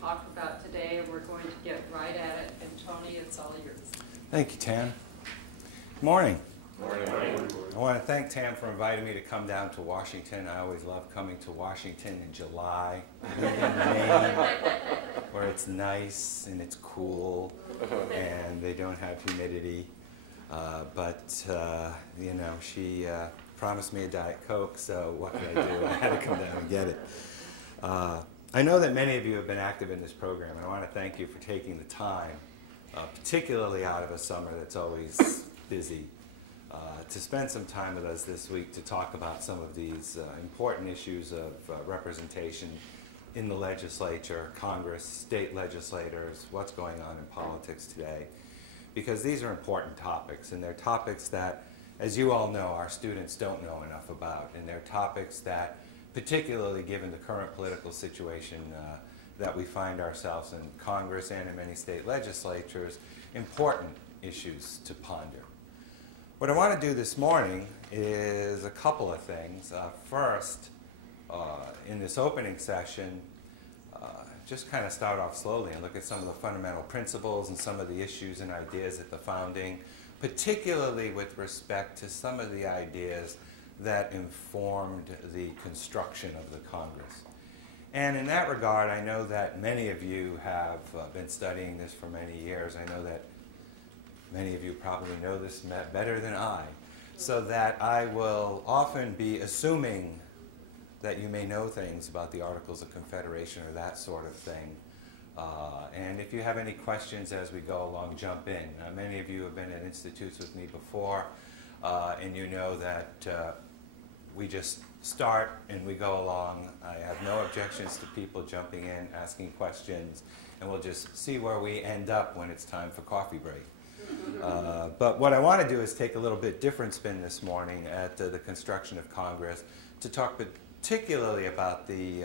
talk about today, and we're going to get right at it. And Tony, it's all yours. Thank you, Tam. Good morning. Morning. I want to thank Tam for inviting me to come down to Washington. I always love coming to Washington in July, in Maine, where it's nice and it's cool and they don't have humidity. You know, she promised me a Diet Coke, so what can I do? I had to come down and get it. I know that many of you have been active in this program, and I want to thank you for taking the time, particularly out of a summer that's always busy, to spend some time with us this week to talk about some of these important issues of representation in the legislature, Congress, state legislators, what's going on in politics today. Because these are important topics, and they're topics that, as you all know, our students don't know enough about, and they're topics that, particularly given the current political situation that we find ourselves in Congress and in many state legislatures, important issues to ponder. What I want to do this morning is a couple of things. First, in this opening session, just kind of start off slowly and look at some of the fundamental principles and some of the issues and ideas at the founding, particularly with respect to some of the ideas that informed the construction of the Congress. And in that regard, I know that many of you have been studying this for many years. I know that many of you probably know this better than I, so that I will often be assuming that you may know things about the Articles of Confederation or that sort of thing. And if you have any questions as we go along, jump in. Many of you have been at institutes with me before, and you know that we just start and we go along. I have no objections to people jumping in, asking questions, and we'll just see where we end up when it's time for coffee break. But what I want to do is take a little bit different spin this morning at the construction of Congress to talk particularly about the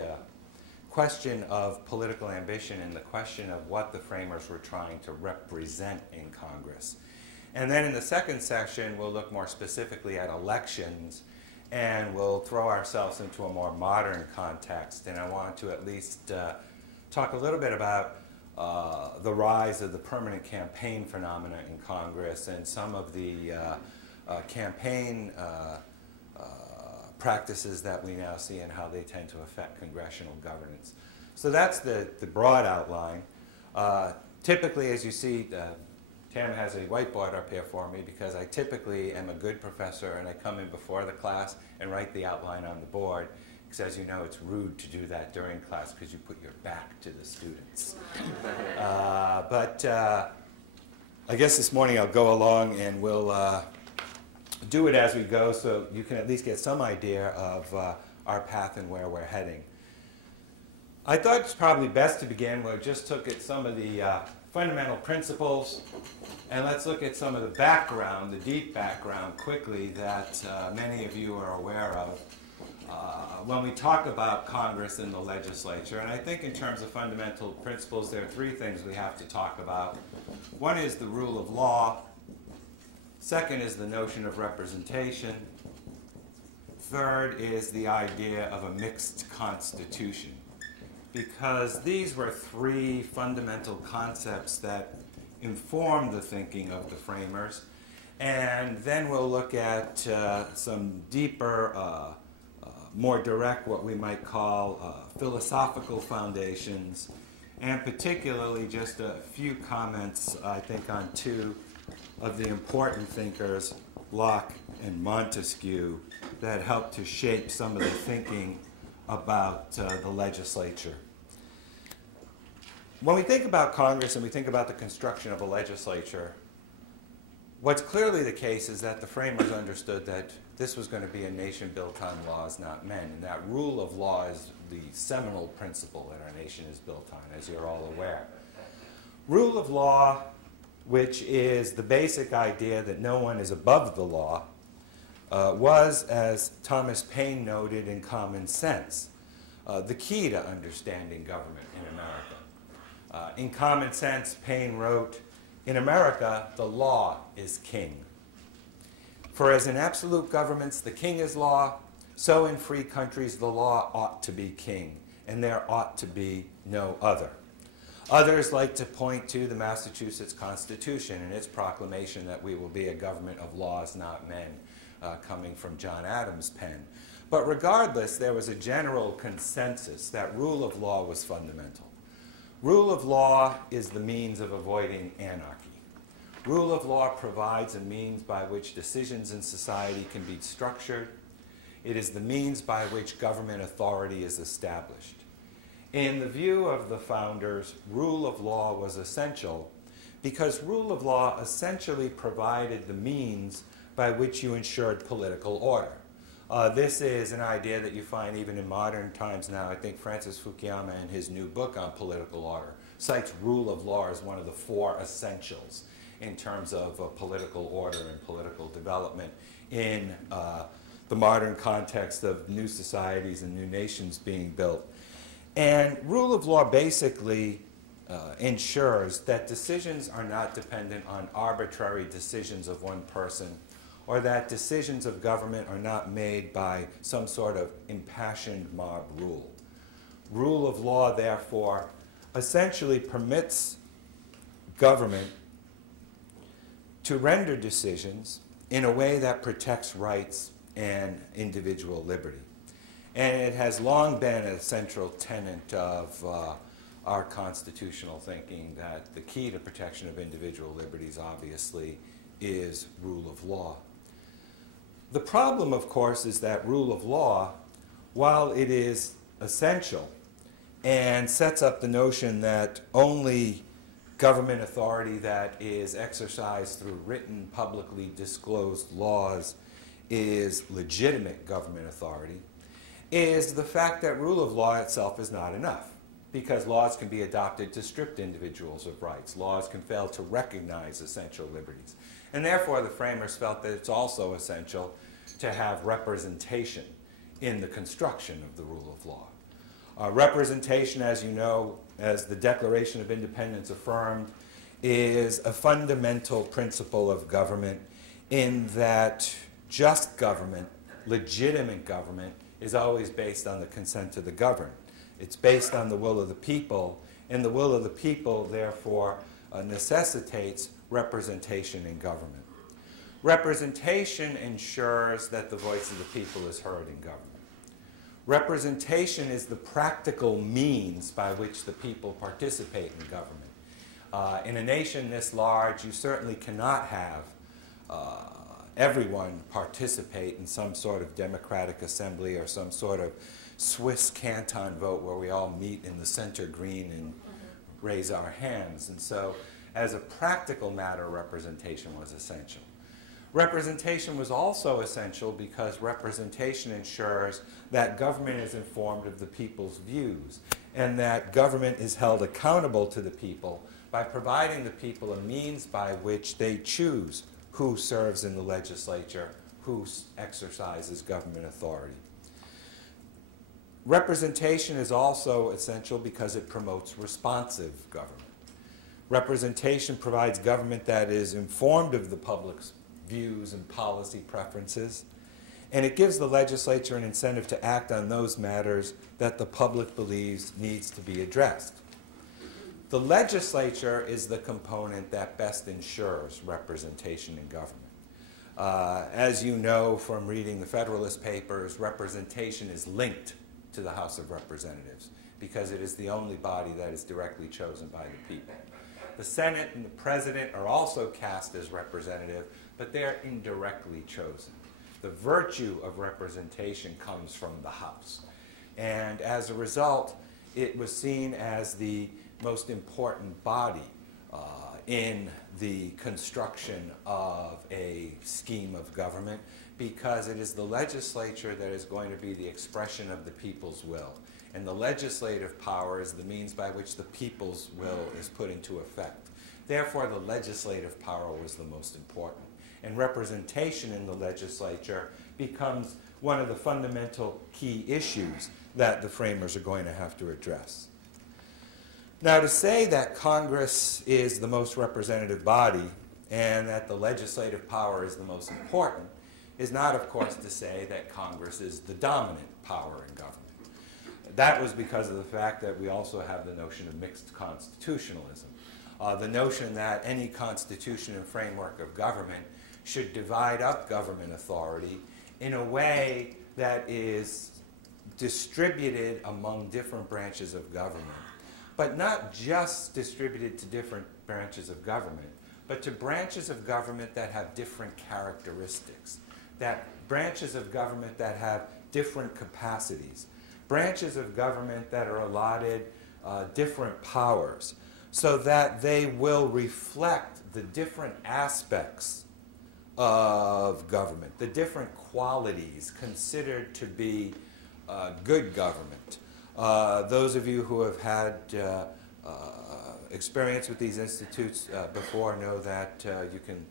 question of political ambition and the question of what the framers were trying to represent in Congress. And then in the second section, we'll look more specifically at elections, and we'll throw ourselves into a more modern context. And I want to at least talk a little bit about the rise of the permanent campaign phenomena in Congress and some of the campaign practices that we now see and how they tend to affect congressional governance. So that's the broad outline. Typically, as you see, Tam has a whiteboard up here for me because I typically am a good professor and I come in before the class and write the outline on the board. Because as you know, it's rude to do that during class because you put your back to the students. I guess this morning I'll go along and we'll do it as we go so you can at least get some idea of our path and where we're heading. I thought it's probably best to begin where I just took at some of the fundamental principles, and let's look at some of the background, the deep background quickly that many of you are aware of when we talk about Congress and the legislature. And I think in terms of fundamental principles, there are three things we have to talk about. One is the rule of law. Second is the notion of representation. Third is the idea of a mixed constitution. Because these were three fundamental concepts that informed the thinking of the framers. And then we'll look at some deeper, more direct, what we might call philosophical foundations, and particularly just a few comments, I think, on two of the important thinkers, Locke and Montesquieu, that helped to shape some of the thinking about the legislature. When we think about Congress and we think about the construction of a legislature, what's clearly the case is that the framers understood that this was going to be a nation built on laws, not men. And that rule of law is the seminal principle that our nation is built on, as you're all aware. Rule of law, which is the basic idea that no one is above the law, was, as Thomas Paine noted in Common Sense, the key to understanding government in America. In Common Sense, Paine wrote, "In America, the law is king. For as in absolute governments the king is law, so in free countries the law ought to be king, and there ought to be no other." Others like to point to the Massachusetts Constitution and its proclamation that we will be a government of laws, not men, coming from John Adams' pen. But regardless, there was a general consensus that rule of law was fundamental. Rule of law is the means of avoiding anarchy. Rule of law provides a means by which decisions in society can be structured. It is the means by which government authority is established. In the view of the founders, rule of law was essential because rule of law essentially provided the means by which you ensured political order. This is an idea that you find even in modern times now. I think Francis Fukuyama, in his new book on political order, cites rule of law as one of the 4 essentials in terms of political order and political development in the modern context of new societies and new nations being built. And rule of law basically ensures that decisions are not dependent on arbitrary decisions of one person, or that decisions of government are not made by some sort of impassioned mob rule. Rule of law, therefore, essentially permits government to render decisions in a way that protects rights and individual liberty. And it has long been a central tenet of our constitutional thinking that the key to protection of individual liberties, obviously, is rule of law. The problem, of course, is that rule of law, while it is essential and sets up the notion that only government authority that is exercised through written, publicly disclosed laws is legitimate government authority, is the fact that rule of law itself is not enough, because laws can be adopted to strip individuals of rights. Laws can fail to recognize essential liberties. And therefore, the framers felt that it's also essential to have representation in the construction of the rule of law. Representation, as you know, as the Declaration of Independence affirmed, is a fundamental principle of government in that just government, legitimate government, is always based on the consent of the governed. It's based on the will of the people, and the will of the people, therefore, necessitates representation in government. Representation ensures that the voice of the people is heard in government. Representation is the practical means by which the people participate in government. In a nation this large, you certainly cannot have everyone participate in some sort of democratic assembly or some sort of Swiss canton vote where we all meet in the center green and raise our hands. And so, as a practical matter, representation was essential. Representation was also essential because representation ensures that government is informed of the people's views and that government is held accountable to the people by providing the people a means by which they choose who serves in the legislature, who exercises government authority. Representation is also essential because it promotes responsive government. Representation provides government that is informed of the public's views and policy preferences, and it gives the legislature an incentive to act on those matters that the public believes needs to be addressed. The legislature is the component that best ensures representation in government. As you know from reading the Federalist Papers, representation is linked to the House of Representatives because it is the only body that is directly chosen by the people. The Senate and the President are also cast as representative, but they're indirectly chosen. The virtue of representation comes from the House. And as a result, it was seen as the most important body in the construction of a scheme of government because it is the legislature that is going to be the expression of the people's will. And the legislative power is the means by which the people's will is put into effect. Therefore, the legislative power was the most important. And representation in the legislature becomes one of the fundamental key issues that the framers are going to have to address. Now, to say that Congress is the most representative body and that the legislative power is the most important is not, of course, to say that Congress is the dominant power in government. that was because of the fact that we also have the notion of mixed constitutionalism. The notion that any constitution and framework of government should divide up government authority in a way that is distributed among different branches of government, but not just distributed to different branches of government, but to branches of government that have different characteristics, that branches of government that have different capacities, branches of government that are allotted different powers, so that they will reflect the different aspects of government, the different qualities considered to be good government. Those of you who have had experience with these institutes before know that you can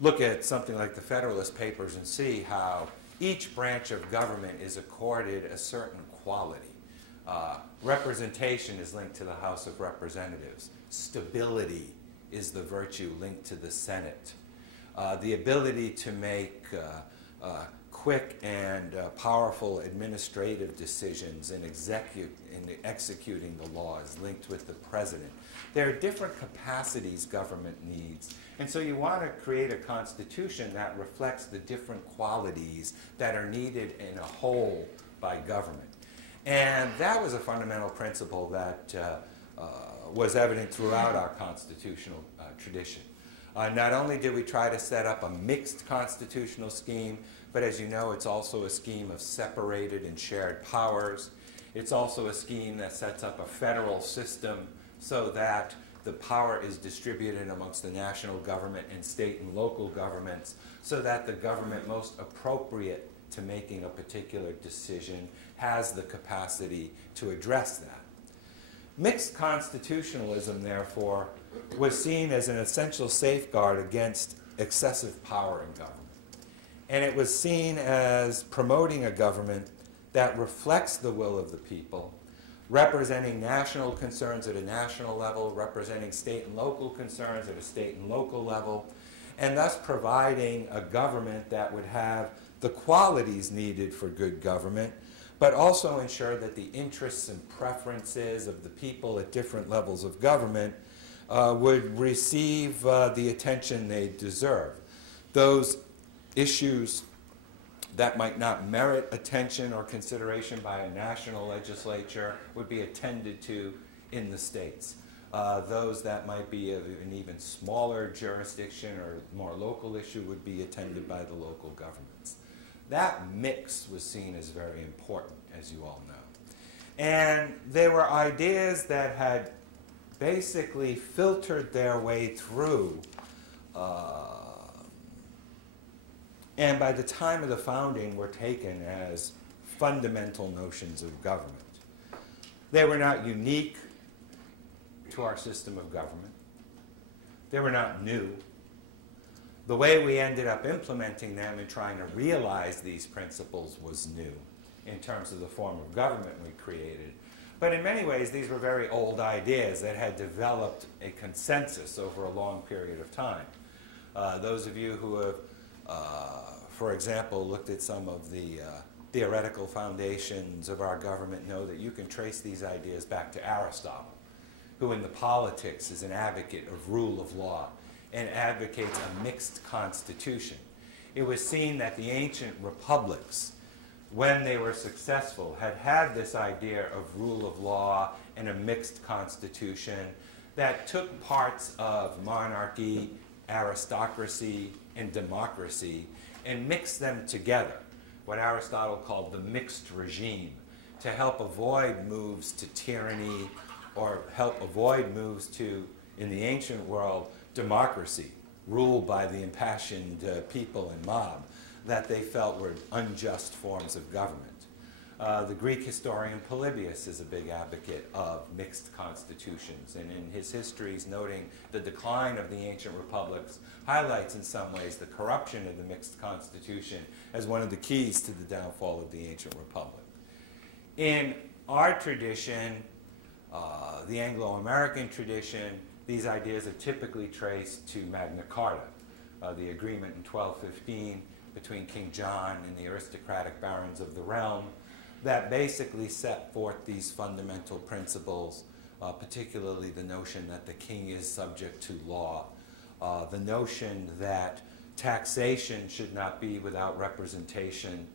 look at something like the Federalist Papers and see how each branch of government is accorded a certain quality. Representation is linked to the House of Representatives. Stability is the virtue linked to the Senate. The ability to make quick and powerful administrative decisions in executing the law is linked with the president. There are different capacities government needs, and so you want to create a constitution that reflects the different qualities that are needed in a whole by government. And that was a fundamental principle that was evident throughout our constitutional tradition. Not only did we try to set up a mixed constitutional scheme, but as you know, it's also a scheme of separated and shared powers. It's also a scheme that sets up a federal system so that the power is distributed amongst the national government and state and local governments, so that the government most appropriate to making a particular decision has the capacity to address that. Mixed constitutionalism, therefore, was seen as an essential safeguard against excessive power in government. And it was seen as promoting a government that reflects the will of the people, representing national concerns at a national level, representing state and local concerns at a state and local level, and thus providing a government that would have the qualities needed for good government, but also ensure that the interests and preferences of the people at different levels of government would receive the attention they deserve. Those issues that might not merit attention or consideration by a national legislature would be attended to in the states. Those that might be of an even smaller jurisdiction or more local issue would be attended by the local governments. That mix was seen as very important, as you all know. And there were ideas that had basically filtered their way through, and by the time of the founding were taken as fundamental notions of government. They were not unique to our system of government. They were not new. The way we ended up implementing them and trying to realize these principles was new in terms of the form of government we created. But in many ways, these were very old ideas that had developed a consensus over a long period of time. Those of you who have, for example, looked at some of the theoretical foundations of our government know that you can trace these ideas back to Aristotle, who in the Politics is an advocate of rule of law and advocates a mixed constitution. It was seen that the ancient republics, when they were successful, had had this idea of rule of law and a mixed constitution that took parts of monarchy, aristocracy, and democracy and mixed them together, what Aristotle called the mixed regime, to help avoid moves to tyranny or help avoid moves to, in the ancient world, democracy, ruled by the impassioned people and mob that they felt were unjust forms of government. The Greek historian Polybius is a big advocate of mixed constitutions, and in his histories noting the decline of the ancient republics highlights in some ways the corruption of the mixed constitution as one of the keys to the downfall of the ancient republic. In our tradition, the Anglo-American tradition, these ideas are typically traced to Magna Carta, the agreement in 1215 between King John and the aristocratic barons of the realm, that basically set forth these fundamental principles, particularly the notion that the king is subject to law, the notion that taxation should not be without representation,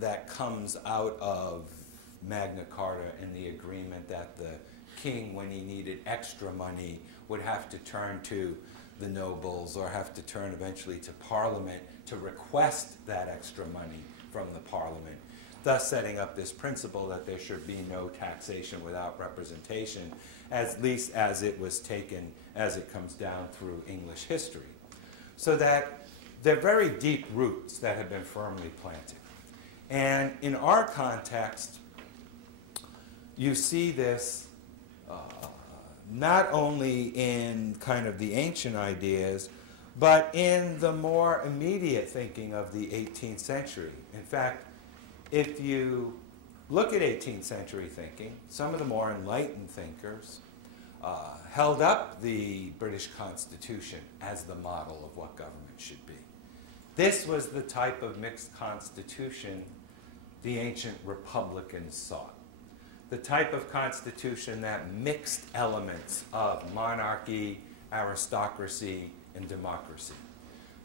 that comes out of Magna Carta and the agreement that the king, when he needed extra money, would have to turn to the nobles or have to turn eventually to Parliament to request that extra money from the Parliament, thus setting up this principle that there should be no taxation without representation, at least as it was taken, as it comes down through English history. So that they're very deep roots that have been firmly planted. And in our context, you see this not only in kind of the ancient ideas, but in the more immediate thinking of the 18th century. In fact, if you look at 18th century thinking, some of the more enlightened thinkers held up the British Constitution as the model of what government should be. This was the type of mixed constitution the ancient republicans sought. The type of constitution that mixed elements of monarchy, aristocracy, and democracy,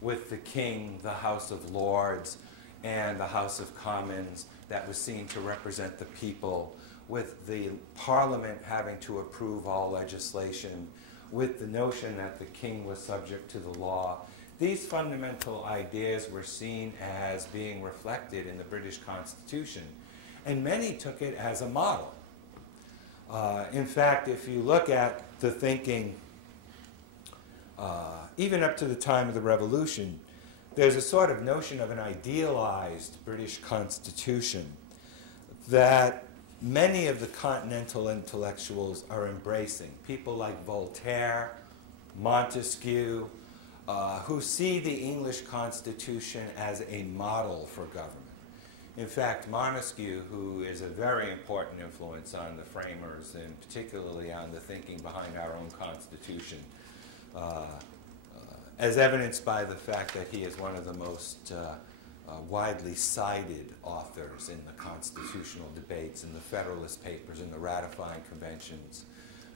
with the king, the House of Lords, and the House of Commons that was seen to represent the people, with the Parliament having to approve all legislation, with the notion that the king was subject to the law. These fundamental ideas were seen as being reflected in the British Constitution, and many took it as a model. In fact, if you look at the thinking, even up to the time of the Revolution, there's a sort of notion of an idealized British Constitution that many of the continental intellectuals are embracing. People like Voltaire, Montesquieu, who see the English Constitution as a model for government. In fact, Montesquieu, who is a very important influence on the framers and particularly on the thinking behind our own Constitution, as evidenced by the fact that he is one of the most widely cited authors in the constitutional debates, in the Federalist Papers, in the ratifying conventions.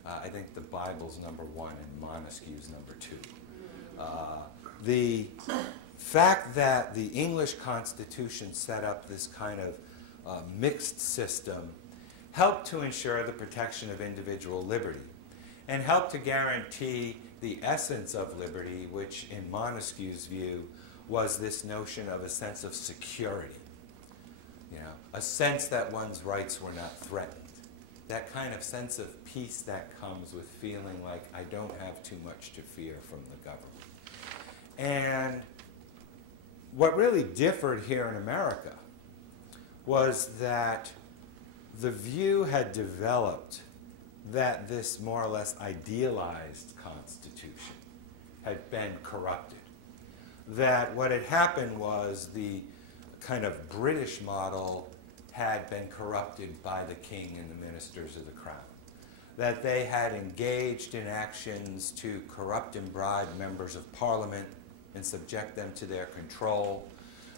I think the Bible's #1 and Montesquieu's #2. The fact that the English Constitution set up this kind of mixed system helped to ensure the protection of individual liberty and helped to guarantee the essence of liberty, which in Montesquieu's view was this notion of a sense of security, a sense that one's rights were not threatened, that kind of sense of peace that comes with feeling like I don't have too much to fear from the government. And what really differed here in America was that the view had developed that this more or less idealized Constitution had been corrupted. That what had happened was the kind of British model had been corrupted by the king and the ministers of the crown. That they had engaged in actions to corrupt and bribe members of Parliament and subject them to their control.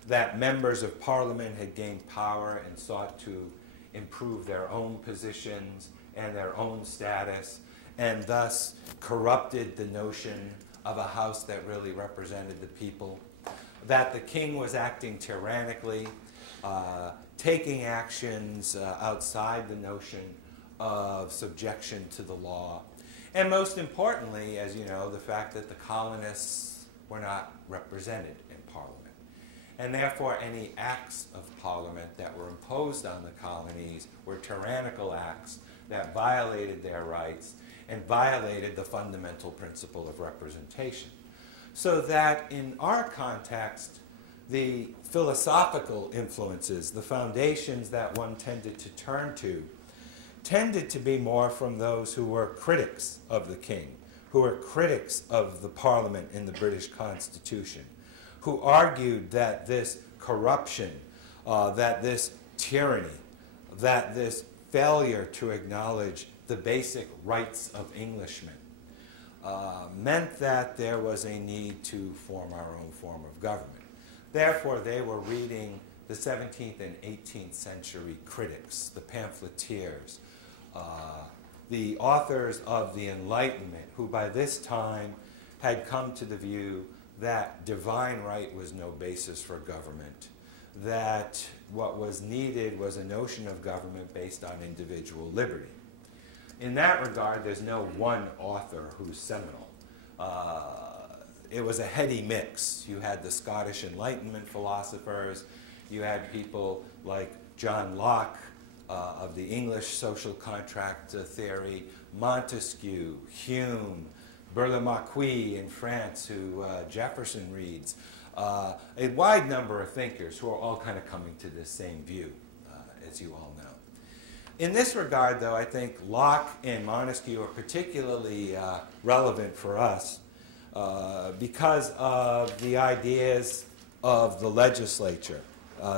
That members of Parliament had gained power and sought to improve their own positions and their own status, and thus corrupted the notion of a house that really represented the people. That the king was acting tyrannically, taking actions outside the notion of subjection to the law. And most importantly, as you know, the fact that the colonists were not represented in Parliament. And therefore, any acts of Parliament that were imposed on the colonies were tyrannical acts that violated their rights and violated the fundamental principle of representation. So that in our context, the philosophical influences, the foundations that one tended to turn to, tended to be more from those who were critics of the king, who were critics of the Parliament in the British Constitution, who argued that this corruption, that this tyranny, that this failure to acknowledge the basic rights of Englishmen meant that there was a need to form our own form of government. Therefore, they were reading the 17th and 18th century critics, the pamphleteers, the authors of the Enlightenment, who by this time had come to the view that divine right was no basis for government, that what was needed was a notion of government based on individual liberty. In that regard, there's no one author who's seminal. It was a heady mix. You had the Scottish Enlightenment philosophers, you had people like John Locke of the English social contract theory, Montesquieu, Hume, Burle-Marquis in France, who Jefferson reads, a wide number of thinkers who are all kind of coming to this same view, as you all know. In this regard, though, I think Locke and Montesquieu are particularly relevant for us because of the ideas of the legislature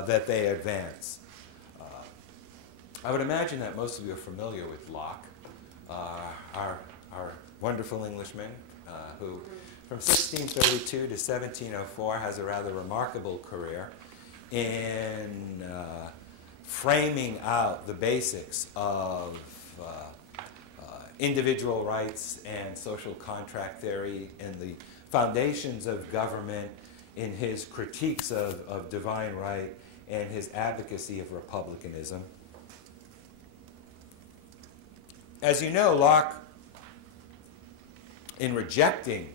that they advance. I would imagine that most of you are familiar with Locke, our wonderful Englishman who from 1632 to 1704 has a rather remarkable career in framing out the basics of individual rights and social contract theory and the foundations of government in his critiques of divine right and his advocacy of republicanism. As you know, Locke, in rejecting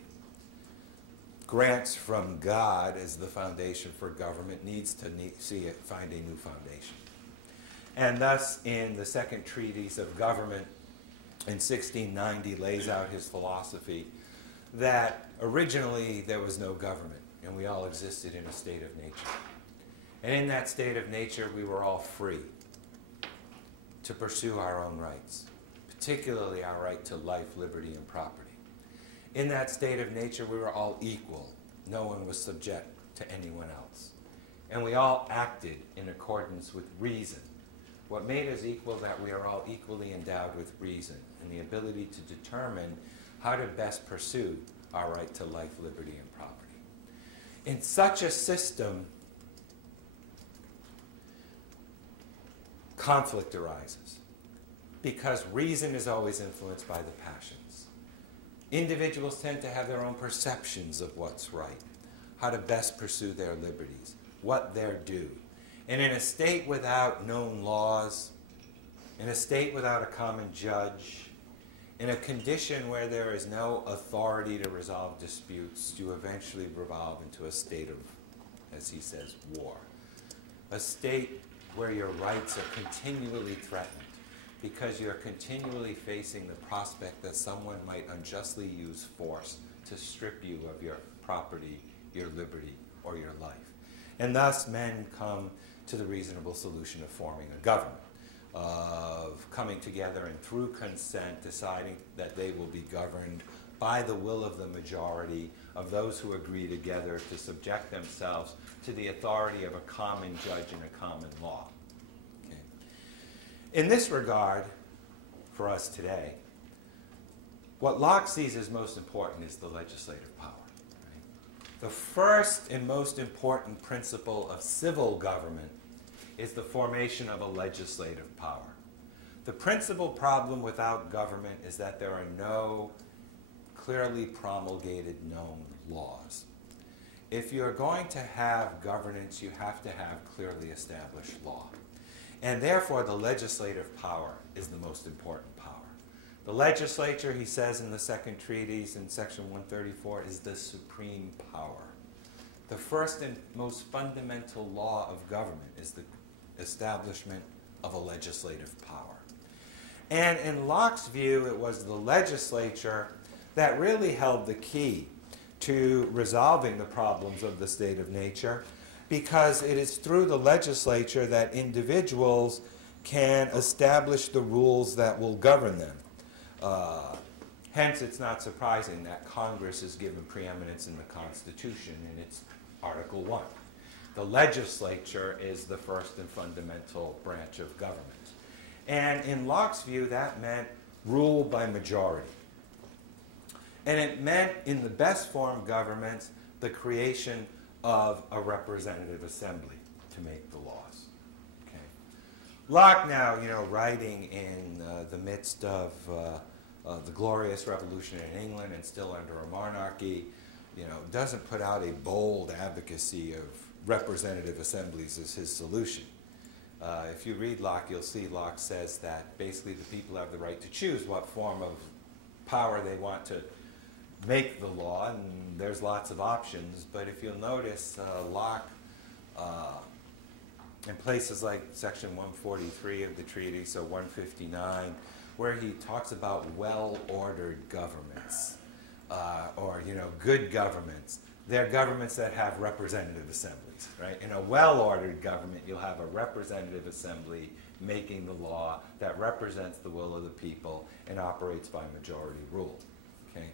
grants from God as the foundation for government, needs to find a new foundation. And thus, in the Second Treatise of Government in 1690, lays out his philosophy that originally there was no government, and we all existed in a state of nature. And in that state of nature, we were all free to pursue our own rights, particularly our right to life, liberty, and property. In that state of nature, we were all equal. No one was subject to anyone else. And we all acted in accordance with reason. What made us equal, that we are all equally endowed with reason and the ability to determine how to best pursue our right to life, liberty, and property. In such a system, conflict arises because reason is always influenced by the passions. Individuals tend to have their own perceptions of what's right, how to best pursue their liberties, what they're due. And in a state without known laws, in a state without a common judge, in a condition where there is no authority to resolve disputes, you eventually revolve into a state of, as he says, war. A state where your rights are continually threatened because you're continually facing the prospect that someone might unjustly use force to strip you of your property, your liberty, or your life. And thus men come to the reasonable solution of forming a government, of coming together and through consent deciding that they will be governed by the will of the majority of those who agree together to subject themselves to the authority of a common judge and a common law. Okay. In this regard, for us today, what Locke sees as most important is the legislative power. The first and most important principle of civil government is the formation of a legislative power. The principal problem without government is that there are no clearly promulgated known laws. If you're going to have governance, you have to have clearly established law. And therefore, the legislative power is the most important power. The legislature, he says in the Second Treatise in section 134, is the supreme power. The first and most fundamental law of government is the establishment of a legislative power. And in Locke's view, it was the legislature that really held the key to resolving the problems of the state of nature, because it is through the legislature that individuals can establish the rules that will govern them. Hence, it's not surprising that Congress is given preeminence in the Constitution in its Article 1. The legislature is the first and fundamental branch of government. And in Locke's view, that meant rule by majority. And it meant, in the best form governments, the creation of a representative assembly to make the laws. Okay. Locke now, writing in the midst of the glorious revolution in England and still under a monarchy, doesn't put out a bold advocacy of representative assemblies as his solution. If you read Locke, you'll see Locke says that basically the people have the right to choose what form of power they want to make the law, and there's lots of options. But if you'll notice, Locke, in places like section 143 of the treaty, so 159, where he talks about well-ordered governments, or good governments, they're governments that have representative assemblies, right? In a well-ordered government, you'll have a representative assembly making the law that represents the will of the people and operates by majority rule. Okay?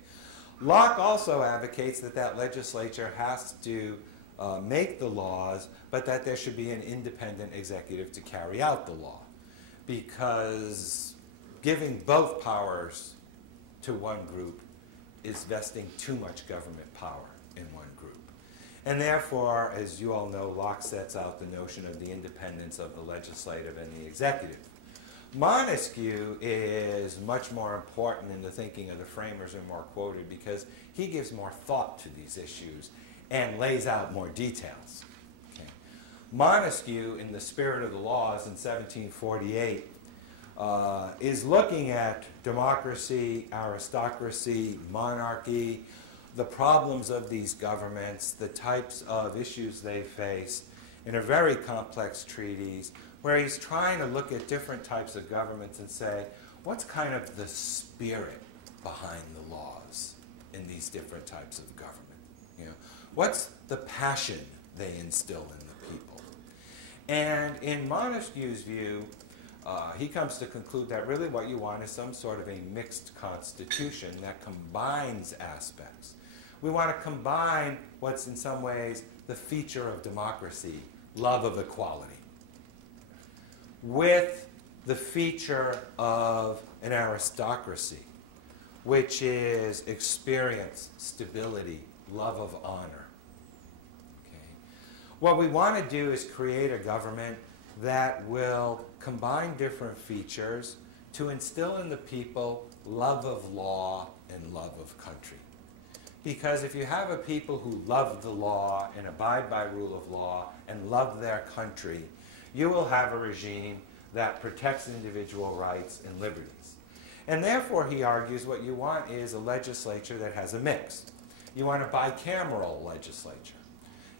Locke also advocates that legislature has to make the laws, but that there should be an independent executive to carry out the law, because giving both powers to one group is vesting too much government power in one group. And therefore, as you all know, Locke sets out the notion of the independence of the legislative and the executive. Montesquieu is much more important in the thinking of the framers and more quoted because he gives more thought to these issues and lays out more details. Okay. Montesquieu, in the Spirit of the Laws in 1748, is looking at democracy, aristocracy, monarchy, the problems of these governments, the types of issues they face in a very complex treatise where he's trying to look at different types of governments and say, what's kind of the spirit behind the laws in these different types of government? What's the passion they instill in the people? And in Montesquieu's view, he comes to conclude that really what you want is some sort of a mixed constitution that combines aspects. We want to combine what's in some ways the feature of democracy, love of equality, with the feature of an aristocracy, which is experience, stability, love of honor. Okay. What we want to do is create a government that will combine different features to instill in the people love of law and love of country. Because if you have a people who love the law and abide by rule of law and love their country, you will have a regime that protects individual rights and liberties. And therefore, he argues, what you want is a legislature that has a mix. You want a bicameral legislature.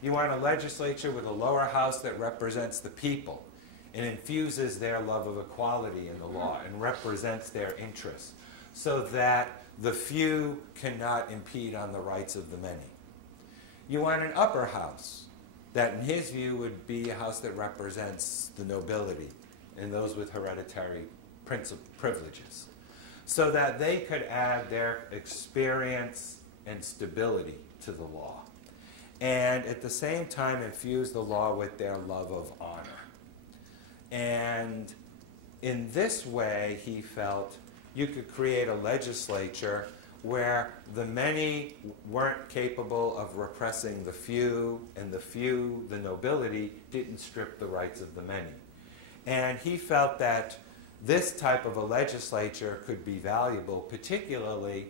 You want a legislature with a lower house that represents the people and infuses their love of equality in the law and represents their interests so that the few cannot impede on the rights of the many. You want an upper house that, in his view, would be a house that represents the nobility and those with hereditary privileges, so that they could add their experience and stability to the law, and at the same time infuse the law with their love of honor. And in this way, he felt, you could create a legislature where the many weren't capable of repressing the few, and the few, the nobility, didn't strip the rights of the many. And he felt that this type of a legislature could be valuable, particularly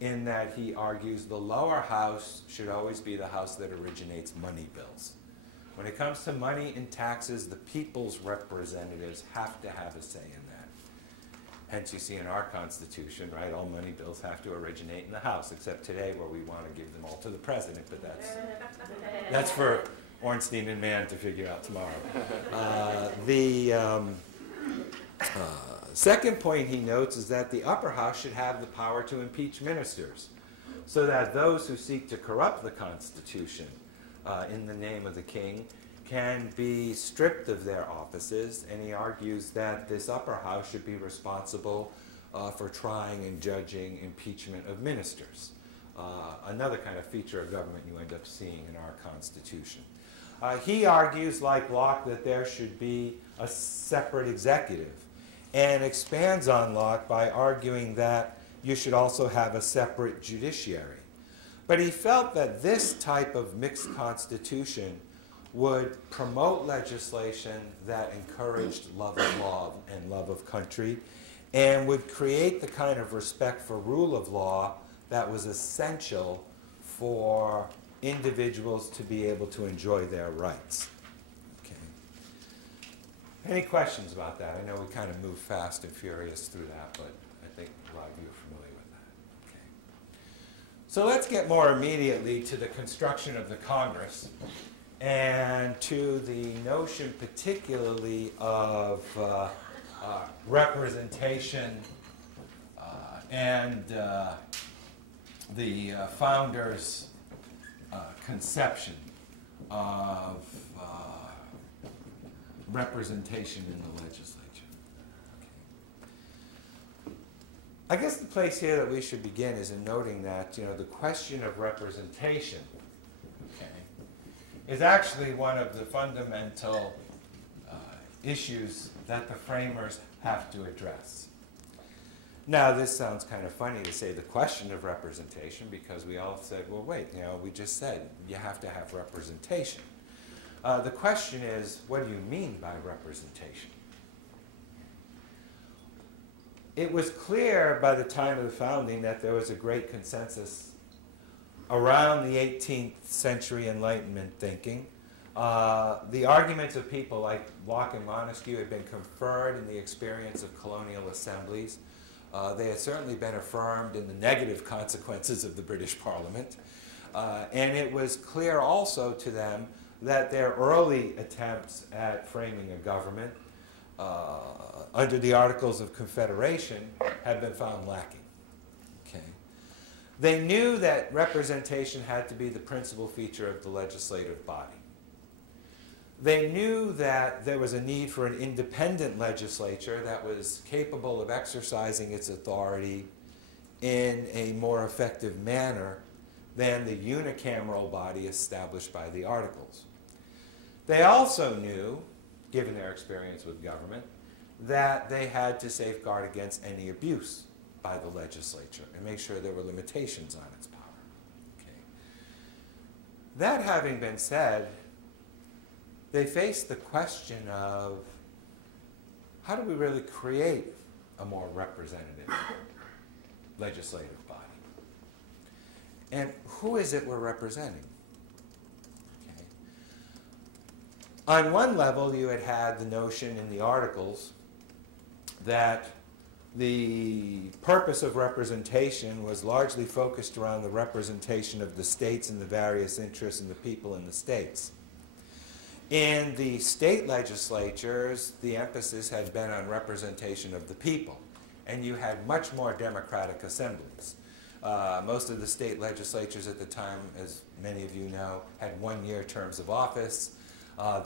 in that he argues the lower house should always be the house that originates money bills. When it comes to money and taxes, the people's representatives have to have a say in that. Hence, you see in our Constitution, right, all money bills have to originate in the House, except today where we want to give them all to the President, but that's for Ornstein and Mann to figure out tomorrow. Second point he notes is that the upper house should have the power to impeach ministers, so that those who seek to corrupt the Constitution in the name of the king can be stripped of their offices, and he argues that this upper house should be responsible for trying and judging impeachment of ministers. Another kind of feature of government you end up seeing in our Constitution. He argues, like Locke, that there should be a separate executive, and expands on Locke by arguing that you should also have a separate judiciary. But he felt that this type of mixed constitution would promote legislation that encouraged love of law and love of country, and would create the kind of respect for rule of law that was essential for individuals to be able to enjoy their rights. Okay. Any questions about that? I know we kind of move fast and furious through that, but I think a lot of you are familiar with that. Okay. So let's get more immediately to the construction of the Congress and to the notion particularly of representation and the founders' conception of representation in the legislature. Okay. I guess the place here that we should begin is in noting that, the question of representation, okay, is actually one of the fundamental issues that the framers have to address. Now, this sounds kind of funny to say the question of representation, because we all said, well, wait, we just said you have to have representation. The question is, what do you mean by representation? It was clear by the time of the founding that there was a great consensus around the 18th century Enlightenment thinking. The arguments of people like Locke and Montesquieu had been conferred in the experience of colonial assemblies. They had certainly been affirmed in the negative consequences of the British Parliament. And it was clear also to them that their early attempts at framing a government under the Articles of Confederation had been found lacking. Okay. They knew that representation had to be the principal feature of the legislative body. They knew that there was a need for an independent legislature that was capable of exercising its authority in a more effective manner than the unicameral body established by the Articles. They also knew, given their experience with government, that they had to safeguard against any abuse by the legislature and make sure there were limitations on its power. Okay. That having been said, they faced the question of how do we really create a more representative legislative body? And who is it we're representing? Okay. On one level, you had the notion in the Articles that the purpose of representation was largely focused around the representation of the states and the various interests and the people in the states. In the state legislatures, the emphasis had been on representation of the people, and you had much more democratic assemblies. Most of the state legislatures at the time, as many of you know, had one-year terms of office.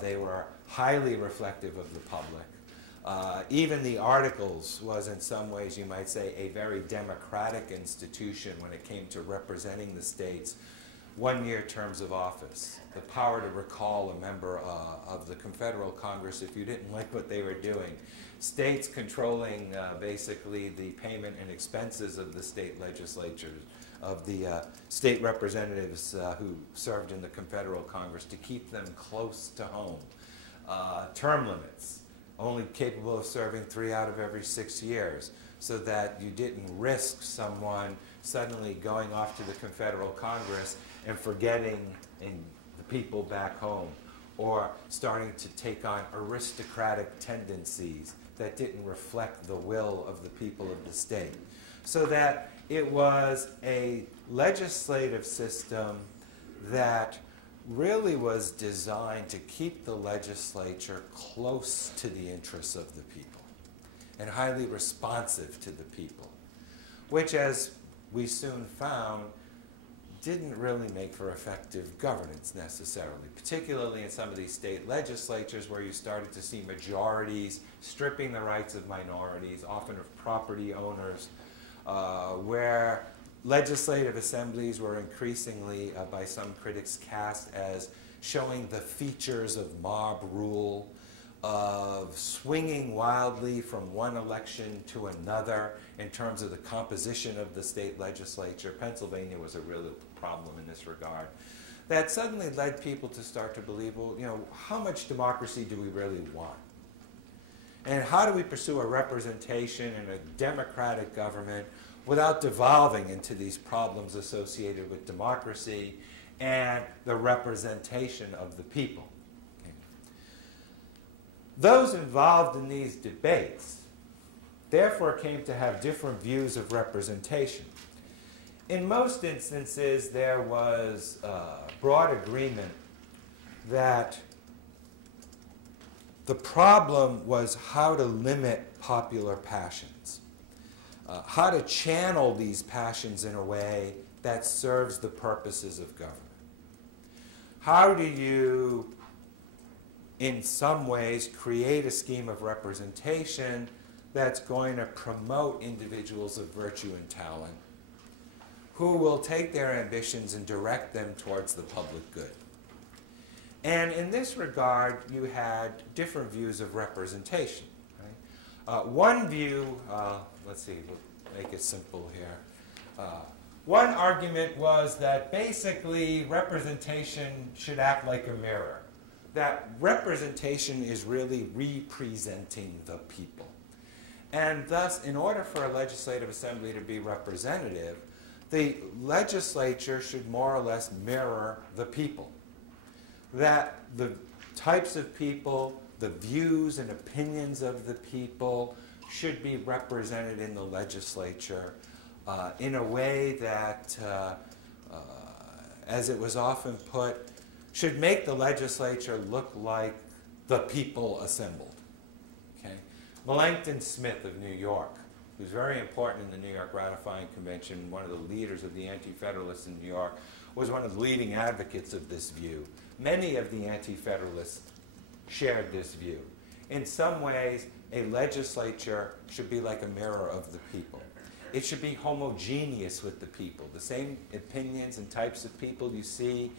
They were highly reflective of the public. Even the Articles was in some ways, you might say, a very democratic institution when it came to representing the states. One-year terms of office, the power to recall a member of the Confederal Congress if you didn't like what they were doing, states controlling basically the payment and expenses of the state legislatures, of the state representatives who served in the Confederal Congress to keep them close to home. Term limits, only capable of serving 3 out of every 6 years, so that you didn't risk someone suddenly going off to the Confederal Congress and forgetting the people back home, or starting to take on aristocratic tendencies that didn't reflect the will of the people of the state. So that it was a legislative system that really was designed to keep the legislature close to the interests of the people and highly responsive to the people, which, as we soon found, didn't really make for effective governance necessarily, particularly in some of these state legislatures where you started to see majorities stripping the rights of minorities, often of property owners, where legislative assemblies were increasingly, by some critics, cast as showing the features of mob rule, of swinging wildly from one election to another in terms of the composition of the state legislature. Pennsylvania was a real problem in this regard. that suddenly led people to start to believe, well, you know, how much democracy do we really want? And how do we pursue a representation in a democratic government without devolving into these problems associated with democracy and the representation of the people? Okay. Those involved in these debates therefore came to have different views of representation. In most instances, there was broad agreement that the problem was how to limit popular passions, how to channel these passions in a way that serves the purposes of government. How do you, in some ways, create a scheme of representation that's going to promote individuals of virtue and talent who will take their ambitions and direct them towards the public good? And in this regard, you had different views of representation. Right? One view, let's see, we'll make it simple here. One argument was that basically representation should act like a mirror. That representation is really representing the people. And thus, in order for a legislative assembly to be representative, the legislature should more or less mirror the people. That the types of people, the views and opinions of the people should be represented in the legislature in a way that, as it was often put, should make the legislature look like the people assembled. Okay? Melancton Smith of New York, who's very important in the New York Ratifying Convention, one of the leaders of the Anti-Federalists in New York, was one of the leading advocates of this view. Many of the Anti-Federalists shared this view. In some ways, a legislature should be like a mirror of the people. It should be homogeneous with the people. The same opinions and types of people you see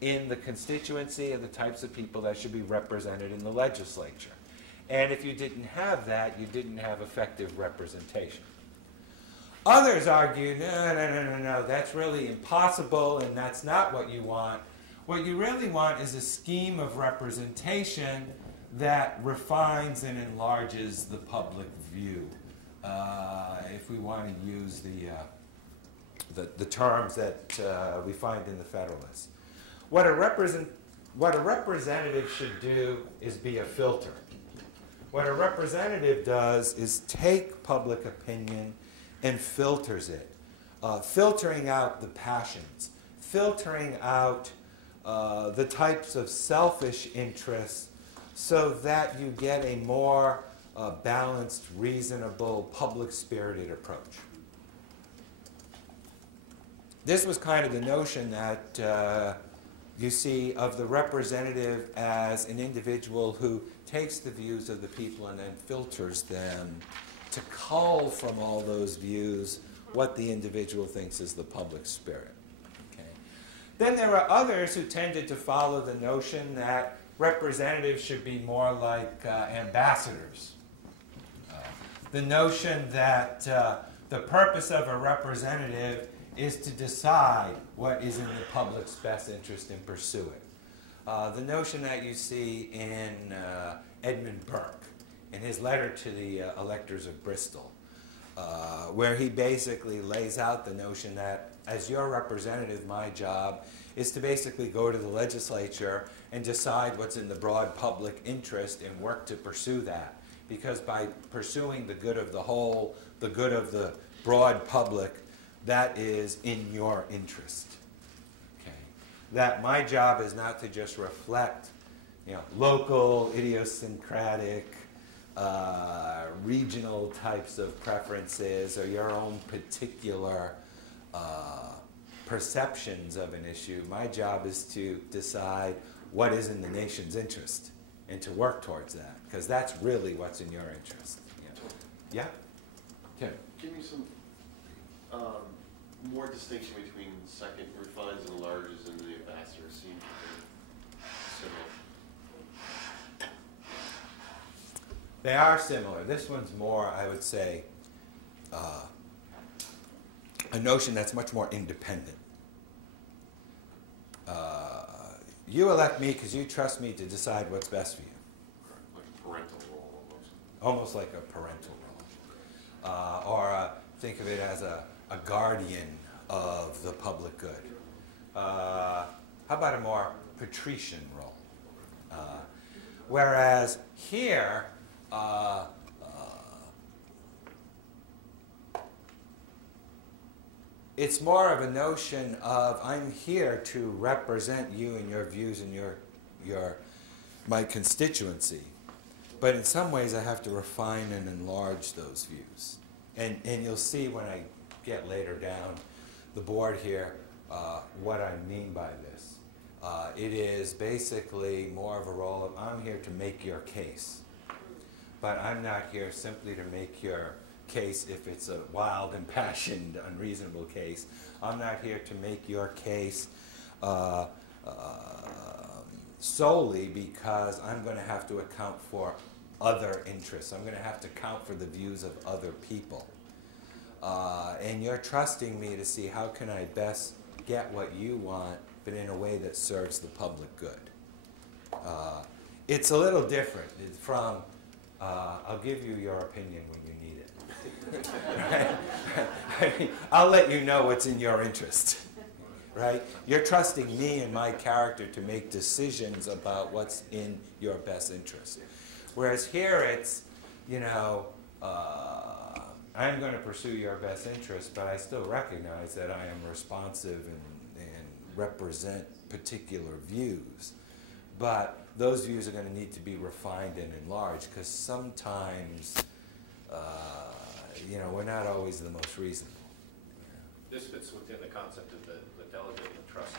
in the constituency are the types of people that should be represented in the legislature. And if you didn't have that, you didn't have effective representation. Others argued, no, that's really impossible and that's not what you want. What you really want is a scheme of representation that refines and enlarges the public view, if we want to use the terms that we find in the Federalists. What a representative should do is be a filter. What a representative does is take public opinion and filters it, filtering out the passions, filtering out the types of selfish interests so that you get a more balanced, reasonable, public-spirited approach. This was kind of the notion that you see of the representative as an individual who takes the views of the people and then filters them to cull from all those views what the individual thinks is the public spirit. Okay. Then there are others who tended to follow the notion that representatives should be more like ambassadors. The notion that the purpose of a representative is to decide what is in the public's best interest and pursue it. The notion that you see in Edmund Burke, in his letter to the electors of Bristol, where he basically lays out the notion that as your representative, my job is to basically go to the legislature and decide what's in the broad public interest and work to pursue that. Because by pursuing the good of the whole, the good of the broad public, that is in your interest. Okay. That my job is not to just reflect, local, idiosyncratic, regional types of preferences or your own particular perceptions of an issue. My job is to decide what is in the nation's interest and to work towards that, because that's really what's in your interest. Yeah? Tim? Give me some more distinction between second refines and enlarges and the ambassador seem similar. They are similar. This one's more, I would say, a notion that's much more independent. you elect me because you trust me to decide what's best for you. Like a parental role almost. Almost like a parental role. Or think of it as a guardian of the public good. How about a more patrician role? Whereas here, it's more of a notion of I'm here to represent you and your views and my constituency. But in some ways I have to refine and enlarge those views. And you'll see when I get later down the board here what I mean by this. It is basically more of a role of I'm here to make your case. But I'm not here simply to make your case if it's a wild, impassioned, unreasonable case. I'm not here to make your case solely because I'm going to have to account for other interests. I'm going to have to account for the views of other people. And you're trusting me to see how can I best get what you want, but in a way that serves the public good. It's a little different. It's from, I'll give you your opinion when you need it. Right? I mean, I'll let you know what's in your interest. Right? You're trusting me and my character to make decisions about what's in your best interest. Whereas here it's, you know, I'm going to pursue your best interest, but I still recognize that I am responsive and represent particular views. But those views are going to need to be refined and enlarged because sometimes, you know, we're not always the most reasonable. This fits within the concept of the delegate and the trustee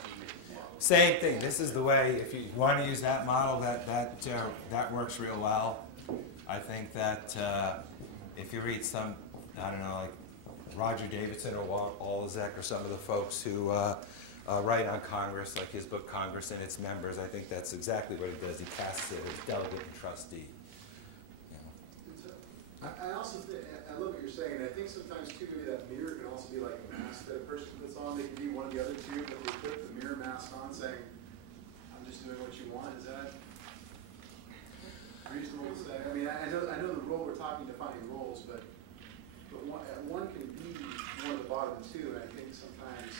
model. Same thing. This is the way, if you want to use that model, that works real well. I think that if you read some, I don't know, like Roger Davidson or Olzek or some of the folks who write on Congress, like his book Congress and Its Members, I think that's exactly what he does. He casts it as delegate and trustee. I also think, I love what you're saying, and I think sometimes too maybe that mirror can also be like a mask that a person puts on. They can be one of the other two, but they put the mirror mask on saying, I'm just doing what you want. Is that reasonable to say? I mean, I know the role, we're talking defining roles, but one can be one of the bottom two, and I think sometimes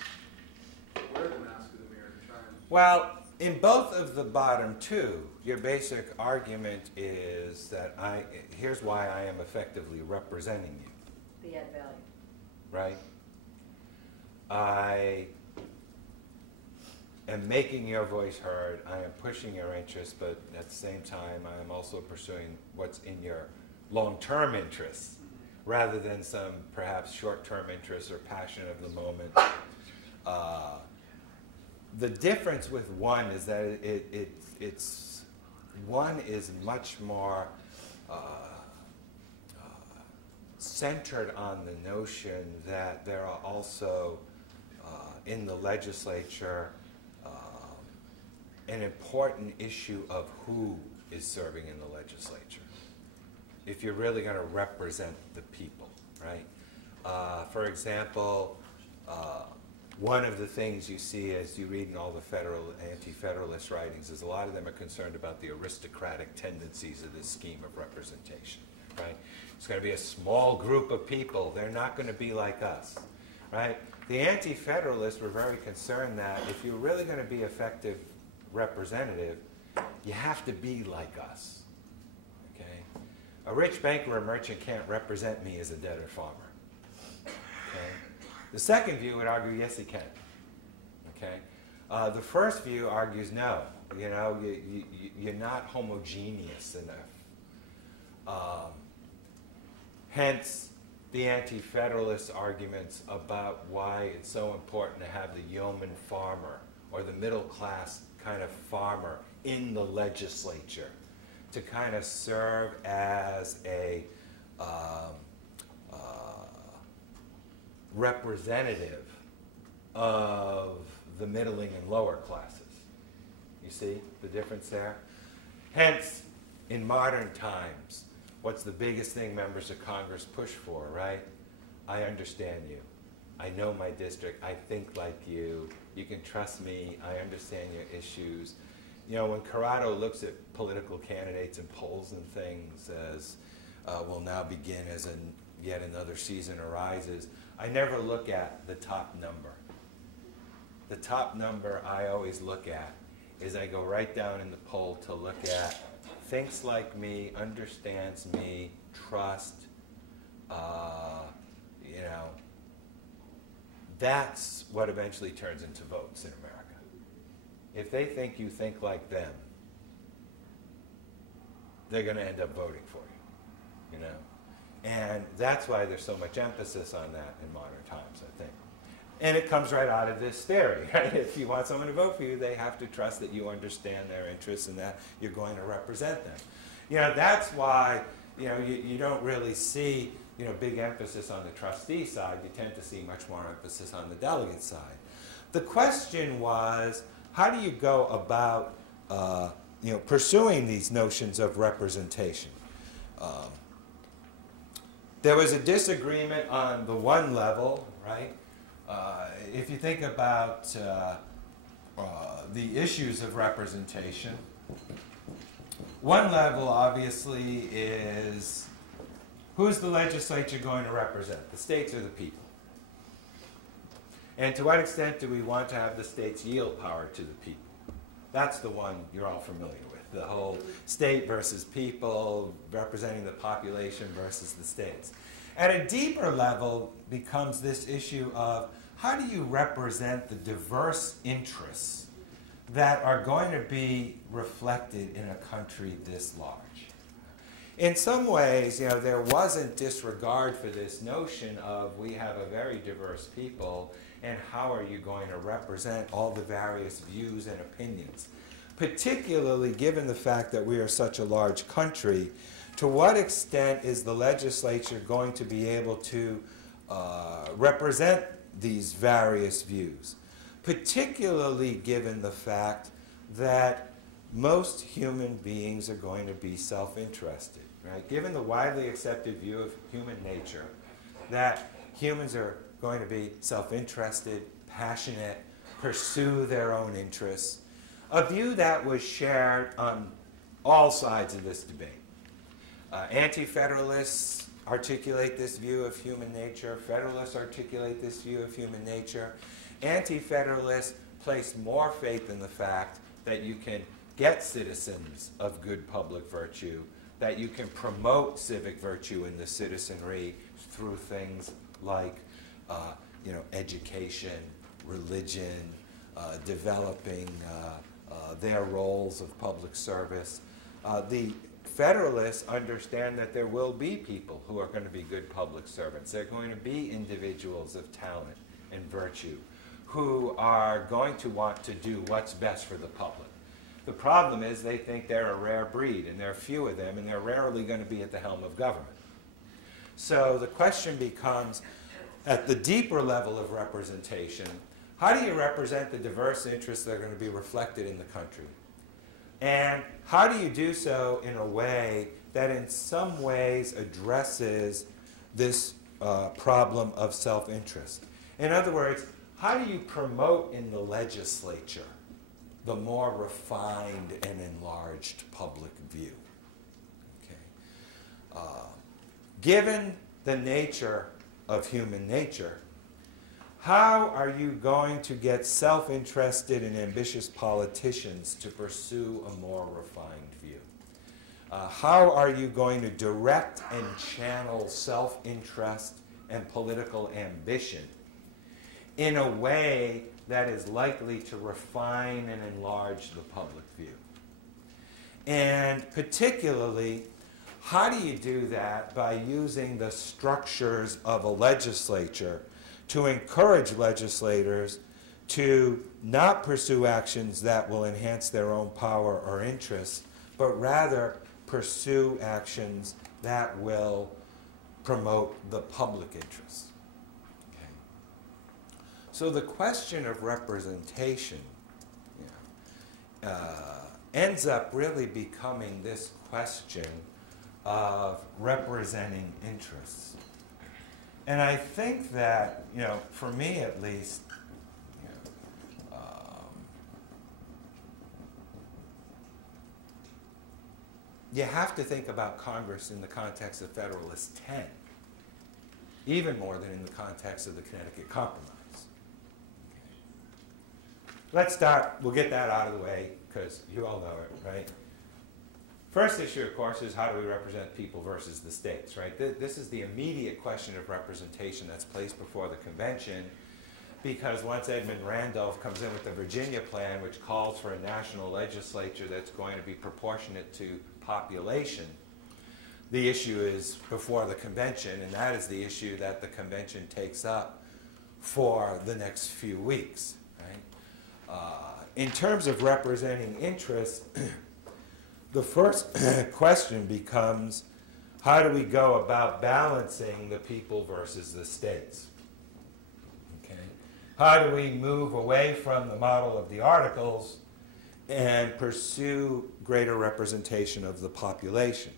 wear the mask of the mirror to try and... Well, in both of the bottom two, your basic argument is that here's why I am effectively representing you. The add value. Right? I am making your voice heard, I am pushing your interests, but at the same time I am also pursuing what's in your long-term interests, rather than some perhaps short-term interests or passion of the moment. The difference with one is that one is much more centered on the notion that there are also in the legislature an important issue of who is serving in the legislature. If you're really going to represent the people, right? For example, one of the things you see as you read in all the anti-federalist writings is a lot of them are concerned about the aristocratic tendencies of this scheme of representation, right? It's going to be a small group of people. They're not going to be like us, right? The anti-federalists were very concerned that if you're really going to be effective representative, you have to be like us, okay? A rich banker or merchant can't represent me as a debtor farmer, okay? The second view would argue, yes, he can. Okay, the first view argues no. You know, you're not homogeneous enough. Hence, the anti-federalist arguments about why it's so important to have the yeoman farmer or the middle-class kind of farmer in the legislature to kind of serve as a representative of the middling and lower classes. You see the difference there? Hence, in modern times, what's the biggest thing members of Congress push for, right? I understand you. I know my district. I think like you. You can trust me. I understand your issues. you know, when Corrado looks at political candidates and polls and things as will now begin as yet another season arises, I never look at the top number. The top number I always look at is I go right down in the poll to look at thinks like me, understands me, trust, you know. That's what eventually turns into votes in America. If they think you think like them, they're going to end up voting for you, you know. And that's why there's so much emphasis on that in modern times, I think. And it comes right out of this theory, right? If you want someone to vote for you, they have to trust that you understand their interests and that you're going to represent them. You know, that's why, you know, you don't really see, you know, big emphasis on the trustee side. You tend to see much more emphasis on the delegate side. The question was, how do you go about, you know, pursuing these notions of representation? There was a disagreement on the one level, right? If you think about the issues of representation, one level obviously is who's the legislature going to represent, the states or the people? And to what extent do we want to have the states yield power to the people? That's the one you're all familiar with, the whole state versus people, representing the population versus the states. At a deeper level becomes this issue of how do you represent the diverse interests that are going to be reflected in a country this large? In some ways, you know, there wasn't disregard for this notion of we have a very diverse people and how are you going to represent all the various views and opinions? Particularly given the fact that we are such a large country, to what extent is the legislature going to be able to represent these various views? Particularly given the fact that most human beings are going to be self-interested, right? Given the widely accepted view of human nature, that humans are going to be self-interested, passionate, pursue their own interests, a view that was shared on all sides of this debate. Anti-federalists articulate this view of human nature. Federalists articulate this view of human nature. Anti-federalists place more faith in the fact that you can get citizens of good public virtue, that you can promote civic virtue in the citizenry through things like you know, education, religion, developing their roles of public service. The Federalists understand that there will be people who are going to be good public servants. There are going to be individuals of talent and virtue who are going to want to do what's best for the public. The problem is they think they're a rare breed, and there are few of them, and they're rarely going to be at the helm of government. So the question becomes, at the deeper level of representation, how do you represent the diverse interests that are going to be reflected in the country? And how do you do so in a way that in some ways addresses this problem of self-interest? In other words, how do you promote in the legislature the more refined and enlarged public view? Okay. Given the nature of human nature, how are you going to get self-interested and ambitious politicians to pursue a more refined view? How are you going to direct and channel self-interest and political ambition in a way that is likely to refine and enlarge the public view? And particularly, how do you do that by using the structures of a legislature to encourage legislators to not pursue actions that will enhance their own power or interests, but rather pursue actions that will promote the public interest? Okay. So the question of representation, you know, ends up really becoming this question of representing interests. And I think that, you know, for me at least, you know, you have to think about Congress in the context of Federalist 10, even more than in the context of the Connecticut Compromise. Let's start, we'll get that out of the way, because you all know it, right? First issue, of course, is how do we represent people versus the states, right? This is the immediate question of representation that's placed before the convention, because once Edmund Randolph comes in with the Virginia plan, which calls for a national legislature that's going to be proportionate to population, the issue is before the convention, and that is the issue that the convention takes up for the next few weeks, right? In terms of representing interests, the first question becomes, how do we go about balancing the people versus the states? Okay. How do we move away from the model of the articles and pursue greater representation of the population?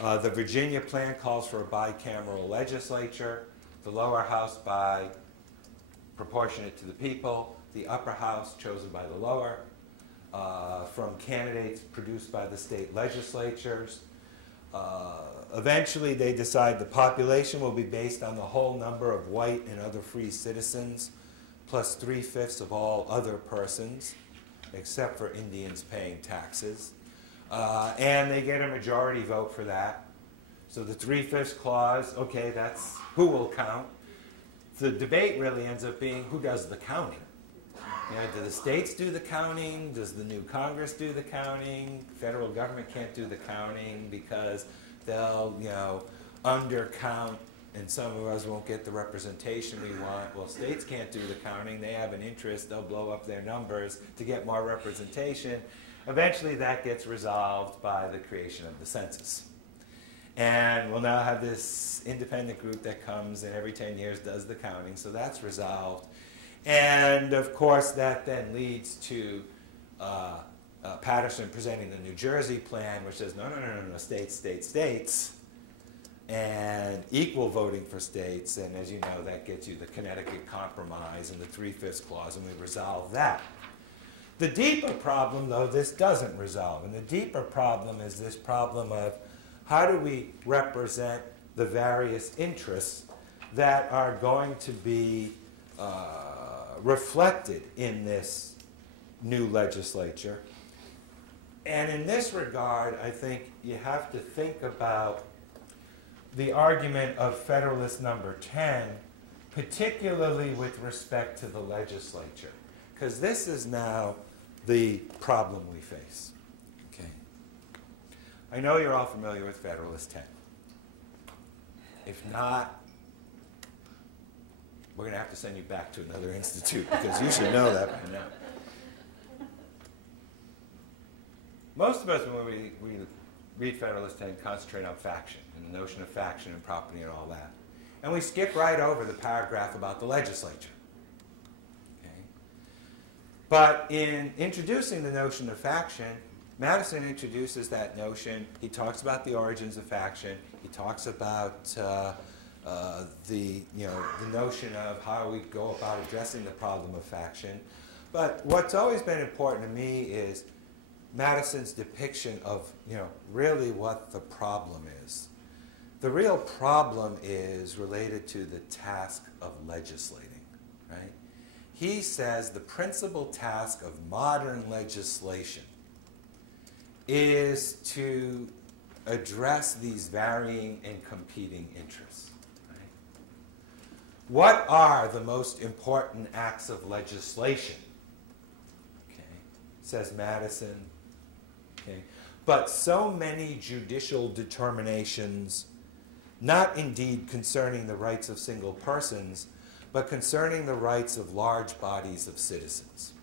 The Virginia plan calls for a bicameral legislature, the lower house by proportionate to the people, the upper house chosen by the lower, from candidates produced by the state legislatures. Eventually they decide the population will be based on the whole number of white and other free citizens, plus 3/5 of all other persons, except for Indians paying taxes. And they get a majority vote for that. So the 3/5 clause, okay, that's who will count. The debate really ends up being who does the counting. You know, do the states do the counting? Does the new Congress do the counting? Federal government can't do the counting because they'll, you know, undercount and some of us won't get the representation we want. Well, states can't do the counting. They have an interest. They'll blow up their numbers to get more representation. Eventually that gets resolved by the creation of the census. And we'll now have this independent group that comes and every 10 years does the counting, so that's resolved. And of course that then leads to Patterson presenting the New Jersey plan, which says no, states, states, states, and equal voting for states. And as you know, that gets you the Connecticut Compromise and the 3/5 clause, and we resolve that. The deeper problem, though, this doesn't resolve. And the deeper problem is this problem of how do we represent the various interests that are going to be reflected in this new legislature. And in this regard, I think you have to think about the argument of Federalist number 10, particularly with respect to the legislature, because this is now the problem we face. Okay. I know you're all familiar with Federalist 10. If not, we're going to have to send you back to another institute because you should know that by now. Most of us, when we read Federalist 10, concentrate on faction and the notion of faction and property and all that. And we skip right over the paragraph about the legislature. Okay? But in introducing the notion of faction, Madison introduces that notion. He talks about the origins of faction. He talks about the notion of how we go about addressing the problem of faction. But what's always been important to me is Madison's depiction of really what the problem is. The real problem is related to the task of legislating, right? He says the principal task of modern legislation is to address these varying and competing interests. Right? What are the most important acts of legislation? Okay, says Madison. Okay. But so many judicial determinations, not indeed concerning the rights of single persons, but concerning the rights of large bodies of citizens.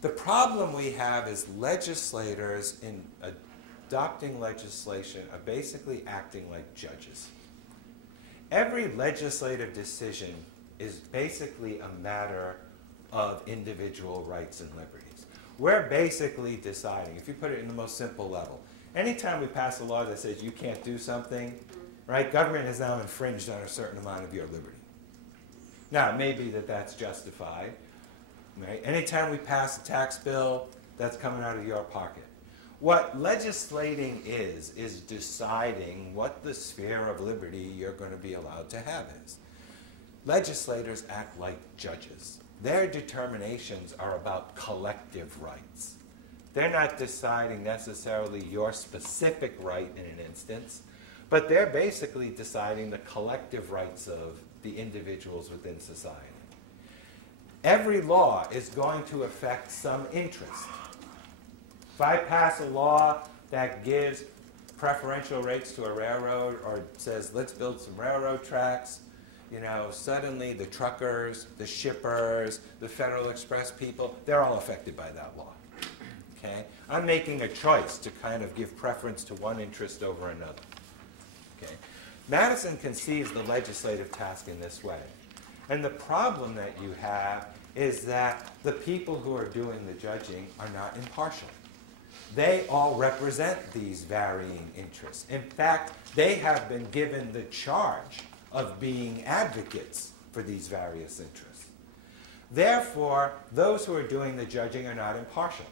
The problem we have is legislators in adopting legislation are basically acting like judges. Every legislative decision is basically a matter of individual rights and liberties. We're basically deciding, if you put it in the most simple level, anytime we pass a law that says you can't do something, right, government has now infringed on a certain amount of your liberty. Now, it may be that that's justified. Right? Anytime we pass a tax bill, that's coming out of your pocket. What legislating is deciding what the sphere of liberty you're going to be allowed to have is. Legislators act like judges. Their determinations are about collective rights. They're not deciding necessarily your specific right in an instance, but they're basically deciding the collective rights of the individuals within society. Every law is going to affect some interest. If I pass a law that gives preferential rates to a railroad or says, let's build some railroad tracks, you know, suddenly the truckers, the shippers, the Federal Express people, they're all affected by that law. Okay? I'm making a choice to kind of give preference to one interest over another. Okay? Madison conceives the legislative task in this way. And the problem that you have is that the people who are doing the judging are not impartial. They all represent these varying interests. In fact, they have been given the charge of being advocates for these various interests. Therefore, those who are doing the judging are not impartial.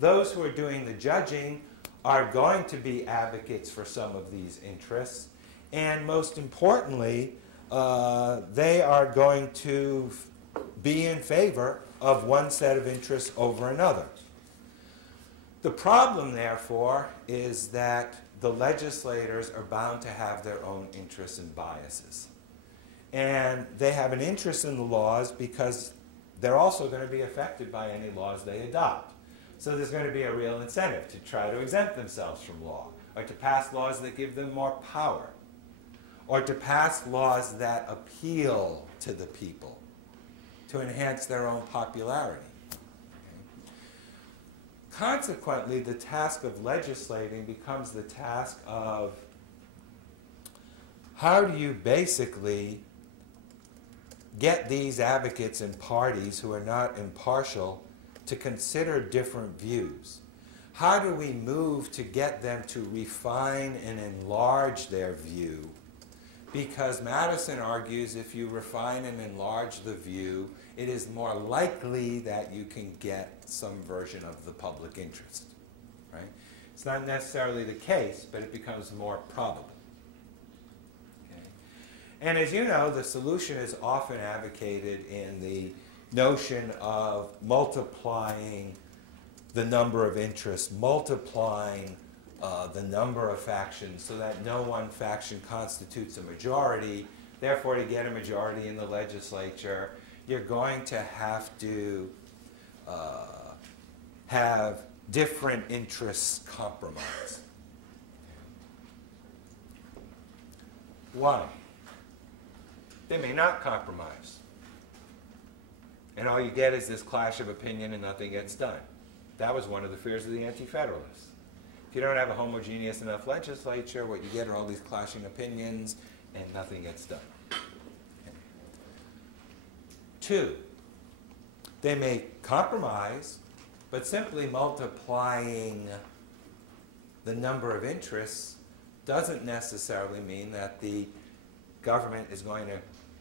Those who are doing the judging are going to be advocates for some of these interests, and most importantly, they are going to be in favor of one set of interests over another. The problem, therefore, is that the legislators are bound to have their own interests and biases. And they have an interest in the laws because they're also going to be affected by any laws they adopt. So there's going to be a real incentive to try to exempt themselves from law, or to pass laws that give them more power, or to pass laws that appeal to the people, to enhance their own popularity. Consequently, the task of legislating becomes the task of how do you basically get these advocates and parties who are not impartial to consider different views? How do we move to get them to refine and enlarge their view? Because Madison argues if you refine and enlarge the view, it is more likely that you can get some version of the public interest. Right? It's not necessarily the case, but it becomes more probable. Okay? And as you know, the solution is often advocated in the notion of multiplying the number of interests, multiplying the number of factions so that no one faction constitutes a majority. Therefore, to get a majority in the legislature, you're going to have to have different interests compromise. Why? They may not compromise. And all you get is this clash of opinion and nothing gets done. That was one of the fears of the Anti-Federalists. If you don't have a homogeneous enough legislature, what you get are all these clashing opinions and nothing gets done. Okay. 2, they may compromise, but simply multiplying the number of interests doesn't necessarily mean that the government is going to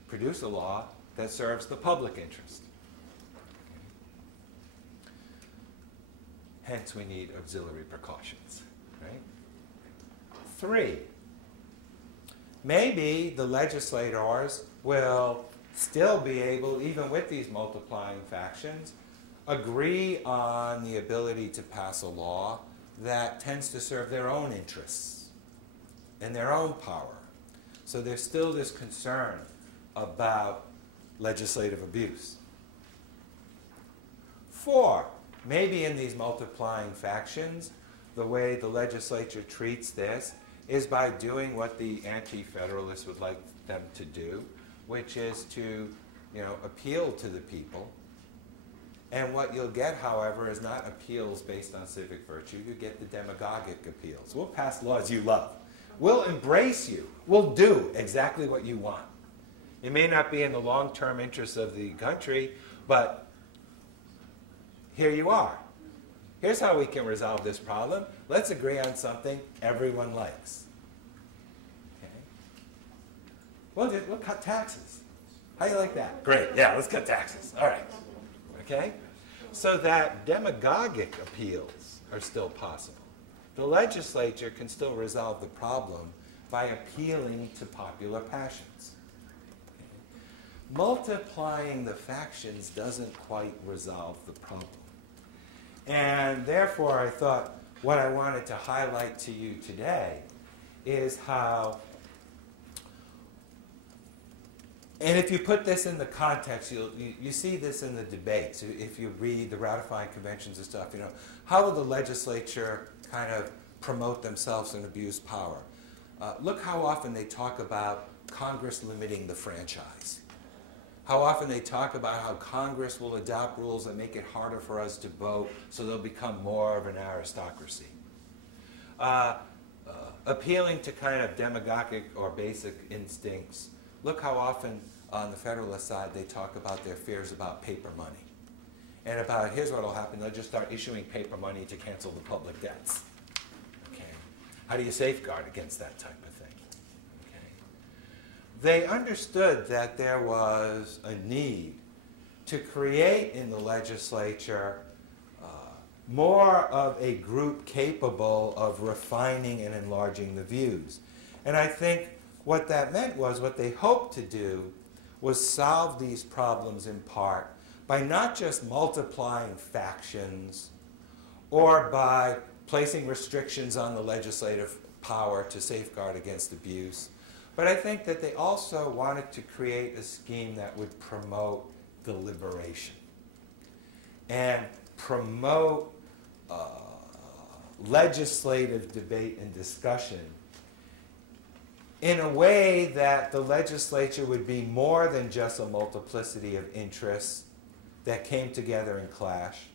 produce a law that serves the public interest. Hence, we need auxiliary precautions. Right? 3, maybe the legislators will still be able, even with these multiplying factions, agree on the ability to pass a law that tends to serve their own interests and their own power. So there's still this concern about legislative abuse. 4, maybe in these multiplying factions, the way the legislature treats this is by doing what the Anti-Federalists would like them to do, which is to, appeal to the people. And what you'll get, however, is not appeals based on civic virtue. You get the demagogic appeals. We'll pass laws you love. We'll embrace you. We'll do exactly what you want. It may not be in the long-term interests of the country, but here you are. Here's how we can resolve this problem. Let's agree on something everyone likes. Okay? We'll cut taxes. How do you like that? Great. Yeah, let's cut taxes. All right. Okay? So that demagogic appeals are still possible. The legislature can still resolve the problem by appealing to popular passions. Multiplying the factions doesn't quite resolve the problem. And therefore, I thought what I wanted to highlight to you today is how, and if you put this in the context, you see this in the debates. If you read the ratifying conventions and stuff, how will the legislature kind of promote themselves and abuse power? Look how often they talk about Congress limiting the franchise. How often they talk about how Congress will adopt rules that make it harder for us to vote, so they'll become more of an aristocracy. Appealing to kind of demagogic or basic instincts. Look how often on the Federalist side they talk about their fears about paper money. And about, here's what will happen, they'll just start issuing paper money to cancel the public debts. Okay. How do you safeguard against that type of thing? Okay. They understood that there was a need to create in the legislature more of a group capable of refining and enlarging the views. And I think what that meant was, what they hoped to do was solve these problems in part by not just multiplying factions or by placing restrictions on the legislative power to safeguard against abuse, but I think that they also wanted to create a scheme that would promote deliberation and promote legislative debate and discussion in a way that the legislature would be more than just a multiplicity of interests that came together and clashed,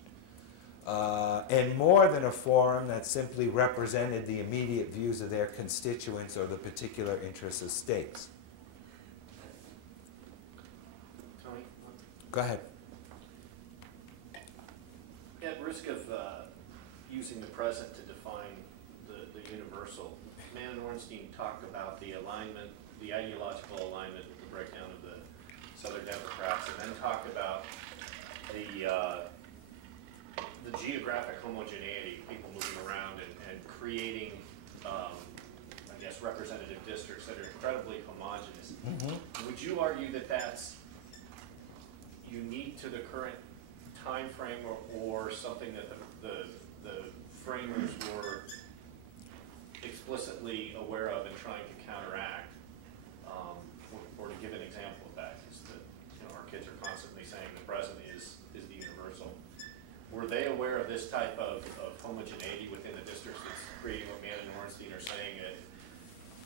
and more than a forum that simply represented the immediate views of their constituents or the particular interests of states. Tony? Go ahead. At risk of using the present to define the universal, Mann and Ornstein talked about the alignment, the ideological alignment, the breakdown of the Southern Democrats, and then talked about the geographic homogeneity, people moving around and creating, I guess, representative districts that are incredibly homogeneous. Mm-hmm. Would you argue that that's unique to the current time frame, or something that the framers were explicitly aware of and trying to counteract? Or to give an example of that, is that our kids are constantly saying the present is the universal. Were they aware of this type of homogeneity within the districts that's creating what Mann and Ornstein are saying,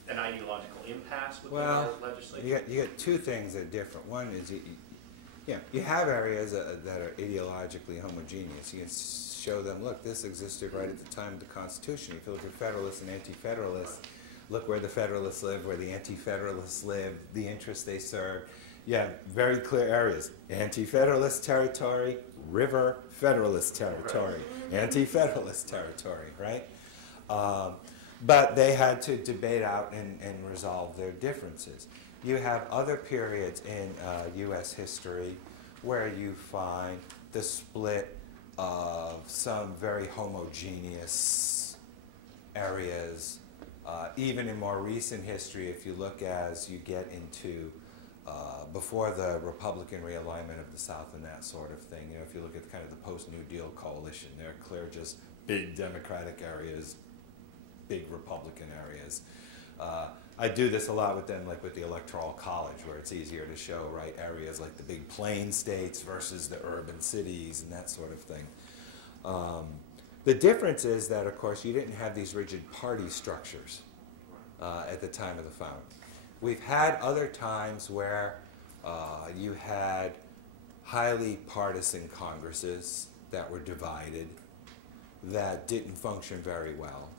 an ideological impasse within the legislature? You get two things that are different. One is you have areas that are ideologically homogeneous. You can show them, look, this existed right at the time of the Constitution. If you look at Federalists and Anti-Federalists, look where the Federalists lived, where the Anti-Federalists lived, the interests they served. You have very clear areas. Anti-Federalist territory, river, Federalist territory, Anti-Federalist territory, right? But they had to debate out and resolve their differences. You have other periods in U.S. history where you find the split of some very homogeneous areas. Even in more recent history, if you look as you get into before the Republican realignment of the South and that sort of thing, if you look at kind of the post-New Deal coalition, they're clear just big Democratic areas, big Republican areas. I do this a lot with them, like with the Electoral College, where it's easier to show, right, areas like the big plain states versus the urban cities and that sort of thing. The difference is that, of course, you didn't have these rigid party structures at the time of the founding. We've had other times where you had highly partisan Congresses that were divided, that didn't function very well.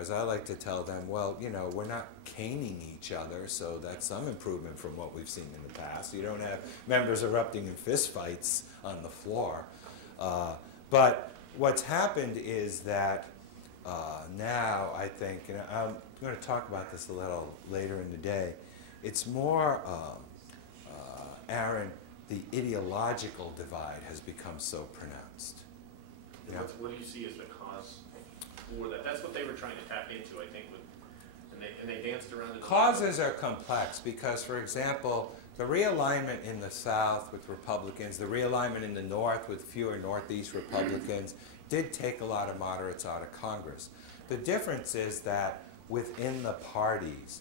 As I like to tell them, well, we're not caning each other, so that's some improvement from what we've seen in the past. You don't have members erupting in fistfights on the floor. But what's happened is that now, I think, and I'm going to talk about this a little later in the day, it's more, Aaron, the ideological divide has become so pronounced. Yeah. What do you see as the cause for that? That's what they were trying to tap into, I think, and they danced around it. Causes are complex because, for example, the realignment in the South with Republicans, the realignment in the North with fewer Northeast Republicans did take a lot of moderates out of Congress. The difference is that within the parties,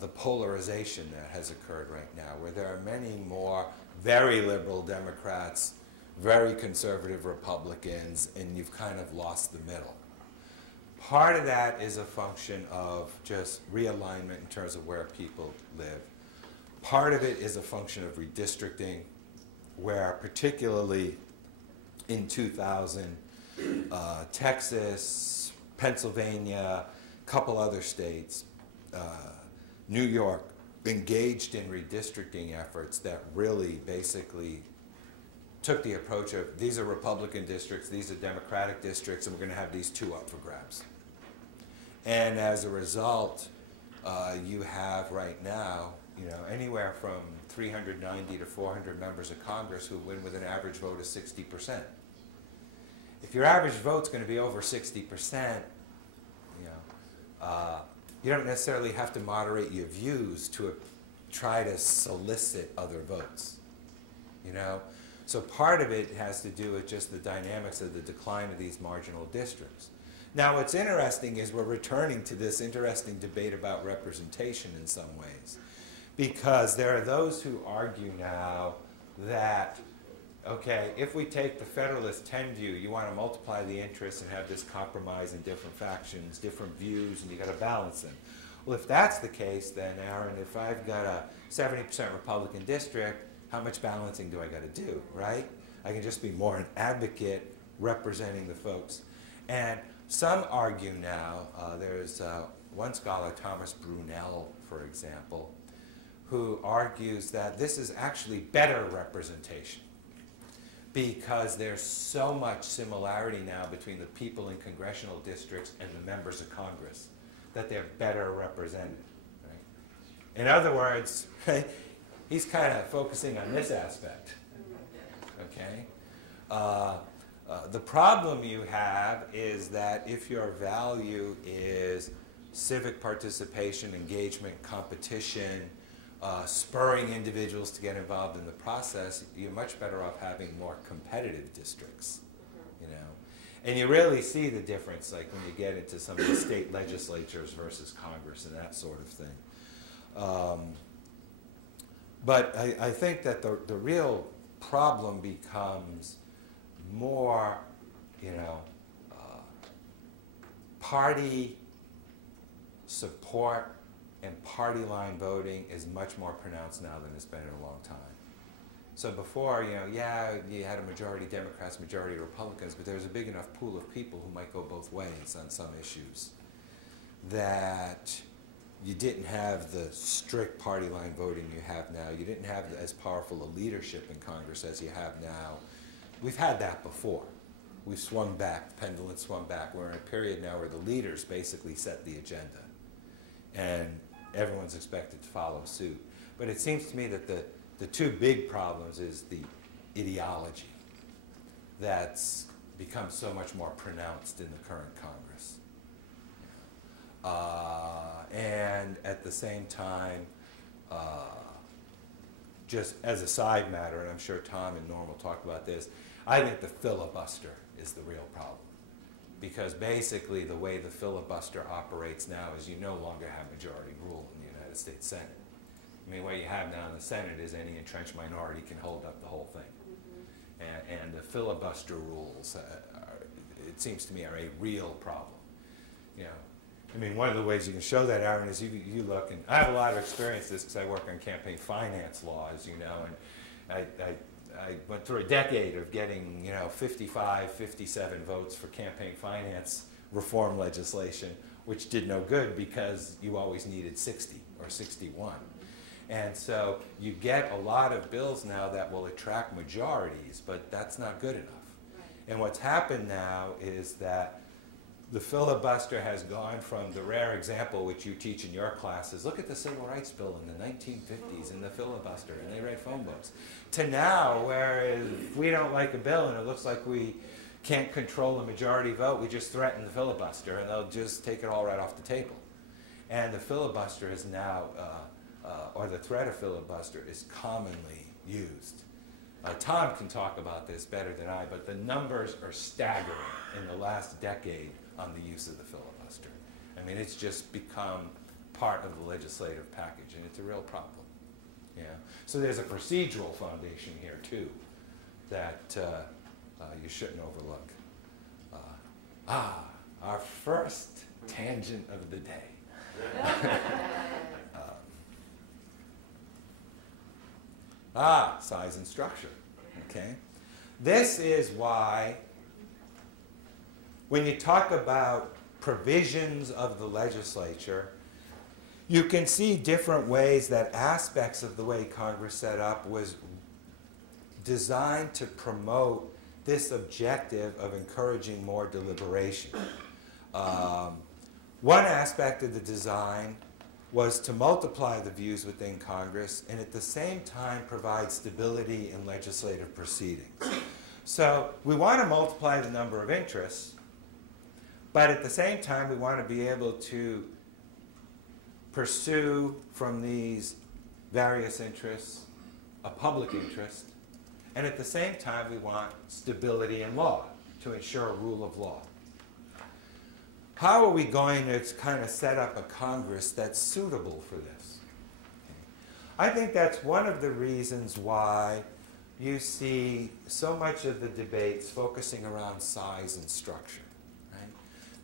the polarization that has occurred right now, where there are many more very liberal Democrats, very conservative Republicans, and you've kind of lost the middle. Part of that is a function of just realignment in terms of where people live. Part of it is a function of redistricting, where particularly in 2000, Texas, Pennsylvania, a couple other states, New York, engaged in redistricting efforts that really basically took the approach of these are Republican districts, these are Democratic districts, and we're going to have these two up for grabs. And as a result, you have right now, anywhere from 390 to 400 members of Congress who win with an average vote of 60%. If your average vote's going to be over 60%, you don't necessarily have to moderate your views to try to solicit other votes. So part of it has to do with just the dynamics of the decline of these marginal districts. Now what's interesting is we're returning to this interesting debate about representation in some ways, because there are those who argue now that, okay, if we take the Federalist 10 view, you want to multiply the interests and have this compromise in different factions, different views, and you got to balance them. Well, if that's the case, then Aaron, if I've got a 70% Republican district, how much balancing do I got to do, right? I can just be more an advocate representing the folks. And some argue now, there's one scholar, Thomas Brunel, for example, who argues that this is actually better representation because there's so much similarity now between the people in congressional districts and the members of Congress that they're better represented. Right? In other words, he's kind of focusing on this aspect. Okay? The problem you have is that if your value is civic participation, engagement, competition, spurring individuals to get involved in the process, you're much better off having more competitive districts, And you really see the difference, like when you get into some of the state legislatures versus Congress and that sort of thing. But I think that the real problem becomes more, party support and party line voting is much more pronounced now than it's been in a long time. So before, you had a majority Democrats, majority Republicans, but there was a big enough pool of people who might go both ways on some issues that you didn't have the strict party line voting you have now. You didn't have as powerful a leadership in Congress as you have now. We've had that before. We've swung back, the pendulum swung back. We're in a period now where the leaders basically set the agenda and everyone's expected to follow suit. But it seems to me that the two big problems is the ideology that's become so much more pronounced in the current Congress. And at the same time, just as a side matter, and I'm sure Tom and Norm will talk about this, I think the filibuster is the real problem. Because basically the way the filibuster operates now is you no longer have majority rule in the United States Senate. I mean, what you have now in the Senate is any entrenched minority can hold up the whole thing. And the filibuster rules, it seems to me, are a real problem. I mean, one of the ways you can show that, Aaron, is you look, and I have a lot of experience with this because I work on campaign finance law, as you know, and I went through a decade of getting, 55, 57 votes for campaign finance reform legislation, which did no good because you always needed 60 or 61. And so you get a lot of bills now that will attract majorities, but that's not good enough. Right. And what's happened now is that the filibuster has gone from the rare example which you teach in your classes, look at the Civil Rights Bill in the 1950s and the filibuster, and they read phone books, to now where if we don't like a bill and it looks like we can't control a majority vote, we just threaten the filibuster, and they'll just take it all right off the table. And the filibuster is now, or the threat of filibuster is commonly used. Tom can talk about this better than I, but the numbers are staggering in the last decade on the use of the filibuster. I mean, it's just become part of the legislative package, and it's a real problem. Yeah. So there's a procedural foundation here, too, that you shouldn't overlook. Our first tangent of the day. Size and structure. Okay? This is why when you talk about provisions of the legislature, you can see different ways that aspects of the way Congress set up was designed to promote this objective of encouraging more deliberation. One aspect of the design was to multiply the views within Congress and at the same time provide stability in legislative proceedings. So we want to multiply the number of interests, but at the same time we want to be able to pursue from these various interests a public interest, and at the same time we want stability in law to ensure a rule of law. How are we going to kind of set up a Congress that's suitable for this? I think that's one of the reasons why you see so much of the debates focusing around size and structure. Right?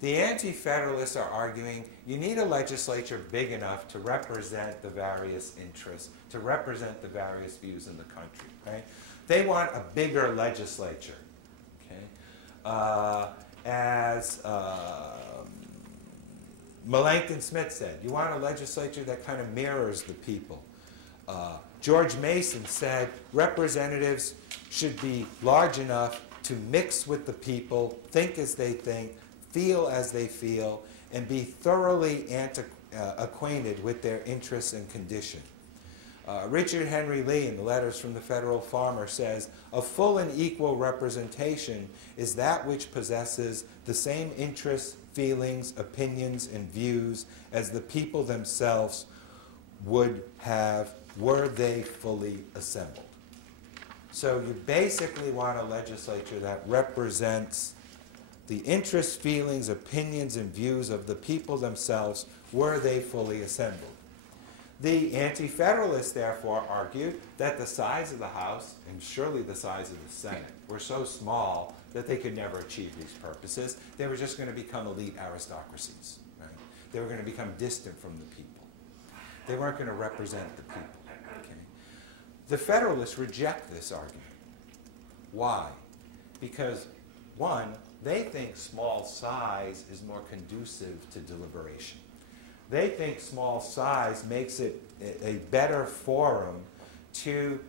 The anti-federalists are arguing you need a legislature big enough to represent the various interests, to represent the various views in the country. Right? They want a bigger legislature. Okay? As Melanchthon Smith said, you want a legislature that kind of mirrors the people. George Mason said representatives should be large enough to mix with the people, think as they think, feel as they feel, and be thoroughly acquainted with their interests and condition. Richard Henry Lee in the Letters from the Federal Farmer says, a full and equal representation is that which possesses the same interests, feelings, opinions, and views as the people themselves would have were they fully assembled. So you basically want a legislature that represents the interests, feelings, opinions, and views of the people themselves were they fully assembled. The anti-federalists, therefore, argued that the size of the House, and surely the size of the Senate, were so small that they could never achieve these purposes. They were just going to become elite aristocracies. Right? They were going to become distant from the people. They weren't going to represent the people. Okay? The Federalists reject this argument. Why? Because, one, they think small size is more conducive to deliberation. They think small size makes it a better forum to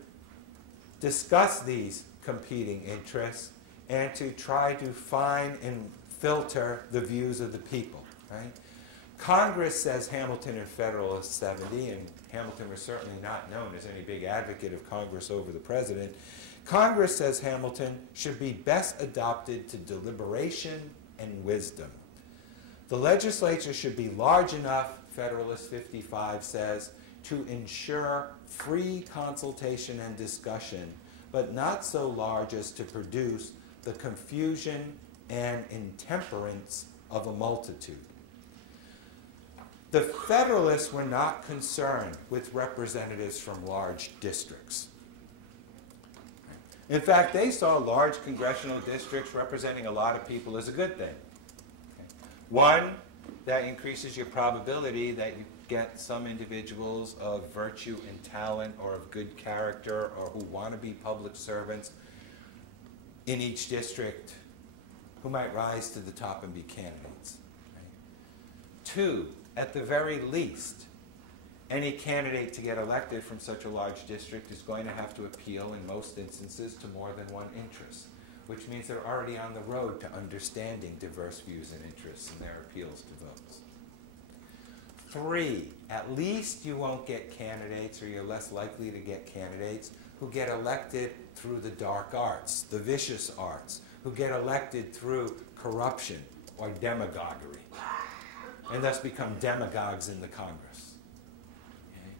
discuss these competing interests and to try to find and filter the views of the people. Right? Congress, says Hamilton in Federalist 70, and Hamilton was certainly not known as any big advocate of Congress over the president, Congress, says Hamilton, should be best adopted to deliberation and wisdom. The legislature should be large enough, Federalist 55 says, to ensure free consultation and discussion, but not so large as to produce the confusion and intemperance of a multitude. The Federalists were not concerned with representatives from large districts. In fact, they saw large congressional districts representing a lot of people as a good thing. One, that increases your probability that you get some individuals of virtue and talent or of good character or who want to be public servants in each district who might rise to the top and be candidates. Right? Two, at the very least, any candidate to get elected from such a large district is going to have to appeal in most instances to more than one interest, which means they're already on the road to understanding diverse views and interests in their appeals to votes. Three, at least you won't get candidates, or you're less likely to get candidates, who get elected through the dark arts, the vicious arts, who get elected through corruption or demagoguery, and thus become demagogues in the Congress. Okay?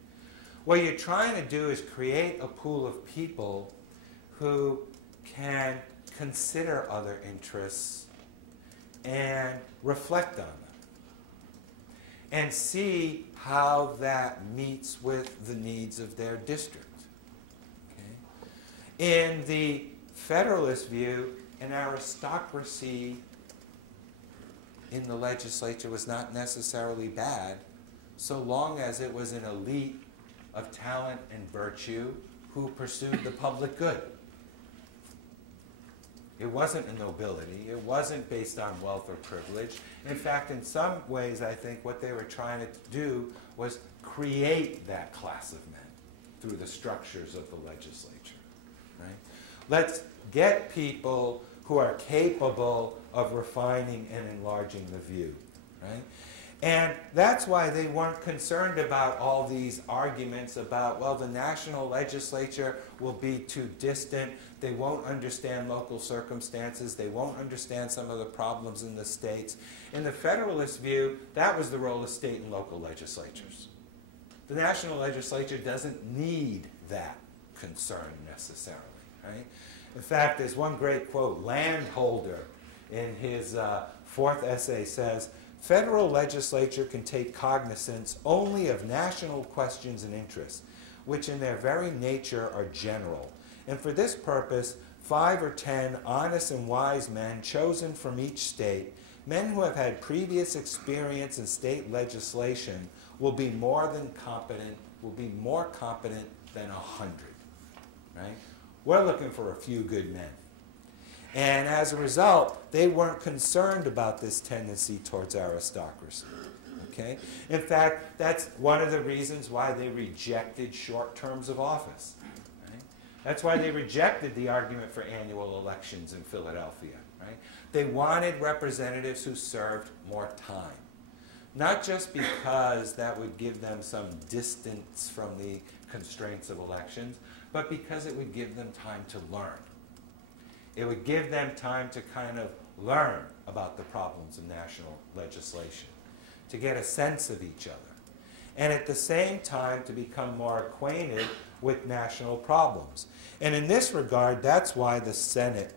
What you're trying to do is create a pool of people who can consider other interests and reflect on them and see how that meets with the needs of their district. Okay? In the Federalist view, an aristocracy in the legislature was not necessarily bad, so long as it was an elite of talent and virtue who pursued the public good. It wasn't a nobility. It wasn't based on wealth or privilege. In fact, in some ways, I think what they were trying to do was create that class of men through the structures of the legislature. Right? Let's get people who are capable of refining and enlarging the view. Right? And that's why they weren't concerned about all these arguments about, well, the national legislature will be too distant, they won't understand local circumstances, they won't understand some of the problems in the states. In the Federalist view, that was the role of state and local legislatures. The national legislature doesn't need that concern necessarily. Right? In fact, there's one great quote. Landholder, in his fourth essay, says, "Federal legislature can take cognizance only of national questions and interests, which in their very nature are general. And for this purpose, 5 or 10 honest and wise men chosen from each state, men who have had previous experience in state legislation, will be more competent than 100. Right? We're looking for a few good men. And as a result, they weren't concerned about this tendency towards aristocracy. Okay? In fact, that's one of the reasons why they rejected short terms of office. Right? That's why they rejected the argument for annual elections in Philadelphia. Right? They wanted representatives who served more time. Not just because that would give them some distance from the constraints of elections, but because it would give them time to learn. It would give them time to kind of learn about the problems of national legislation, to get a sense of each other, and at the same time to become more acquainted with national problems. And in this regard, that's why the Senate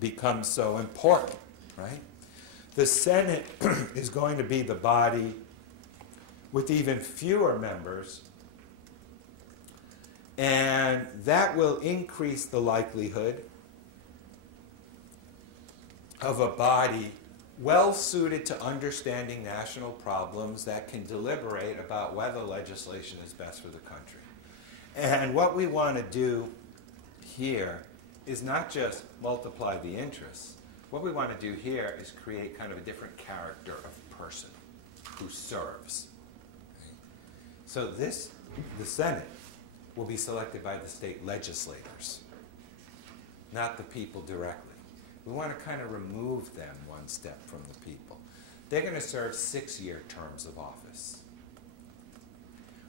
becomes so important, right? The Senate is going to be the body with even fewer members, and that will increase the likelihood of a body well suited to understanding national problems that can deliberate about whether legislation is best for the country. And what we want to do here is not just multiply the interests. What we want to do here is create kind of a different character of person who serves. So the Senate will be selected by the state legislators, not the people directly. We want to kind of remove them one step from the people. They're going to serve 6-year terms of office,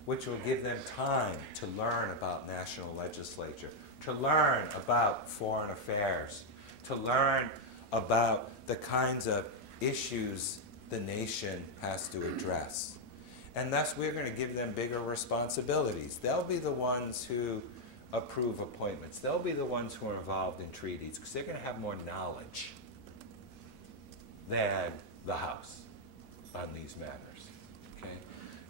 which will give them time to learn about national legislature, to learn about foreign affairs, to learn about the kinds of issues the nation has to address. And thus, we're going to give them bigger responsibilities. They'll be the ones who approve appointments. They'll be the ones who are involved in treaties because they're going to have more knowledge than the House on these matters. Okay?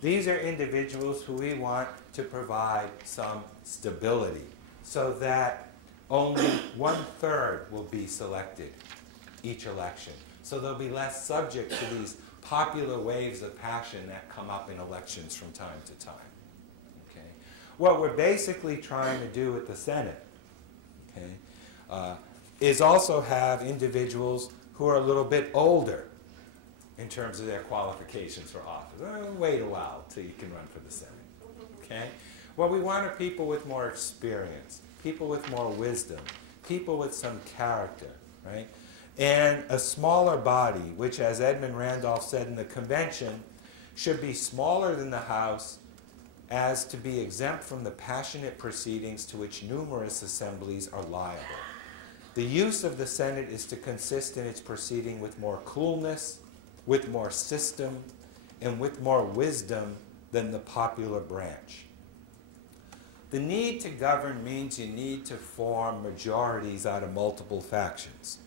These are individuals who we want to provide some stability so that only 1/3 will be selected each election. So they'll be less subject to these popular waves of passion that come up in elections from time to time. Okay? What we're basically trying to do with the Senate, okay, is also have individuals who are a little bit older in terms of their qualifications for office. Wait a while till you can run for the Senate. Okay? What we want are people with more experience, people with more wisdom, people with some character, right? And a smaller body, which, as Edmund Randolph said in the convention, should be smaller than the House as to be exempt from the passionate proceedings to which numerous assemblies are liable. The use of the Senate is to consist in its proceeding with more coolness, with more system, and with more wisdom than the popular branch. The need to govern means you need to form majorities out of multiple factions.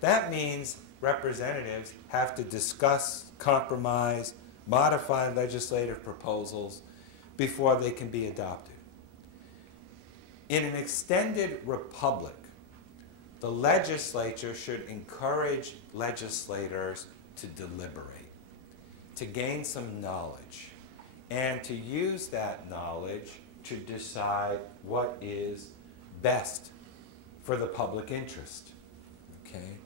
That means representatives have to discuss, compromise, modify legislative proposals before they can be adopted. In an extended republic, the legislature should encourage legislators to deliberate, to gain some knowledge, and to use that knowledge to decide what is best for the public interest. Okay?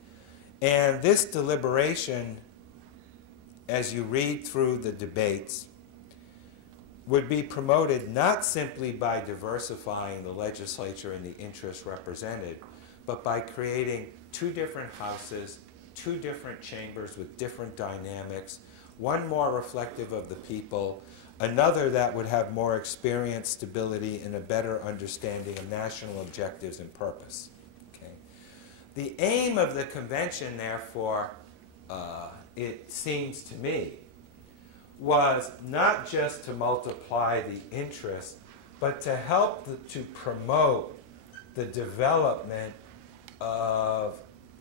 And this deliberation, as you read through the debates, would be promoted not simply by diversifying the legislature and the interests represented, but by creating two different houses, two different chambers with different dynamics, one more reflective of the people, another that would have more experience, stability, and a better understanding of national objectives and purpose. Okay? The aim of the convention, therefore, it seems to me, was not just to multiply the interest, but to help to promote the development of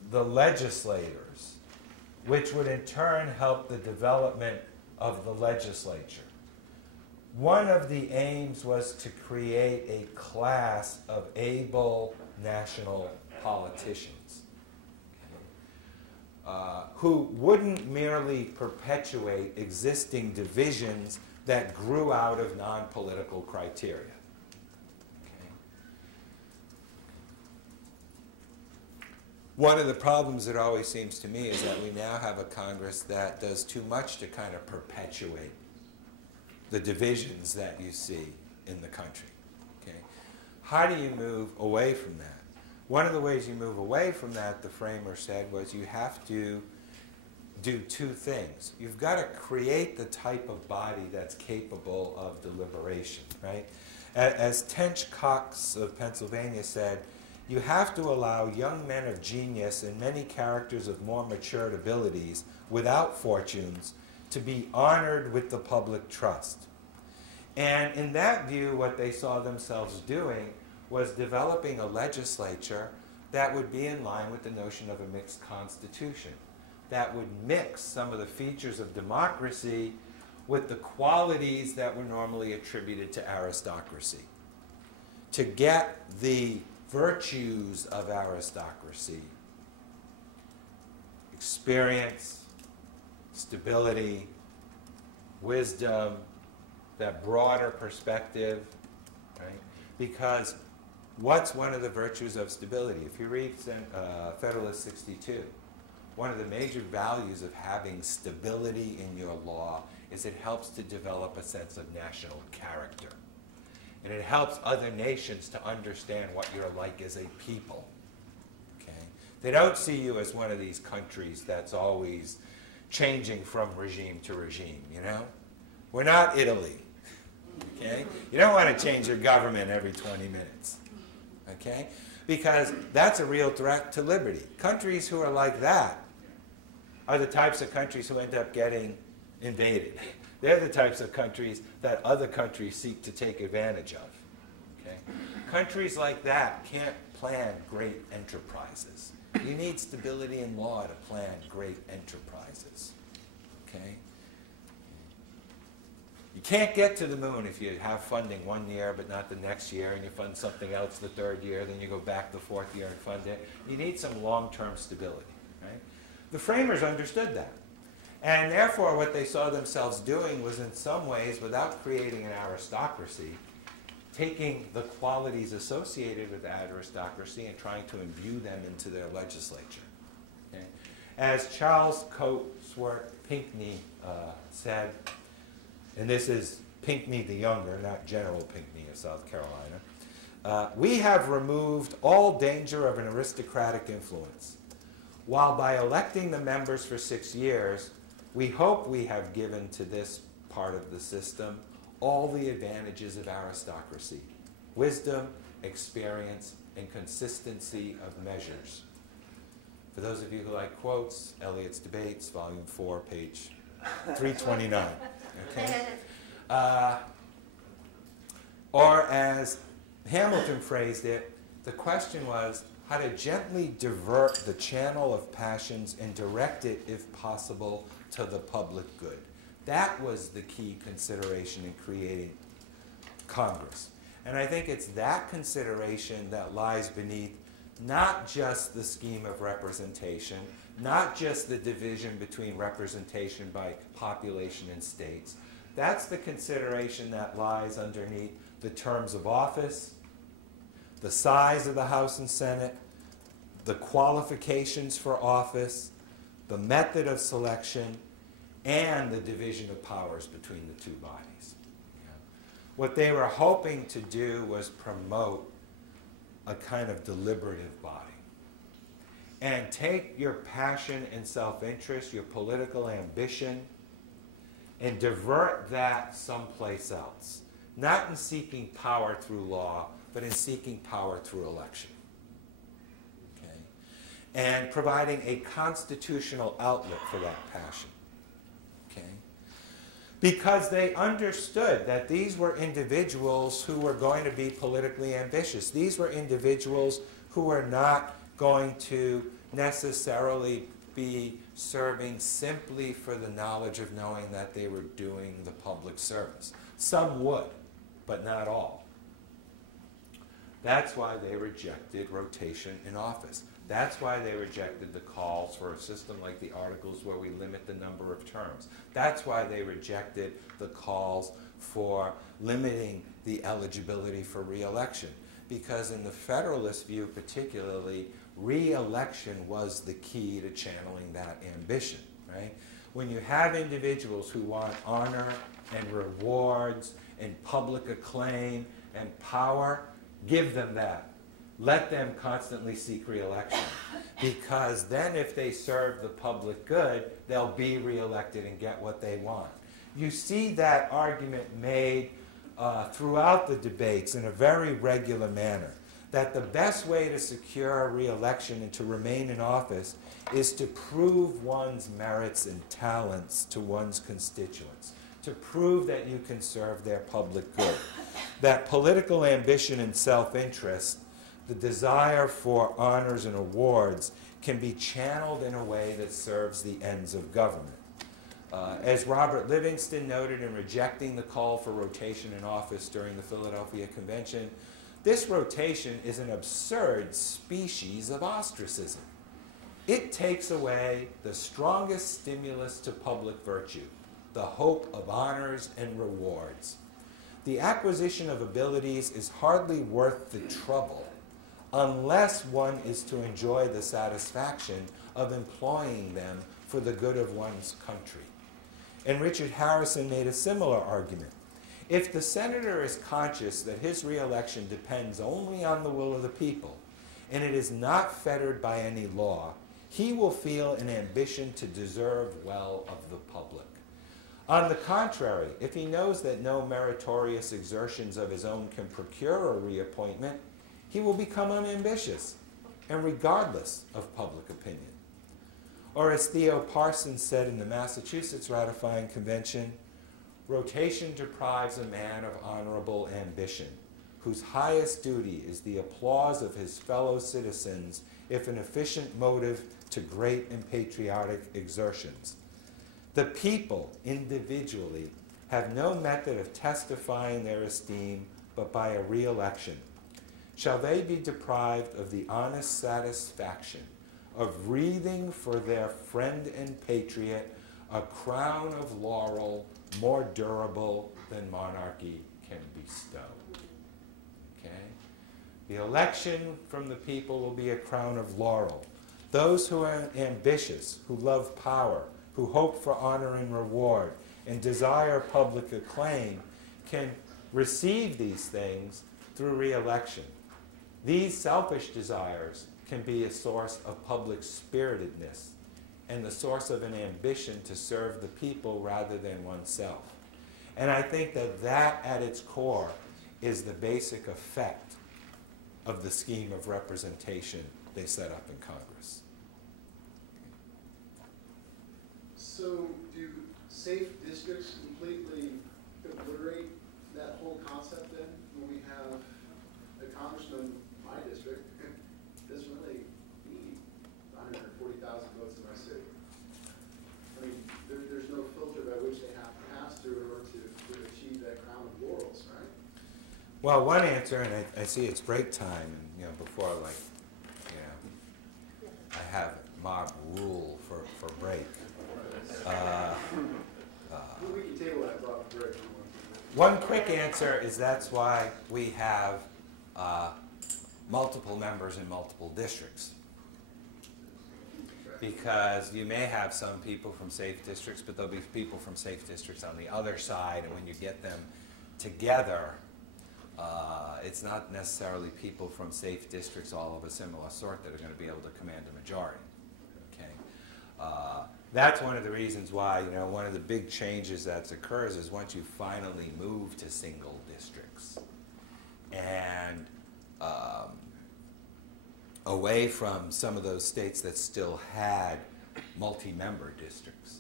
the legislators, which would in turn help the development of the legislature. One of the aims was to create a class of able national politicians who wouldn't merely perpetuate existing divisions that grew out of non-political criteria. Okay. One of the problems, it always seems to me, is that we now have a Congress that does too much to kind of perpetuate the divisions that you see in the country. Okay? How do you move away from that? One of the ways you move away from that, the framer said, was you have to do two things. You've got to create the type of body that's capable of deliberation, right? As Tench Cox of Pennsylvania said, you have to allow young men of genius and many characters of more matured abilities without fortunes to be honored with the public trust. And in that view, what they saw themselves doing was developing a legislature that would be in line with the notion of a mixed constitution, that would mix some of the features of democracy with the qualities that were normally attributed to aristocracy, to get the virtues of aristocracy: experience, stability, wisdom, that broader perspective, right? Because what's one of the virtues of stability? If you read Federalist 62, one of the major values of having stability in your law is it helps to develop a sense of national character. And it helps other nations to understand what you're like as a people. Okay? They don't see you as one of these countries that's always changing from regime to regime, you know? We're not Italy. Okay? You don't want to change your government every 20 minutes. Okay? Because that's a real threat to liberty. Countries who are like that are the types of countries who end up getting invaded. They're the types of countries that other countries seek to take advantage of. Okay? Countries like that can't plan great enterprises. You need stability in law to plan great enterprises. Okay? You can't get to the moon if you have funding one year but not the next year, and you fund something else the third year, then you go back the fourth year and fund it. You need some long-term stability. Right? The framers understood that. And therefore, what they saw themselves doing was, in some ways, without creating an aristocracy, taking the qualities associated with aristocracy and trying to imbue them into their legislature. Okay? As Charles Cotesworth Pinckney said, and this is Pinckney the Younger, not General Pinckney of South Carolina, we have removed all danger of an aristocratic influence, while by electing the members for 6 years, we hope we have given to this part of the system all the advantages of aristocracy: wisdom, experience, and consistency of measures. For those of you who like quotes, Eliot's Debates, Volume 4, page 329. Okay? Or as Hamilton phrased it, the question was how to gently divert the channel of passions and direct it, if possible, to the public good. That was the key consideration in creating Congress. And I think it's that consideration that lies beneath not just the scheme of representation, not just the division between representation by population and states. That's the consideration that lies underneath the terms of office, the size of the House and Senate, the qualifications for office, the method of selection, and the division of powers between the two bodies. What they were hoping to do was promote a kind of deliberative body and take your passion and self-interest, your political ambition, and divert that someplace else. Not in seeking power through law, but in seeking power through election. Okay? And providing a constitutional outlet for that passion. Okay? Because they understood that these were individuals who were going to be politically ambitious. These were individuals who were not going to necessarily be serving simply for the knowledge of knowing that they were doing the public service. Some would, but not all. That's why they rejected rotation in office. That's why they rejected the calls for a system like the Articles where we limit the number of terms. That's why they rejected the calls for limiting the eligibility for re-election. Because in the Federalist view particularly, re-election was the key to channeling that ambition, right? When you have individuals who want honor and rewards and public acclaim and power, give them that. Let them constantly seek re-election. Because then if they serve the public good, they'll be re-elected and get what they want. You see that argument made throughout the debates in a very regular manner, that the best way to secure a re-election and to remain in office is to prove one's merits and talents to one's constituents, to prove that you can serve their public good. That political ambition and self-interest, the desire for honors and awards, can be channeled in a way that serves the ends of government. As Robert Livingston noted in rejecting the call for rotation in office during the Philadelphia Convention, this rotation is an absurd species of ostracism. It takes away the strongest stimulus to public virtue, the hope of honors and rewards. The acquisition of abilities is hardly worth the trouble unless one is to enjoy the satisfaction of employing them for the good of one's country. And Richard Harrison made a similar argument. If the senator is conscious that his re-election depends only on the will of the people, and it is not fettered by any law, he will feel an ambition to deserve well of the public. On the contrary, if he knows that no meritorious exertions of his own can procure a reappointment, he will become unambitious and regardless of public opinion. Or as Theo Parsons said in the Massachusetts Ratifying Convention, rotation deprives a man of honorable ambition, whose highest duty is the applause of his fellow citizens if an efficient motive to great and patriotic exertions. The people, individually, have no method of testifying their esteem but by a re-election. Shall they be deprived of the honest satisfaction of wreathing for their friend and patriot a crown of laurel more durable than monarchy can bestow? Okay? The election from the people will be a crown of laurel. Those who are ambitious, who love power, who hope for honor and reward, and desire public acclaim, can receive these things through re-election. These selfish desires can be a source of public spiritedness and the source of an ambition to serve the people rather than oneself. And I think that that at its core is the basic effect of the scheme of representation they set up in Congress. So do safe districts completely obliterate that whole concept then? When we have a congressman in my district doesn't really need 140,000 votes in my city. I mean, there's no filter by which they have to pass through in order to achieve that crown of laurels, right? Well, one answer, and I see it's break time, and before I have mob rule for break. We can table that thought for break. One quick answer is that's why we have multiple members in multiple districts. Because you may have some people from safe districts, but there'll be people from safe districts on the other side, and when you get them together, it's not necessarily people from safe districts all of a similar sort that are going to be able to command a majority. Okay? That's one of the reasons why, one of the big changes that occurs is once you finally move to single districts and away from some of those states that still had multi-member districts.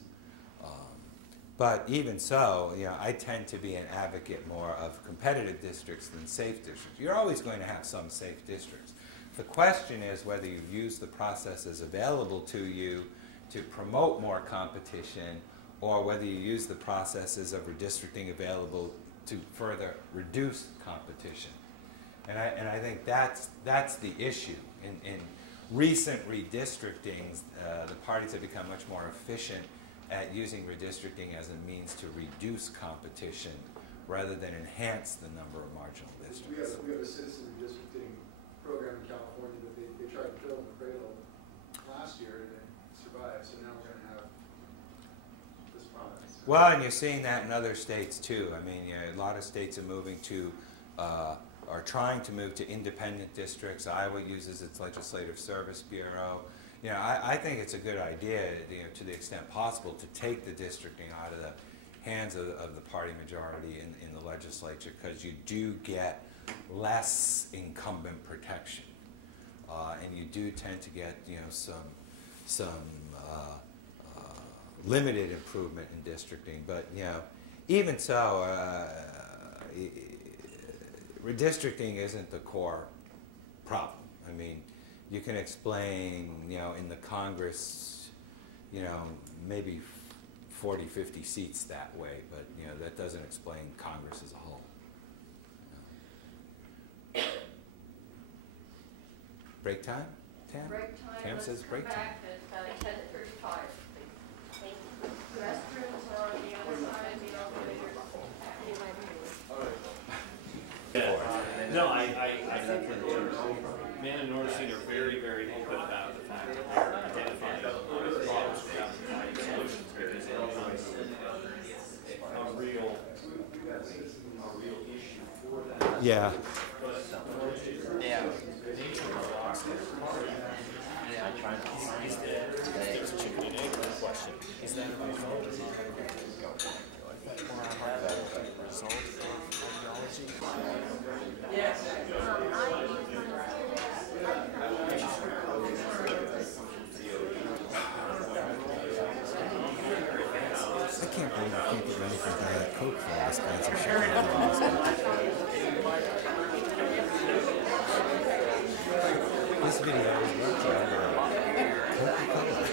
But even so, I tend to be an advocate more of competitive districts than safe districts. You're always going to have some safe districts. The question is whether you use the processes available to you to promote more competition, or whether you use the processes of redistricting available to further reduce competition. And I think that's the issue. In recent redistrictings, the parties have become much more efficient at using redistricting as a means to reduce competition rather than enhance the number of marginal districts. We have a citizen redistricting program in California that they tried to kill in the cradle last year and it survived, so now we're going to have this province. Well, and you're seeing that in other states too. I mean, a lot of states are moving to, are trying to move to independent districts. Iowa uses its Legislative Service Bureau. I think it's a good idea, to the extent possible, to take the districting out of the hands of the party majority in the legislature, because you do get less incumbent protection, and you do tend to get some limited improvement in districting. But even so, redistricting isn't the core problem. I mean, you can explain, in the Congress, maybe 40, 50 seats that way, but that doesn't explain Congress as a whole. Break time? Tam? Break time, Tam let's says come break time. back at 10:35. Restrooms are on the other side of the elevator. No, I think that Man and Northside are very, very open about the fact that they're identifying problems without providing solutions, because it becomes a real issue for that. Yeah. Yeah. There's a chicken and egg question. Is that a result of ideology? Yes. I can't believe I can't get ready for Diet Coke for all this kinds of shit. This video is brought to you by Colby College.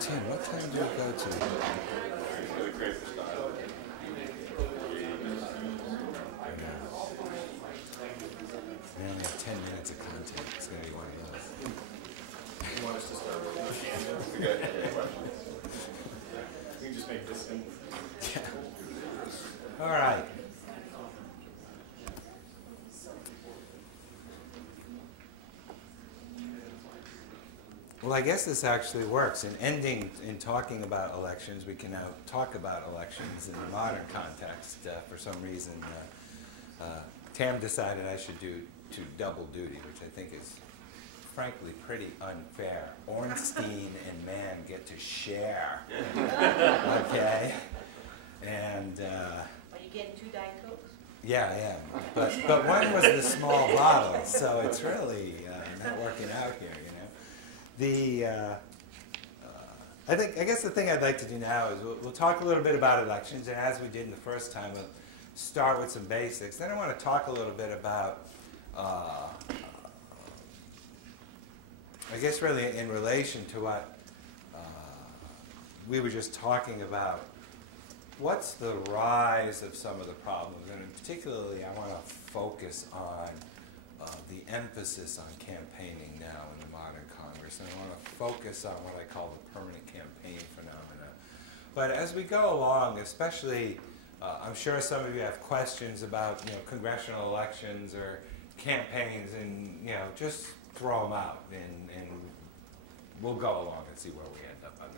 Tim, what time do you go to? We only have 10 minutes of content. It's going to be Well, I guess this actually works. In ending, in talking about elections, we can now talk about elections in the modern context. For some reason, Tam decided I should do double duty, which I think is frankly pretty unfair. Ornstein and Mann get to share, okay? And Are you getting 2 Diet Cokes? yeah, I am. But one was the small bottle, so it's really not working out here, you know. I guess the thing I'd like to do now is we'll talk a little bit about elections, and as we did in the first time, we'll start with some basics. Then I want to talk a little bit about, I guess really in relation to what we were just talking about, what's the rise of some of the problems, and particularly I want to focus on the emphasis on campaigning now in the modern Congress, and I want to focus on what I call the permanent campaign phenomena. But as we go along, especially, I'm sure some of you have questions about, you know, congressional elections or campaigns, and, you know, just throw them out, and we'll go along and see where we end up on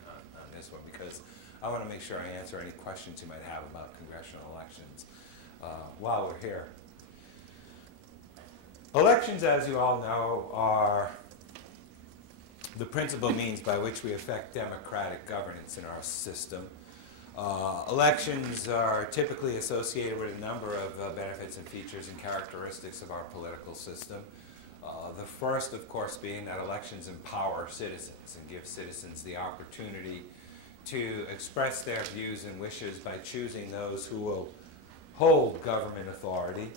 this one, because I want to make sure I answer any questions you might have about congressional elections while we're here. Elections, as you all know, are the principal means by which we affect democratic governance in our system. Elections are typically associated with a number of benefits and features and characteristics of our political system. The first, of course, being that elections empower citizens and give citizens the opportunity to express their views and wishes by choosing those who will hold government authority.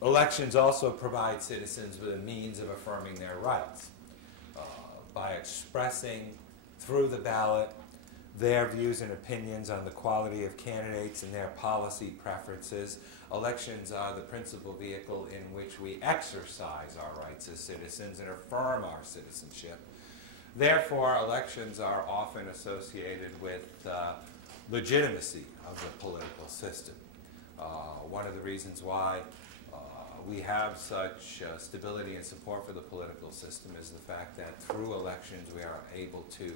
Elections also provide citizens with a means of affirming their rights by expressing through the ballot their views and opinions on the quality of candidates and their policy preferences. Elections are the principal vehicle in which we exercise our rights as citizens and affirm our citizenship. Therefore, elections are often associated with legitimacy of the political system. One of the reasons why we have such stability and support for the political system is the fact that through elections we are able to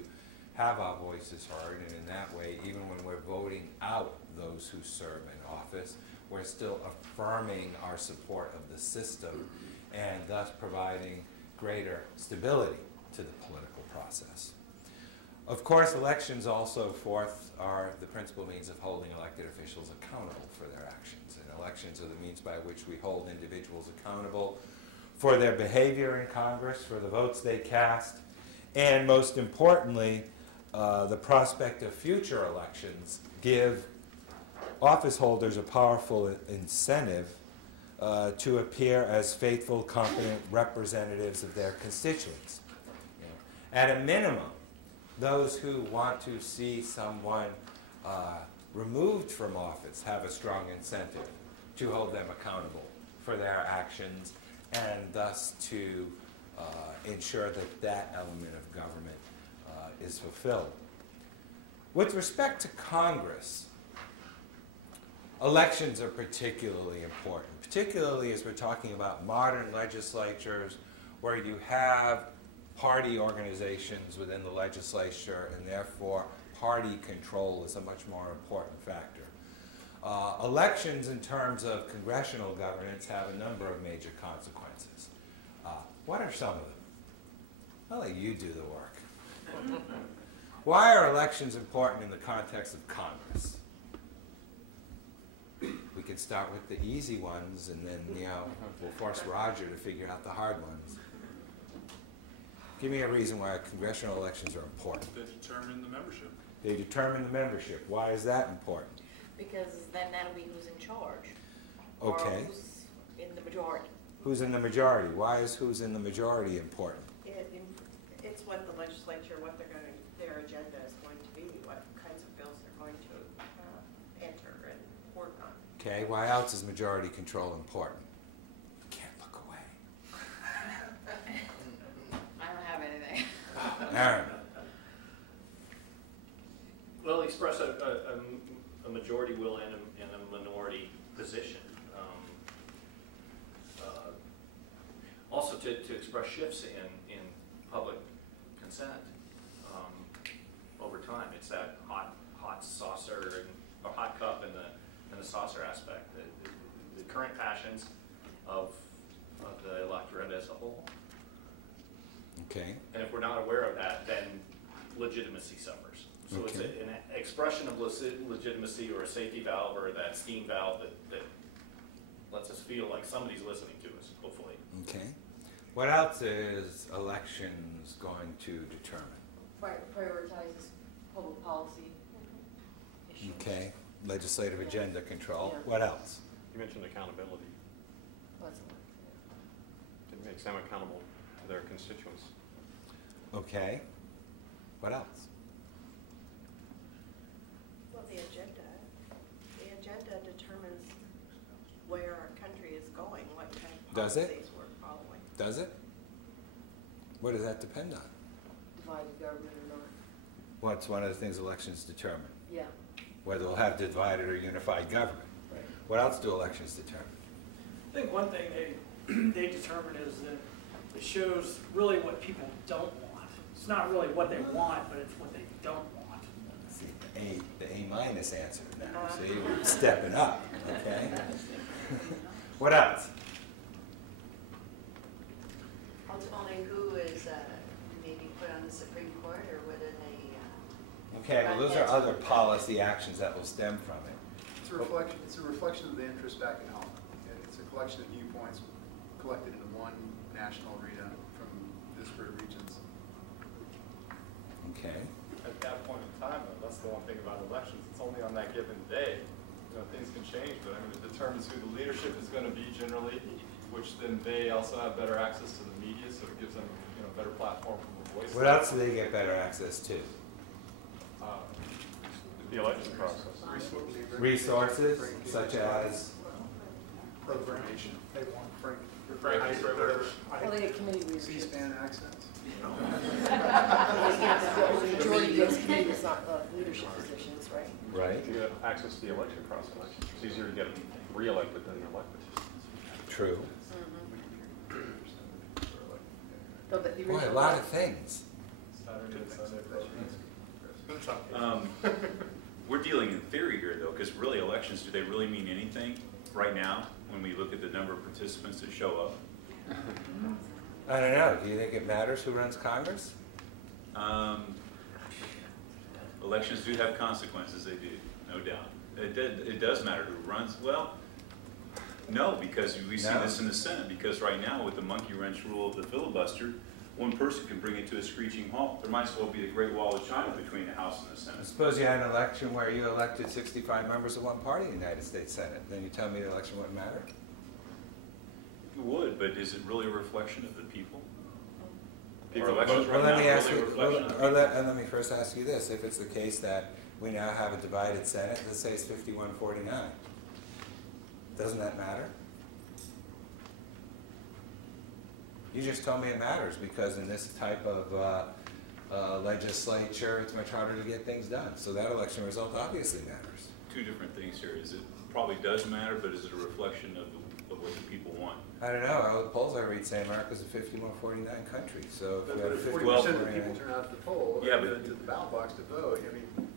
have our voices heard, and in that way, even when we're voting out those who serve in office, we're still affirming our support of the system and thus providing greater stability to the political process. Of course, elections also, fourth, are the principal means of holding elected officials accountable for their actions. And elections are the means by which we hold individuals accountable for their behavior in Congress, for the votes they cast, and most importantly, the prospect of future elections give office holders a powerful incentive to appear as faithful, competent representatives of their constituents. You know, at a minimum, those who want to see someone removed from office have a strong incentive to hold them accountable for their actions and thus to ensure that that element of government is fulfilled. With respect to Congress, elections are particularly important, particularly as we're talking about modern legislatures where you have party organizations within the legislature, and therefore party control is a much more important factor. Elections in terms of congressional governance have a number of major consequences. What are some of them? I'll let you do the work. Why are elections important in the context of Congress? We can start with the easy ones, and then, you know, we'll force Roger to figure out the hard ones. Give me a reason why congressional elections are important. They determine the membership. They determine the membership. Why is that important? Because then that'll be who's in charge. Okay. Or who's in the majority. Who's in the majority? Why is who's in the majority important? It's what the legislature, what they're going to, their agenda is going to be, what kinds of bills they're going to enter and work on. Okay, why else is majority control important? You can't look away. I don't have anything. Aaron. Well, express a majority will and a minority position. also to express shifts in public consent over time. It's that hot saucer or hot cup and the saucer aspect. The current passions of the electorate as a whole. Okay. And if we're not aware of that, then legitimacy suffers. So it's Okay. an expression of legitimacy or a safety valve or that steam valve that lets us feel like somebody's listening to us, hopefully. Okay. What else is elections going to determine? Prioritizes public policy issues. Okay. Legislative agenda control. Yeah. What else? You mentioned accountability. What's It makes them accountable to their constituents. Okay. What else? Well, the agenda determines where our country is going, what kind of Does it? policies we're following. Does it? What does that depend on? Divided government or not? Well, it's one of the things elections determine, Yeah. whether we'll have divided or unified government. Right. What else do elections determine? I think one thing they determine is that it shows really what people don't want. It's not really what they want, but it's what they don't want. See, the A minus answer now. See, we're stepping up, okay? What else? Ultimately, who is maybe put on the Supreme Court, or whether they... Okay, well, those are other policy actions that will stem from it. It's a reflection of the interest back at home. It's a collection of viewpoints collected into one national arena from disparate regions. Okay. At that point in time, though, that's the one thing about elections. It's only on that given day. You know, things can change, but I mean, it determines who the leadership is going to be generally, which then they also have better access to the media, so it gives them, you know, a better platform for the voice. What else do they get better access to? The election process. Resources, such as? Information. They want frank Well, they get committee leadership. C-SPAN access. The majority of those committees not leadership positions, right? Right. You get access to the election process. It's easier to get re-elected than elected. True. So that the Boy, a original- lot of things. We're dealing in theory here, though, because really elections, do they really mean anything right now when we look at the number of participants that show up? I don't know. Do you think it matters who runs Congress? Elections do have consequences, they do, no doubt. It does matter who runs. Well, no, because we see this in the Senate, because right now with the monkey wrench rule of the filibuster, one person can bring it to a screeching halt. There might as well be the Great Wall of China between the House and the Senate. Suppose you had an election where you elected 65 members of one party in the United States Senate. Then you tell me the election wouldn't matter? It would, but is it really a reflection of the people? Well, Or elections right let now me ask really a you, reflection of the or people? let me first ask you this. If it's the case that we now have a divided Senate, let's say it's 51-49, doesn't that matter? You just told me it matters because in this type of legislature, it's much harder to get things done. So that election result obviously matters. Two different things here. It probably does matter, but is it a reflection of what the people want? I don't know. All the polls I read say America's a 51-49 country. So if we had a 40% of the 51-49, people turn out to the poll, Yeah, to but- the ballot box to vote. I mean,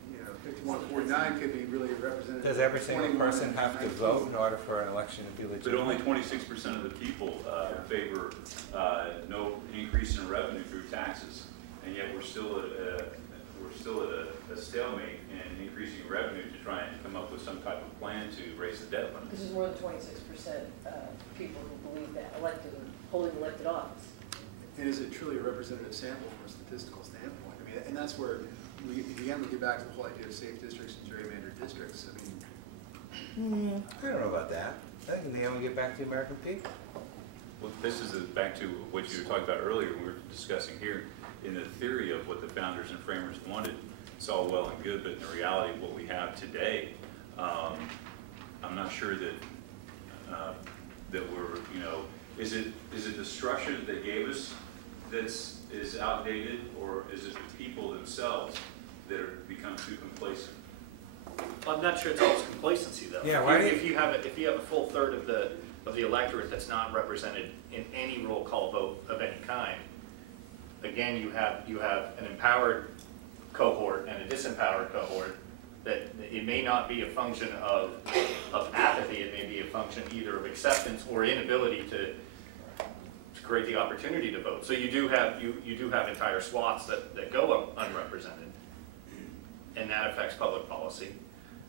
51-49 could be really representative. does every single 21 person have to 19. vote in order for an election to be legitimate? But only 26% of the people favor no increase in revenue through taxes, and yet we're still at a stalemate in increasing revenue to try and come up with some type of plan to raise the debt limit. This is more than 26% people who believe that holding elected office. And is it truly a representative sample from a statistical standpoint? I mean, and that's where we get back to the whole idea of safe districts and gerrymandered districts. I mean, I don't know about that. I think in the end we get back to the American people. Well, this is back to what you were talking about earlier, we were discussing here, in the theory of what the founders and framers wanted. It's all well and good, but in the reality of what we have today, I'm not sure that we're, is it the structure that they gave us is outdated, or is it the people themselves that have become too complacent? I'm not sure it's always complacency though. Yeah, why do you- If you have a full third of the of the electorate that's not represented in any roll call vote of any kind. Again, you have an empowered cohort and a disempowered cohort, that it may not be a function of apathy, it may be a function either of acceptance or inability to create the opportunity to vote. So you do have entire swaths that go unrepresented, and that affects public policy.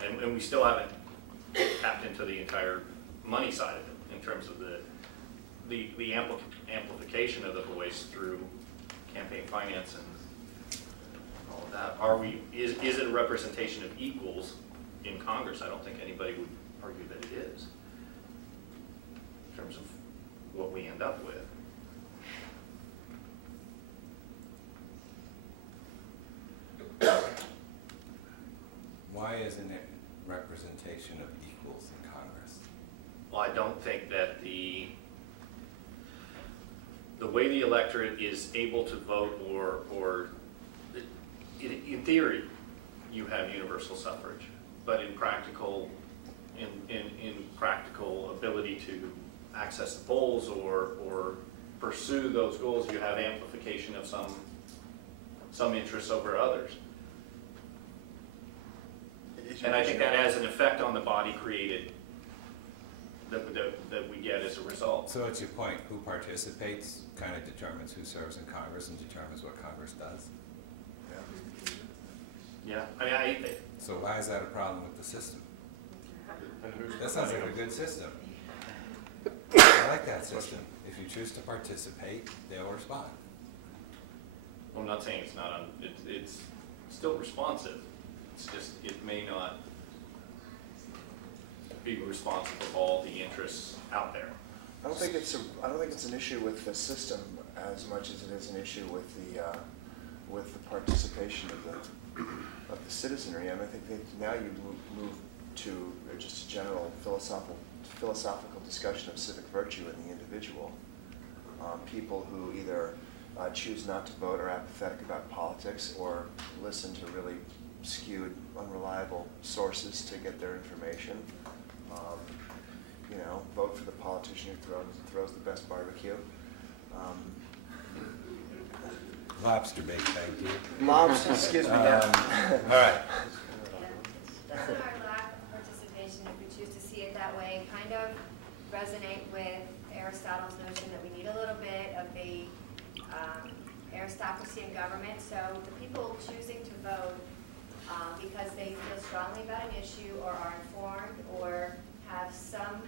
And we still haven't tapped into the entire money side of it in terms of the amplification of the voice through campaign finance and all of that. Is it a representation of equals in Congress? I don't think anybody would argue that it is, in terms of what we end up with. Why isn't it representation of equals in Congress? Well, I don't think that the way the electorate is able to vote, or in theory, you have universal suffrage, but in practical ability to access the polls or pursue those goals, you have amplification of some interests over others. And I think that has an effect on the body created that we get as a result. So it's your point, who participates kind of determines who serves in Congress and determines what Congress does? Yeah, I mean, so why is that a problem with the system? That sounds like a good system. I like that system. If you choose to participate, they'll respond. I'm not saying it's not, it's still responsive. It's just, it may not be responsive of all the interests out there. I don't think it's an issue with the system as much as it is an issue with the participation of the citizenry. And I think that now you move to just a general philosophical discussion of civic virtue in the individual. People who either choose not to vote, are apathetic about politics, or listen to really skewed, unreliable sources to get their information. Vote for the politician who throws the best barbecue. Lobster bake, thank you. Lobster, excuse me. Yeah. All right. Doesn't our lack of participation, if we choose to see it that way, kind of resonate with Aristotle's notion that we need a little bit of the aristocracy in government? So the people choosing to vote because they feel strongly about an issue or are informed or have some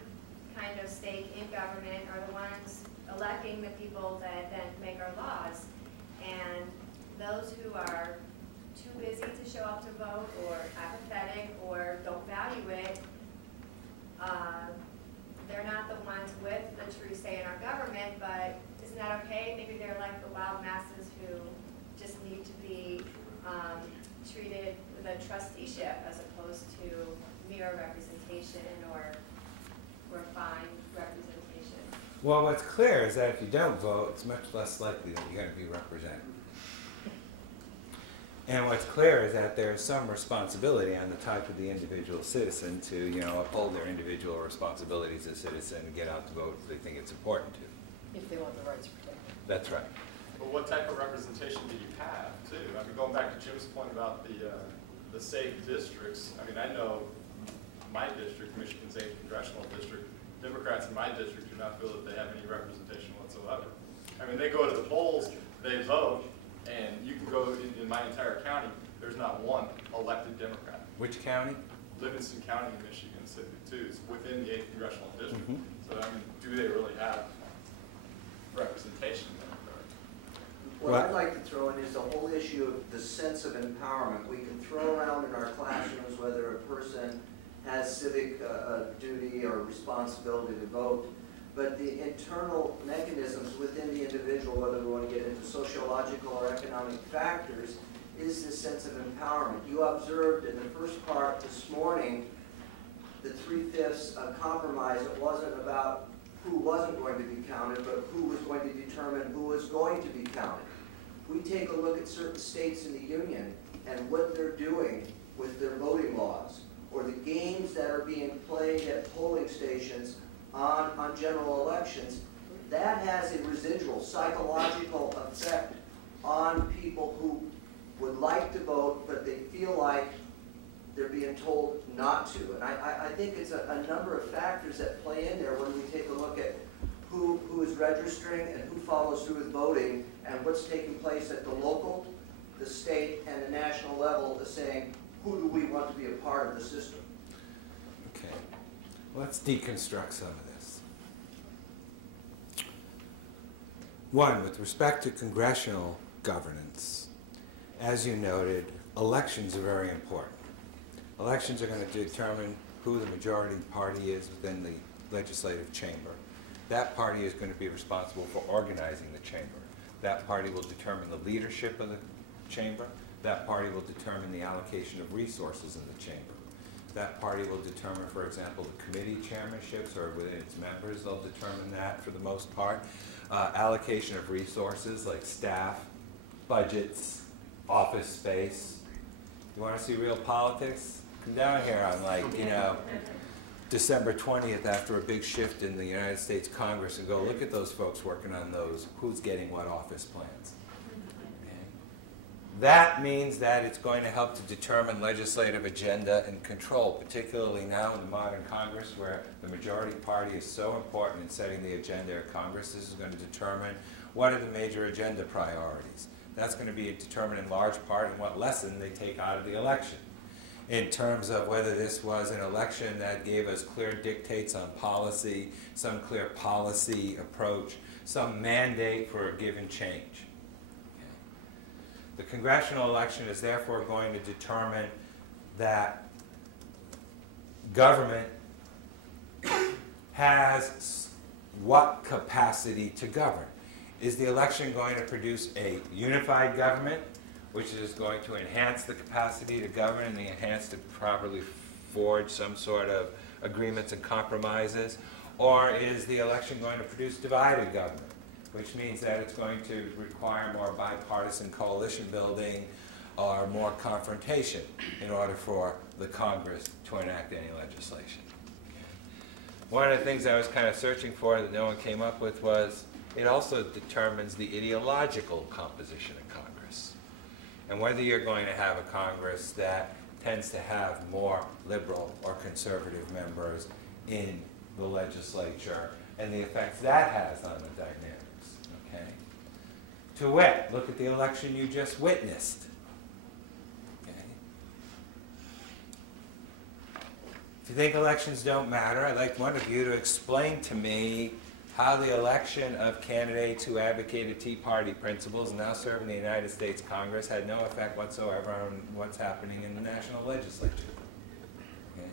kind of stake in government are the ones electing the people that then make our laws. And those who are too busy to show up to vote or apathetic or don't value it, they're not the ones with the true say in our government, but isn't that okay? Maybe they're like the wild masses who just need to be treated with a trusteeship as opposed to mere representation or refined representation. Well, what's clear is that if you don't vote, it's much less likely that you're going to be represented. And what's clear is that there's some responsibility on the type of the individual citizen to, uphold their individual responsibilities as a citizen and get out to vote if they think it's important to. If they want the rights protected. That's right. But what type of representation do you have, too? I mean, going back to Jim's point about the safe districts, I mean, I know my district, Michigan's 8th Congressional District, Democrats in my district do not feel that they have any representation whatsoever. I mean, they go to the polls, they vote, and you can go in my entire county, there's not one elected Democrat. Which county? Livingston County in Michigan City, too, is within the 8th Congressional District. Mm-hmm. So, I mean, do they really have representation there? What I'd like to throw in is the whole issue of the sense of empowerment. We can throw around in our classrooms whether a person has civic duty or responsibility to vote, but the internal mechanisms within the individual, whether we want to get into sociological or economic factors, is this sense of empowerment. You observed in the first part this morning the 3/5 compromise. It wasn't about who wasn't going to be counted, but who was going to determine who was going to be counted. We take a look at certain states in the union and what they're doing with their voting laws, or the games that are being played at polling stations on general elections, that has a residual psychological effect on people who would like to vote, but they feel like they're being told not to. And I think it's a number of factors that play in there when we take a look at who is registering and who follows through with voting and what's taking place at the local, the state, and the national level is saying, who do we want to be a part of the system? Okay, let's deconstruct some of this. One, with respect to congressional governance, as you noted, elections are very important. Elections are going to determine who the majority party is within the legislative chamber. That party is going to be responsible for organizing the chamber. That party will determine the leadership of the chamber. That party will determine the allocation of resources in the chamber. That party will determine, for example, the committee chairmanships, or within its members, they'll determine that for the most part. Allocation of resources like staff, budgets, office space. You want to see real politics? Come down here on, like, you know, December 20th after a big shift in the United States Congress and go look at those folks working on those, who's getting what office plans. Okay. That means that it's going to help to determine legislative agenda and control, particularly now in the modern Congress where the majority party is so important in setting the agenda of Congress. This is going to determine what are the major agenda priorities. That's going to be determined in large part in what lesson they take out of the election, in terms of whether this was an election that gave us clear dictates on policy, some clear policy approach, some mandate for a given change. Okay. The congressional election is therefore going to determine that government has what capacity to govern. Is the election going to produce a unified government, which is going to enhance the capacity to govern and enhance to properly forge some sort of agreements and compromises? Or is the election going to produce divided government, which means that it's going to require more bipartisan coalition building or more confrontation in order for the Congress to enact any legislation? One of the things I was kind of searching for that no one came up with was it also determines the ideological composition of Congress, and whether you're going to have a Congress that tends to have more liberal or conservative members in the legislature and the effects that has on the dynamics. Okay? To wit, look at the election you just witnessed. Okay? If you think elections don't matter, I'd like one of you to explain to me how the election of candidates who advocated Tea Party principles and now serve in the United States Congress had no effect whatsoever on what's happening in the national legislature. Okay.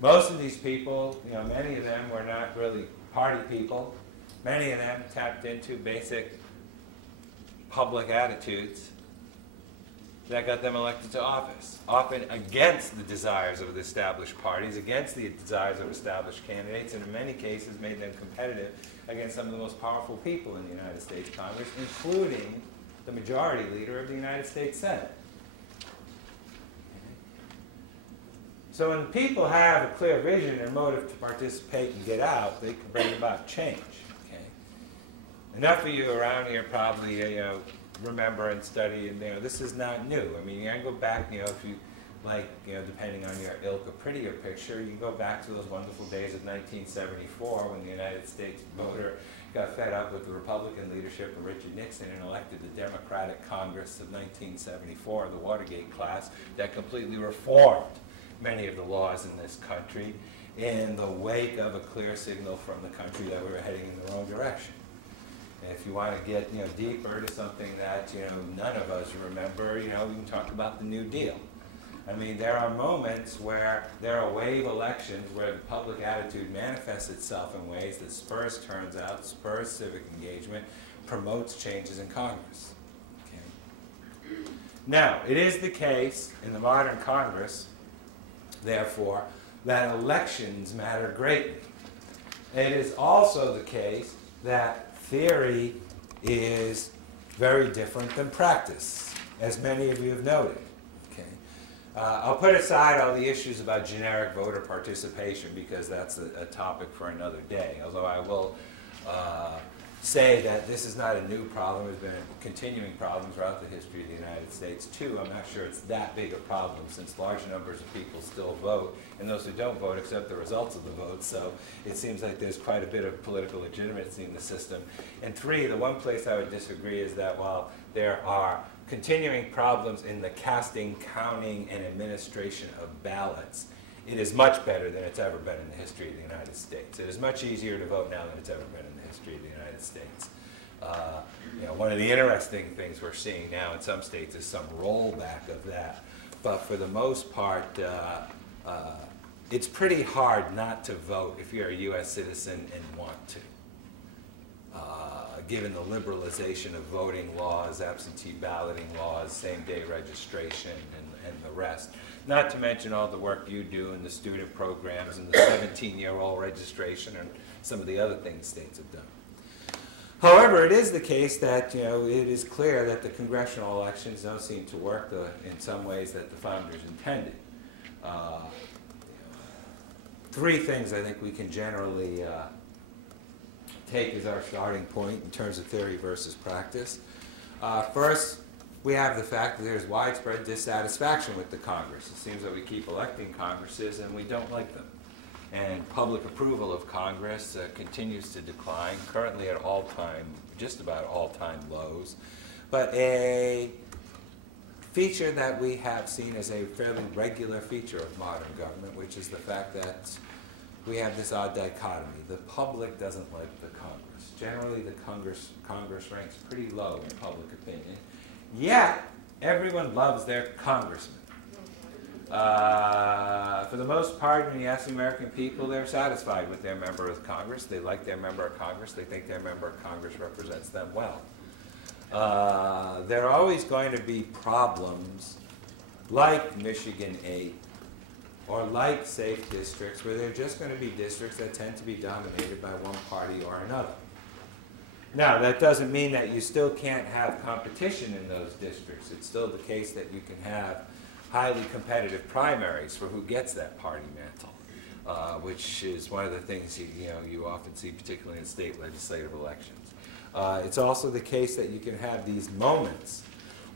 Most of these people, you know, many of them were not really party people. Many of them tapped into basic public attitudes that got them elected to office, often against the desires of the established parties, against the desires of established candidates, and in many cases made them competitive against some of the most powerful people in the United States Congress, including the majority leader of the United States Senate. So when people have a clear vision and motive to participate and get out, they can bring about change. Okay? Enough of you around here probably, you know, remember and study, and you know, this is not new. I mean, you can go back, you know, if you like, you know, depending on your ilk, a prettier picture, you can go back to those wonderful days of 1974 when the United States voter got fed up with the Republican leadership of Richard Nixon and elected the Democratic Congress of 1974, the Watergate class, that completely reformed many of the laws in this country in the wake of a clear signal from the country that we were heading in the wrong direction. If you want to get, you know, deeper to something that, you know, none of us remember, you know, we can talk about the New Deal. I mean, there are moments where there are wave elections where the public attitude manifests itself in ways that spurs turnout, spurs civic engagement, promotes changes in Congress. Okay. Now, it is the case in the modern Congress, therefore, that elections matter greatly. It is also the case that theory is very different than practice, as many of you have noted. Okay? I'll put aside all the issues about generic voter participation because that's a topic for another day, although I will say that this is not a new problem. There's been a continuing problem throughout the history of the United States, too. I'm not sure it's that big a problem since large numbers of people still vote, and those who don't vote accept the results of the vote. So it seems like there's quite a bit of political legitimacy in the system. And three, the one place I would disagree is that while there are continuing problems in the casting, counting, and administration of ballots, it is much better than it's ever been in the history of the United States. It is much easier to vote now than it's ever been in the history of the United States. You know, one of the interesting things we're seeing now in some states is some rollback of that. But for the most part, it's pretty hard not to vote if you're a U.S. citizen and want to. Given the liberalization of voting laws, absentee balloting laws, same-day registration, and the rest. Not to mention all the work you do in the student programs and the 17-year-old registration and some of the other things states have done. However, it is the case that, you know, it is clear that the congressional elections don't seem to work in some ways that the founders intended. Three things I think we can generally take as our starting point in terms of theory versus practice. First, we have the fact that there's widespread dissatisfaction with the Congress. It seems that we keep electing Congresses and we don't like them. And public approval of Congress continues to decline, currently at all-time, just about all-time lows. But a feature that we have seen as a fairly regular feature of modern government, which is the fact that we have this odd dichotomy. The public doesn't like the Congress. Generally, the Congress ranks pretty low in public opinion. Yet, everyone loves their congressman. For the most part, when you ask the American people, they're satisfied with their member of Congress. They like their member of Congress. They think their member of Congress represents them well. There are always going to be problems like Michigan 8 or like safe districts where they're just going to be districts that tend to be dominated by one party or another. Now, that doesn't mean that you still can't have competition in those districts. It's still the case that you can have highly competitive primaries for who gets that party mantle, which is one of the things you often see, particularly in state legislative elections. It's also the case that you can have these moments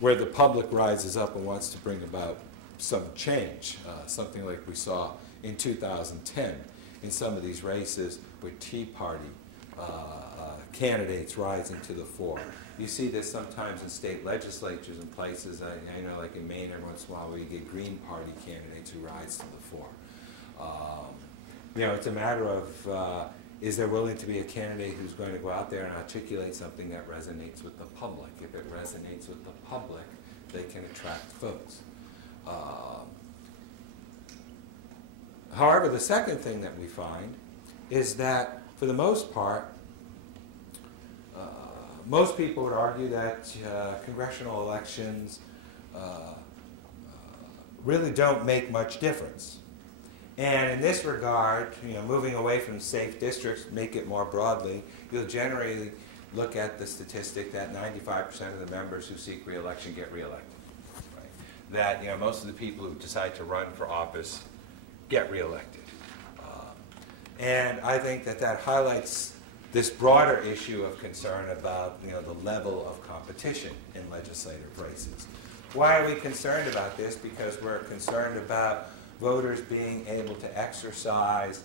where the public rises up and wants to bring about some change, something like we saw in 2010 in some of these races with Tea Party candidates rising to the fore. You see this sometimes in state legislatures and places, I know like in Maine every once in a while where you get Green Party candidates who rise to the fore. You know, it's a matter of is there willing to be a candidate who's going to go out there and articulate something that resonates with the public. If it resonates with the public, they can attract votes. However, the second thing that we find is that for the most part, most people would argue that congressional elections really don't make much difference. And in this regard, moving away from safe districts, make it more broadly, you'll generally look at the statistic that 95% of the members who seek re-election get re-elected. Right? That most of the people who decide to run for office get re-elected. And I think that highlights this broader issue of concern about the level of competition in legislative races. Why are we concerned about this? Because we're concerned about voters being able to exercise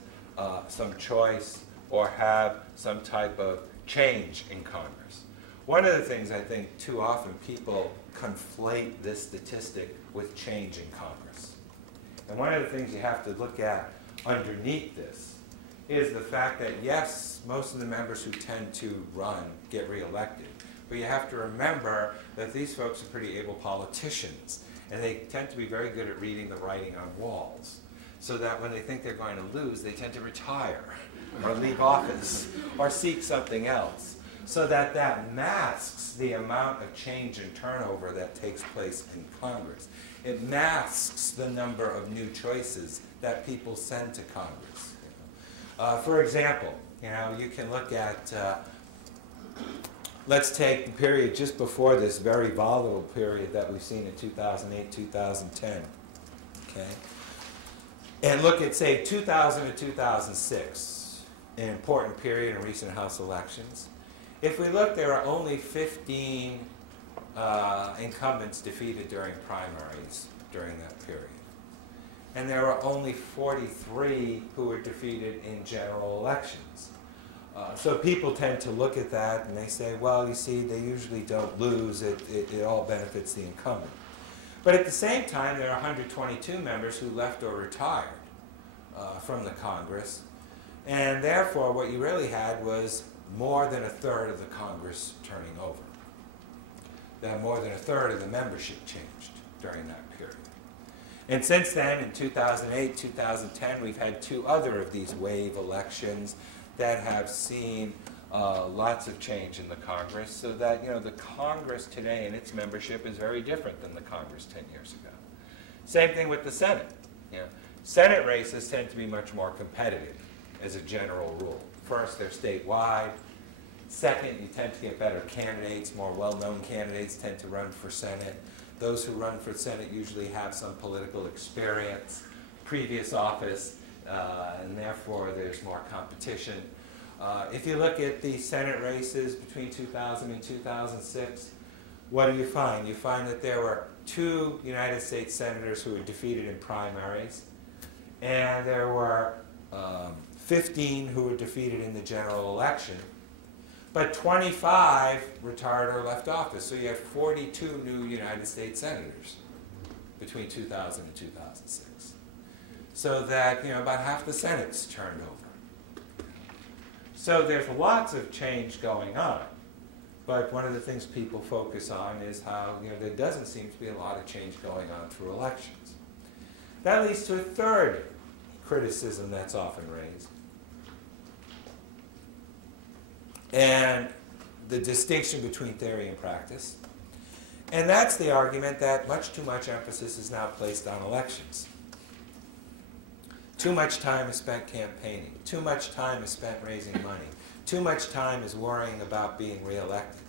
some choice or have some type of change in Congress. One of the things I think too often people conflate this statistic with change in Congress. And one of the things you have to look at underneath this is the fact that, yes, most of the members who tend to run get reelected. But you have to remember that these folks are pretty able politicians, and they tend to be very good at reading the writing on walls. So that when they think they're going to lose, they tend to retire or leave office or seek something else. So that masks the amount of change and turnover that takes place in Congress. It masks the number of new choices that people send to Congress. For example, you can look at, let's take the period just before this very volatile period that we've seen in 2008, 2010. okay? And look at, say, 2000 to 2006, an important period in recent House elections. If we look, there are only 15 incumbents defeated during primaries during that period. And there were only 43 who were defeated in general elections. So people tend to look at that and they say, well, you see, they usually don't lose. It all benefits the incumbent. But at the same time, there are 122 members who left or retired from the Congress. And therefore, what you really had was more than a third of the Congress turning over. That more than a third of the membership changed during that period. And since then, in 2008, 2010, we've had two other of these wave elections that have seen lots of change in the Congress, so that, you know, the Congress today and its membership is very different than the Congress 10 years ago. Same thing with the Senate. You know, Senate races tend to be much more competitive as a general rule. First, they're statewide. Second, you tend to get better candidates. More well-known candidates tend to run for Senate. Those who run for Senate usually have some political experience, previous office, and therefore there's more competition. If you look at the Senate races between 2000 and 2006, what do you find? You find that there were 2 United States senators who were defeated in primaries, and there were 15 who were defeated in the general election, but 25 retired or left office. So you had 42 new United States senators between 2000 and 2006. So that, you know, about half the Senate's turned over. So there's lots of change going on. But one of the things people focus on is how, you know, there doesn't seem to be a lot of change going on through elections. That leads to a third criticism that's often raised. And the distinction between theory and practice. And that's the argument that much too much emphasis is now placed on elections. Too much time is spent campaigning. Too much time is spent raising money. Too much time is worrying about being reelected.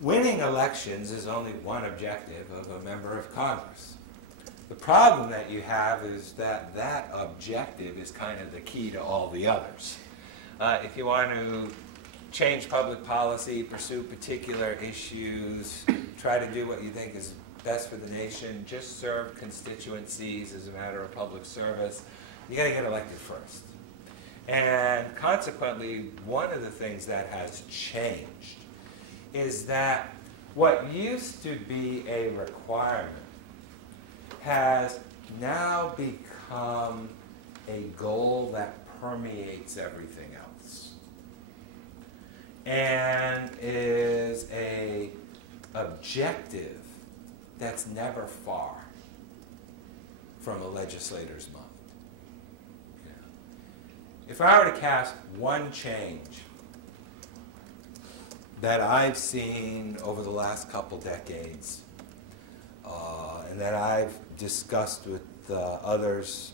Winning elections is only one objective of a member of Congress. The problem that you have is that that objective is kind of the key to all the others. If you want to change public policy, pursue particular issues, try to do what you think is best for the nation, just serve constituencies as a matter of public service, you got to get elected first. And consequently, one of the things that has changed is that what used to be a requirement has now become a goal that permeates everything else and is an objective that's never far from a legislator's mind. Yeah. If I were to cast one change that I've seen over the last couple decades and that I've discussed with others,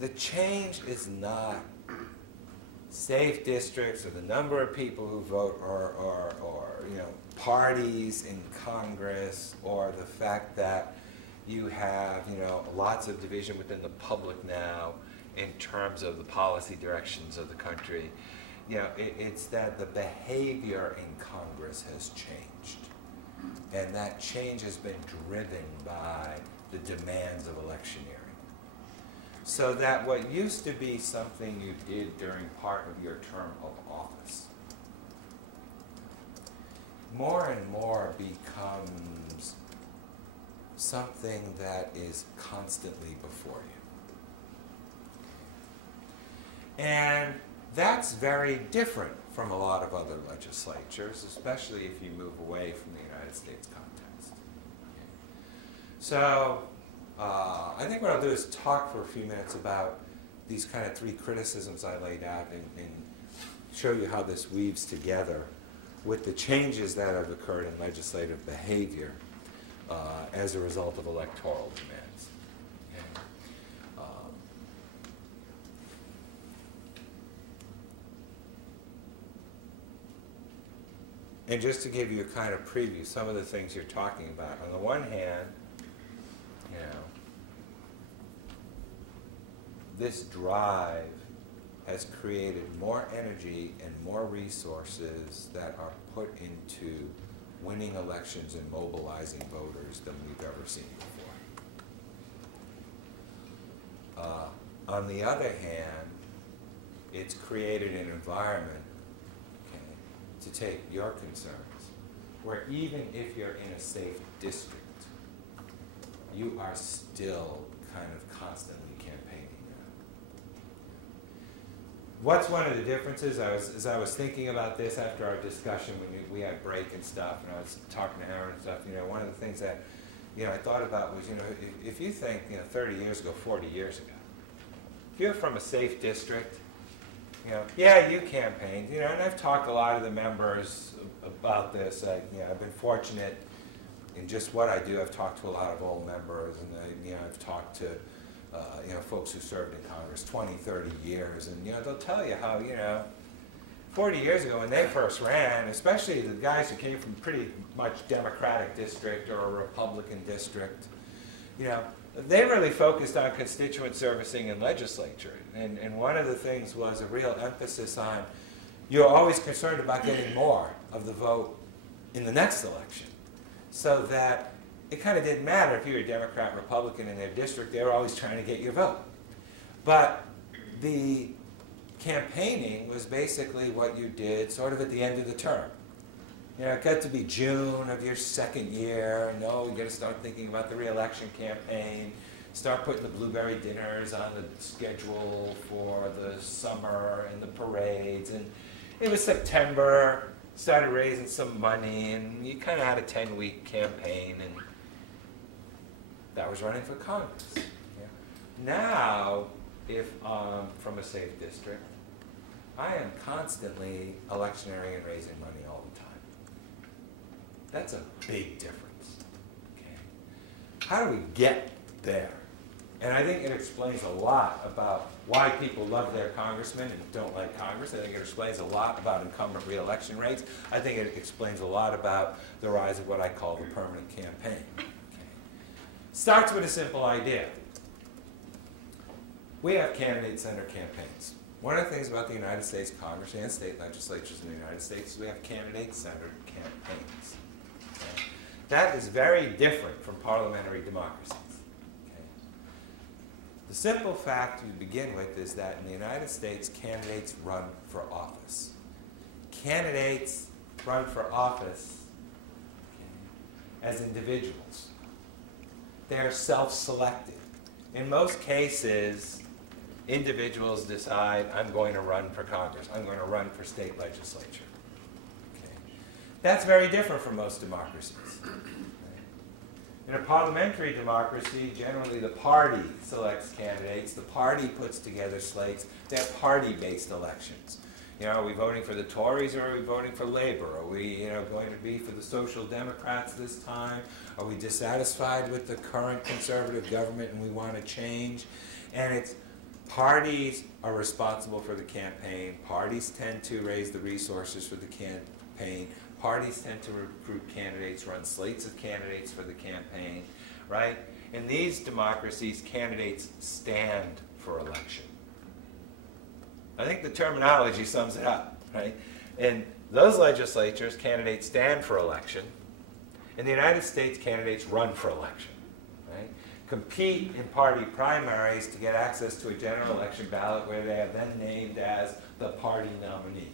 the change is not safe districts or the number of people who vote or you know, parties in Congress, or the fact that you have, you know, lots of division within the public now in terms of the policy directions of the country. You know, it's that the behavior in Congress has changed. And that change has been driven by the demands of electioneering. So that what used to be something you did during part of your term of office, more and more becomes something that is constantly before you. And that's very different from a lot of other legislatures, especially if you move away from the United States context. So I think what I'll do is talk for a few minutes about these kind of 3 criticisms I laid out and show you how this weaves together with the changes that have occurred in legislative behavior as a result of electoral demands. Okay. And just to give you a kind of preview, some of the things you're talking about. On the one hand, you know, this drive has created more energy and more resources that are put into winning elections and mobilizing voters than we've ever seen before. On the other hand, it's created an environment, okay, to take your concerns, where even if you're in a safe district, you are still kind of constantly campaigning. What's one of the differences? As I was thinking about this after our discussion, when we had break and stuff, and I was talking to Aaron and stuff, you know, one of the things that, you know, I thought about was, you know, if you think, you know, 30 years ago, 40 years ago, if you're from a safe district, you know, yeah, you campaigned, you know, and I've talked to a lot of the members about this. You know, I've been fortunate in just what I do. I've talked to a lot of old members, and you know, I've talked to you know, folks who served in Congress 20, 30 years, and you know, they'll tell you how, you know, 40 years ago when they first ran, especially the guys who came from pretty much Democratic district or a Republican district, you know, they really focused on constituent servicing and legislature. And one of the things was a real emphasis on, you're always concerned about getting more of the vote in the next election. So that it kind of didn't matter if you were a Democrat, Republican in their district, they were always trying to get your vote. But the campaigning was basically what you did sort of at the end of the term. You know, it got to be June of your second year. No, you got to start thinking about the re-election campaign. Start putting the blueberry dinners on the schedule for the summer and the parades. And it was September. Started raising some money, and you kind of had a 10-week campaign, and that was running for Congress. Yeah. Now, if I'm from a safe district, I am constantly electioneering and raising money all the time. That's a big difference. Okay. How do we get there? And I think it explains a lot about why people love their congressmen and don't like Congress. I think it explains a lot about incumbent re-election rates. I think it explains a lot about the rise of what I call the permanent campaign. Okay. Starts with a simple idea. We have candidate-centered campaigns. One of the things about the United States Congress and state legislatures in the United States is we have candidate-centered campaigns. Okay. That is very different from parliamentary democracies. The simple fact to begin with is that in the United States, candidates run for office. Candidates run for office, okay, as individuals. They are self-selected. In most cases, individuals decide, I'm going to run for Congress. I'm going to run for state legislature. Okay. That's very different from most democracies. In a parliamentary democracy, generally the party selects candidates, the party puts together slates, they're party-based elections. You know, are we voting for the Tories or are we voting for Labor? Are we, you know, going to be for the Social Democrats this time? Are we dissatisfied with the current conservative government and we want to change? And it's parties are responsible for the campaign. Parties tend to raise the resources for the campaign. Parties tend to recruit candidates, run slates of candidates for the campaign, right? In these democracies, candidates stand for election. I think the terminology sums it up, right? In those legislatures, candidates stand for election. In the United States, candidates run for election, right? Compete in party primaries to get access to a general election ballot where they are then named as the party nominee.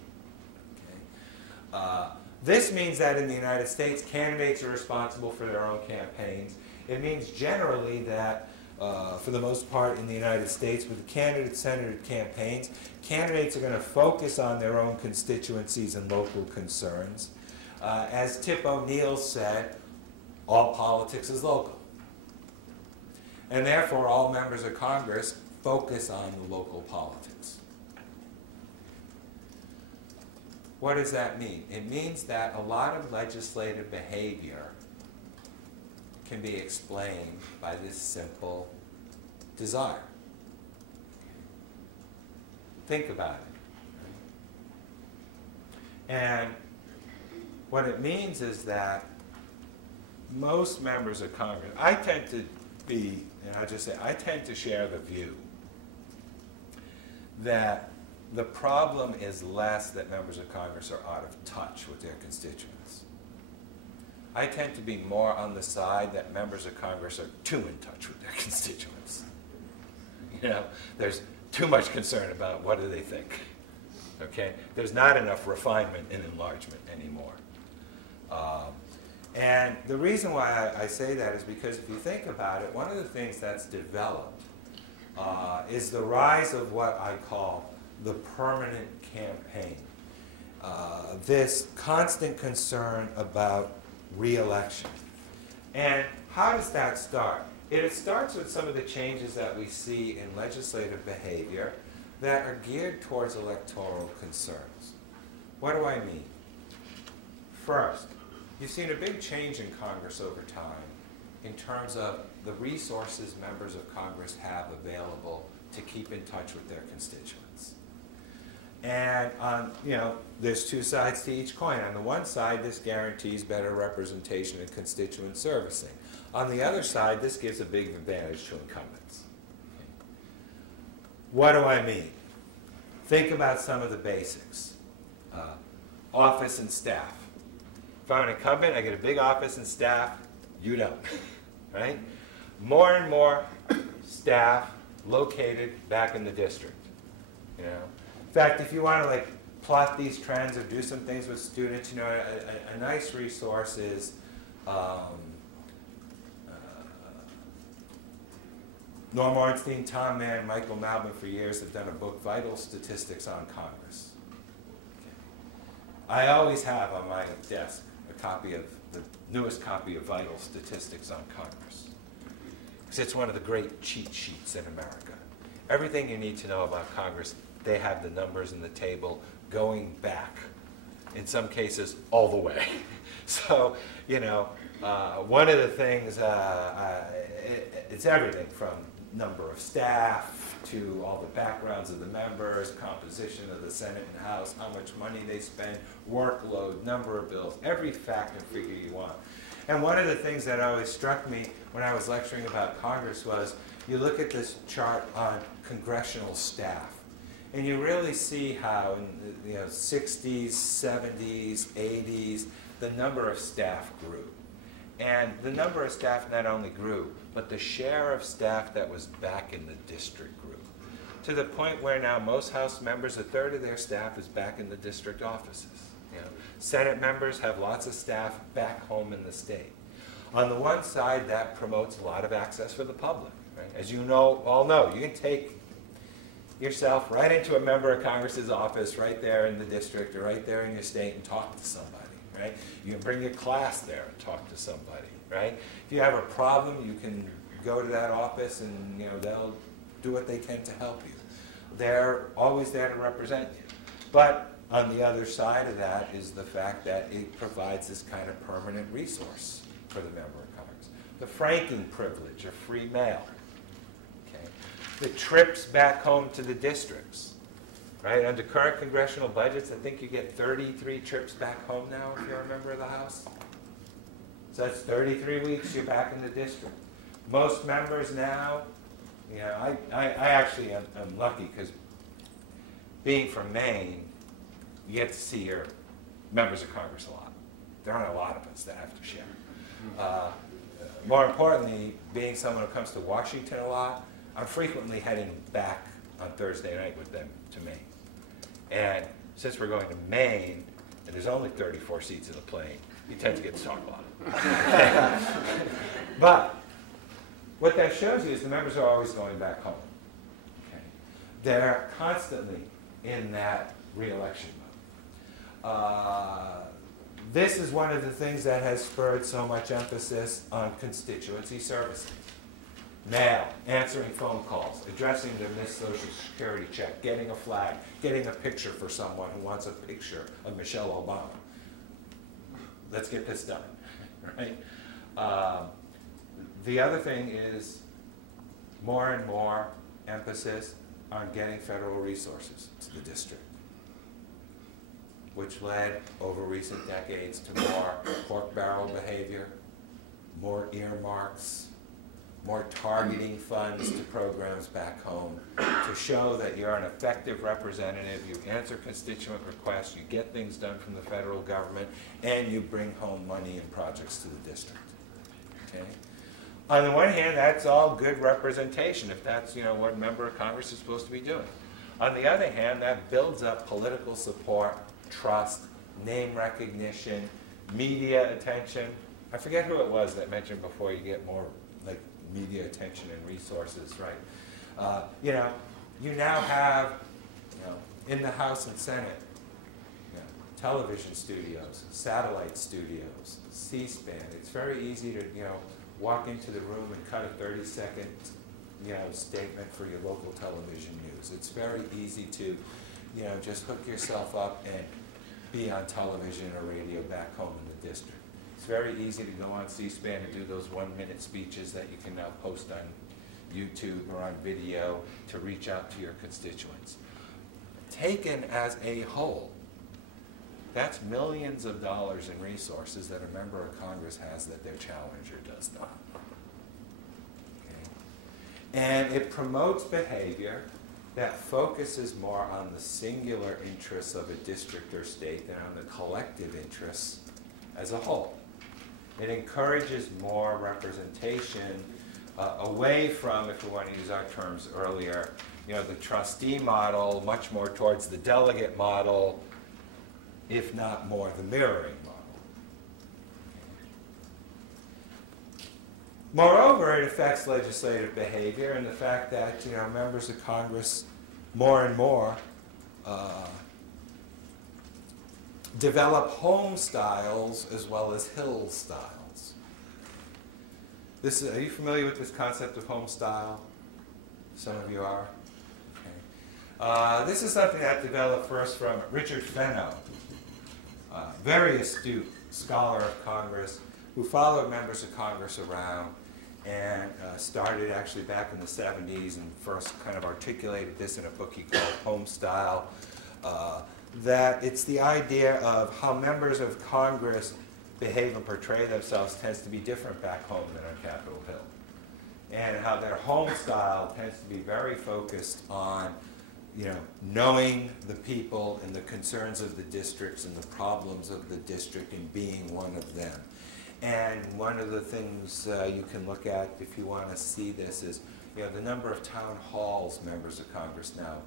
Okay? This means that in the United States, candidates are responsible for their own campaigns. It means generally that, for the most part in the United States, with candidate-centered campaigns, candidates are going to focus on their own constituencies and local concerns. As Tip O'Neill said, all politics is local. And therefore, all members of Congress focus on the local politics. What does that mean? It means that a lot of legislative behavior can be explained by this simple desire. Think about it. And What it means is that most members of Congress, I tend to be, and I just say, I tend to share the view that the problem is less that members of Congress are out of touch with their constituents. I tend to be more on the side that members of Congress are too in touch with their constituents. You know, there's too much concern about what do they think. Okay? There's not enough refinement and enlargement anymore. And the reason why I say that is because if you think about it, one of the things that's developed is the rise of what I call the permanent campaign. This constant concern about re-election. And how does that start? It starts with some of the changes that we see in legislative behavior that are geared towards electoral concerns. What do I mean? First, you've seen a big change in Congress over time in terms of the resources members of Congress have available to keep in touch with their constituents. And you know, there's two sides to each coin. On the one side, this guarantees better representation and constituent servicing. On the other side, this gives a big advantage to incumbents. What do I mean? Think about some of the basics. Office and staff. If I'm an incumbent, I get a big office and staff. You don't, right? More and more staff located back in the district. You know, in fact, if you want to like plot these trends or do some things with students, you know, a nice resource is Norm Ornstein, Tom Mann, Michael Malvin for years have done a book, Vital Statistics on Congress. I always have on my desk a copy of the newest copy of Vital Statistics on Congress. Because it's one of the great cheat sheets in America. Everything you need to know about Congress, they have the numbers in the table going back, in some cases, all the way. So, you know, one of the things, it's everything from number of staff to all the backgrounds of the members, composition of the Senate and House, how much money they spend, workload, number of bills, every fact and figure you want. And one of the things that always struck me when I was lecturing about Congress was you look at this chart on congressional staff, and you really see how in the 60s, 70s, 80s, the number of staff grew. And the number of staff not only grew, but the share of staff that was back in the district grew. To the point where now most House members, a third of their staff is back in the district offices. You know, Senate members have lots of staff back home in the state. On the one side, that promotes a lot of access for the public. Right? As you all know, you can take yourself right into a member of Congress's office right there in the district or right there in your state and talk to somebody. Right? You can bring your class there and talk to somebody, right? If you have a problem, you can go to that office and they'll do what they can to help you. They're always there to represent you. But on the other side of that is the fact that it provides this kind of permanent resource for the member of Congress. The franking privilege of free mail. Okay? The trips back home to the districts. Right? Under current congressional budgets, I think you get 33 trips back home now if you're a member of the House. So that's 33 weeks you're back in the district. Most members now, I actually am lucky because being from Maine, you get to see your members of Congress a lot. There aren't a lot of us that have to share. More importantly, being someone who comes to Washington a lot, I'm frequently heading back on Thursday night with them to Maine. And since we're going to Maine, and there's only 34 seats in the plane, you tend to get to talk a lot. But what that shows you is the members are always going back home. Okay? They're constantly in that re-election mode. This is one of the things that has spurred so much emphasis on constituency servicing. Mail, answering phone calls, addressing their missed Social Security check, getting a flag, getting a picture for someone who wants a picture of Michelle Obama. Let's get this done, right? The other thing is more and more emphasis on getting federal resources to the district. which led over recent decades to more pork barrel behavior, more earmarks, more targeting funds to programs back home to show that you're an effective representative, you answer constituent requests, you get things done from the federal government, and you bring home money and projects to the district. Okay? On the one hand, that's all good representation, if that's, you know, what a member of Congress is supposed to be doing. On the other hand, that builds up political support, trust, name recognition, media attention. I forget who it was that mentioned before you get more like media attention and resources, right? You know, you now have, you know, in the House and Senate, you know, television studios, satellite studios, C-SPAN. It's very easy to, you know, walk into the room and cut a 30-second, you know, statement for your local television news. It's very easy to, you know, just hook yourself up and be on television or radio back home in the district. It's very easy to go on C-SPAN and do those 1-minute speeches that you can now post on YouTube or on video to reach out to your constituents. Taken as a whole, that's millions of dollars in resources that a member of Congress has that their challenger does not. Okay? And it promotes behavior that focuses more on the singular interests of a district or state than on the collective interests as a whole. It encourages more representation away from, if we want to use our terms earlier, you know, the trustee model, much more towards the delegate model, if not more the mirroring model. Moreover, it affects legislative behavior and the fact that, you know, members of Congress more and more develop home styles as well as hill styles. Are you familiar with this concept of home style? Some of you are. Okay. This is something that developed first from Richard Fenno, very astute scholar of Congress who followed members of Congress around and started actually back in the 70s and first kind of articulated this in a book he called Home Style. That it's the idea of how members of Congress behave and portray themselves tends to be different back home than on Capitol Hill. And how their home style tends to be very focused on, you know, knowing the people and the concerns of the districts and the problems of the district and being one of them. And one of the things you can look at if you want to see this is, you know, the number of town halls members of Congress now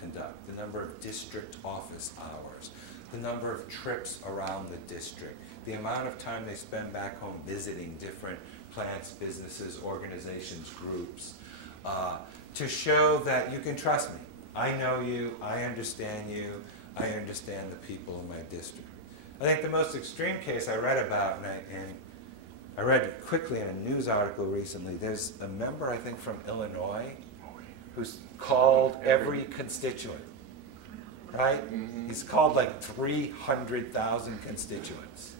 conduct, the number of district office hours, the number of trips around the district, the amount of time they spend back home visiting different plants, businesses, organizations, groups, to show that you can trust me. I know you, I understand the people in my district. I think the most extreme case I read about, and I read it quickly in a news article recently, there's a member, I think, from Illinois who's called every constituent, right? Mm-hmm. He's called like 300,000 constituents.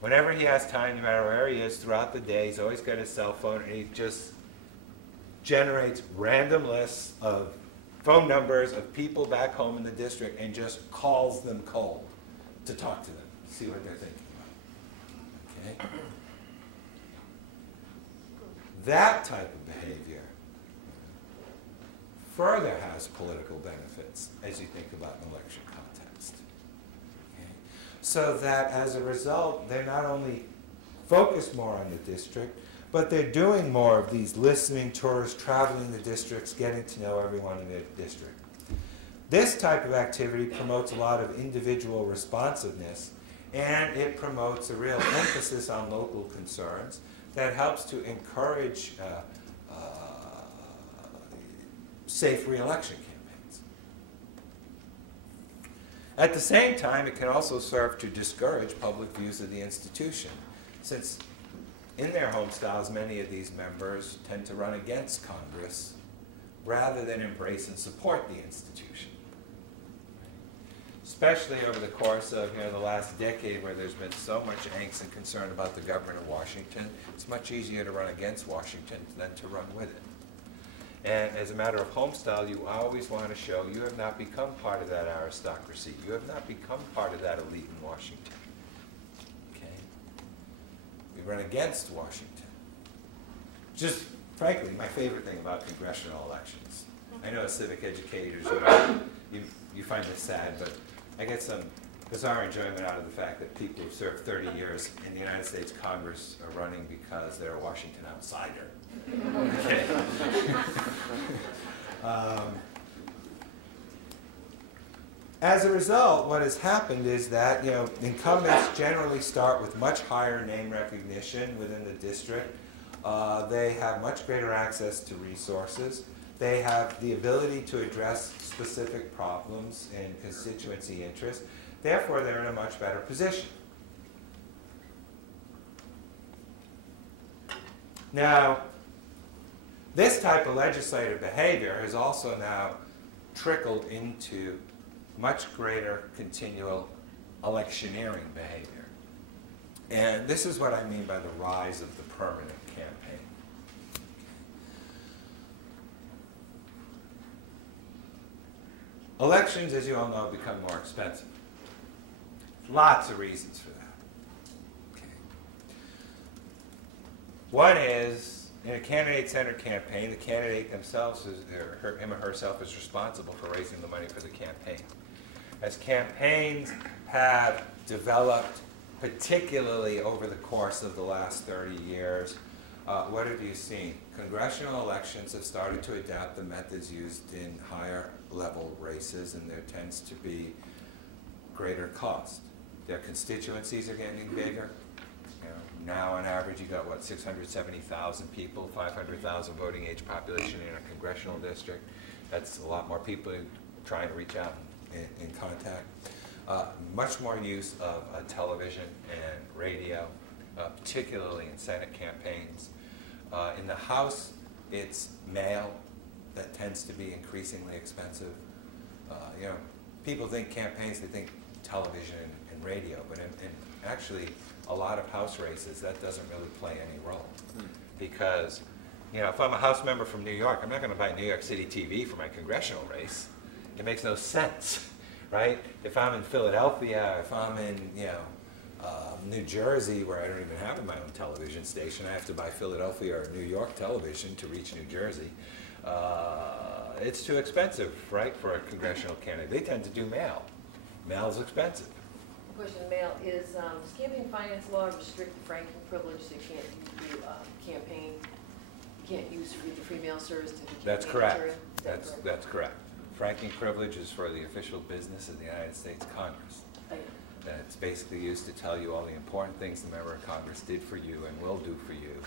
Whenever he has time, no matter where he is throughout the day, he's always got his cell phone, and he just generates random lists of phone numbers of people back home in the district and just calls them cold to talk to them, see what they're thinking about. Okay? That type of behavior further has political benefits as you think about an election context. Okay? So that as a result, they're not only focused more on the district, but they're doing more of these listening tours, traveling the districts, getting to know everyone in their district. This type of activity promotes a lot of individual responsiveness, and it promotes a real emphasis on local concerns that helps to encourage safe re-election campaigns. At the same time, it can also serve to discourage public views of the institution, since in their home styles, many of these members tend to run against Congress rather than embrace and support the institution. Especially over the course of the last decade, where there's been so much angst and concern about the government of Washington, it's much easier to run against Washington than to run with it. And as a matter of home style, you always want to show you have not become part of that aristocracy. You have not become part of that elite in Washington. Okay? We run against Washington. Just, frankly, my favorite thing about congressional elections. I know as civic educators, you find this sad, but I get some bizarre enjoyment out of the fact that people who've served 30 years in the United States Congress are running because they're a Washington outsider. Okay. As a result, what has happened is that incumbents generally start with much higher name recognition within the district. They have much greater access to resources. They have the ability to address specific problems and constituency interests. Therefore, they're in a much better position. Now, this type of legislative behavior has also now trickled into much greater continual electioneering behavior. And this is what I mean by the rise of the permanent campaign. Elections, as you all know, become more expensive. Lots of reasons for that. Okay. One is, in a candidate-centered campaign, the candidate themselves, him or herself, is responsible for raising the money for the campaign. As campaigns have developed, particularly over the course of the last 30 years, what have you seen? Congressional elections have started to adapt the methods used in higher level races, and there tends to be greater cost. Their constituencies are getting bigger. Now on average you got, what, 670,000 people, 500,000 voting age population in a congressional district. That's a lot more people trying to reach out in contact. Much more use of television and radio, particularly in Senate campaigns. In the House, it's mail that tends to be increasingly expensive. People think campaigns, they think television and radio, but in actually a lot of House races, that doesn't really play any role. Because, if I'm a House member from New York, I'm not going to buy New York City TV for my congressional race. It makes no sense, right? If I'm in Philadelphia, if I'm in, New Jersey, where I don't even have my own television station, I have to buy Philadelphia or New York television to reach New Jersey. It's too expensive, right, for a congressional candidate. They tend to do mail. Mail's expensive. Question, mail, is campaign finance law restrict the franking privilege, so you can't do campaign, you can't use the free mail service to campaign That's correct. material? That's correct. Franking privilege is for the official business of the United States Congress. It's basically used to tell you all the important things the member of Congress did for you and will do for you,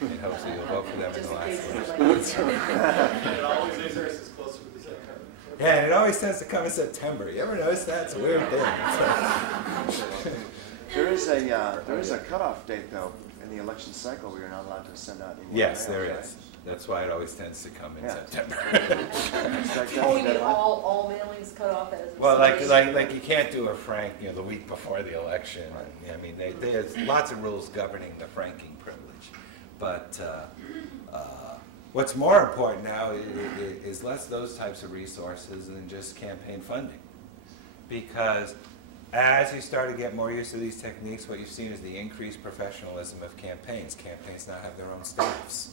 in hopes that you'll vote for them in the last election. It always is closer to September. Yeah, and it always tends to come in September. You ever notice that? It's a weird thing. There is a cutoff date, though, in the election cycle where you're not allowed to send out any Yes, mails, there right? is. That's why it always tends to come in September. Oh, you mean all mailings cut off as? Well, like you can't do a frank, the week before the election. Right. I mean, there's lots of rules governing the franking privilege. But what's more important now is less those types of resources than just campaign funding. Because as you start to get more used to these techniques, what you've seen is the increased professionalism of campaigns. Campaigns now have their own staffs.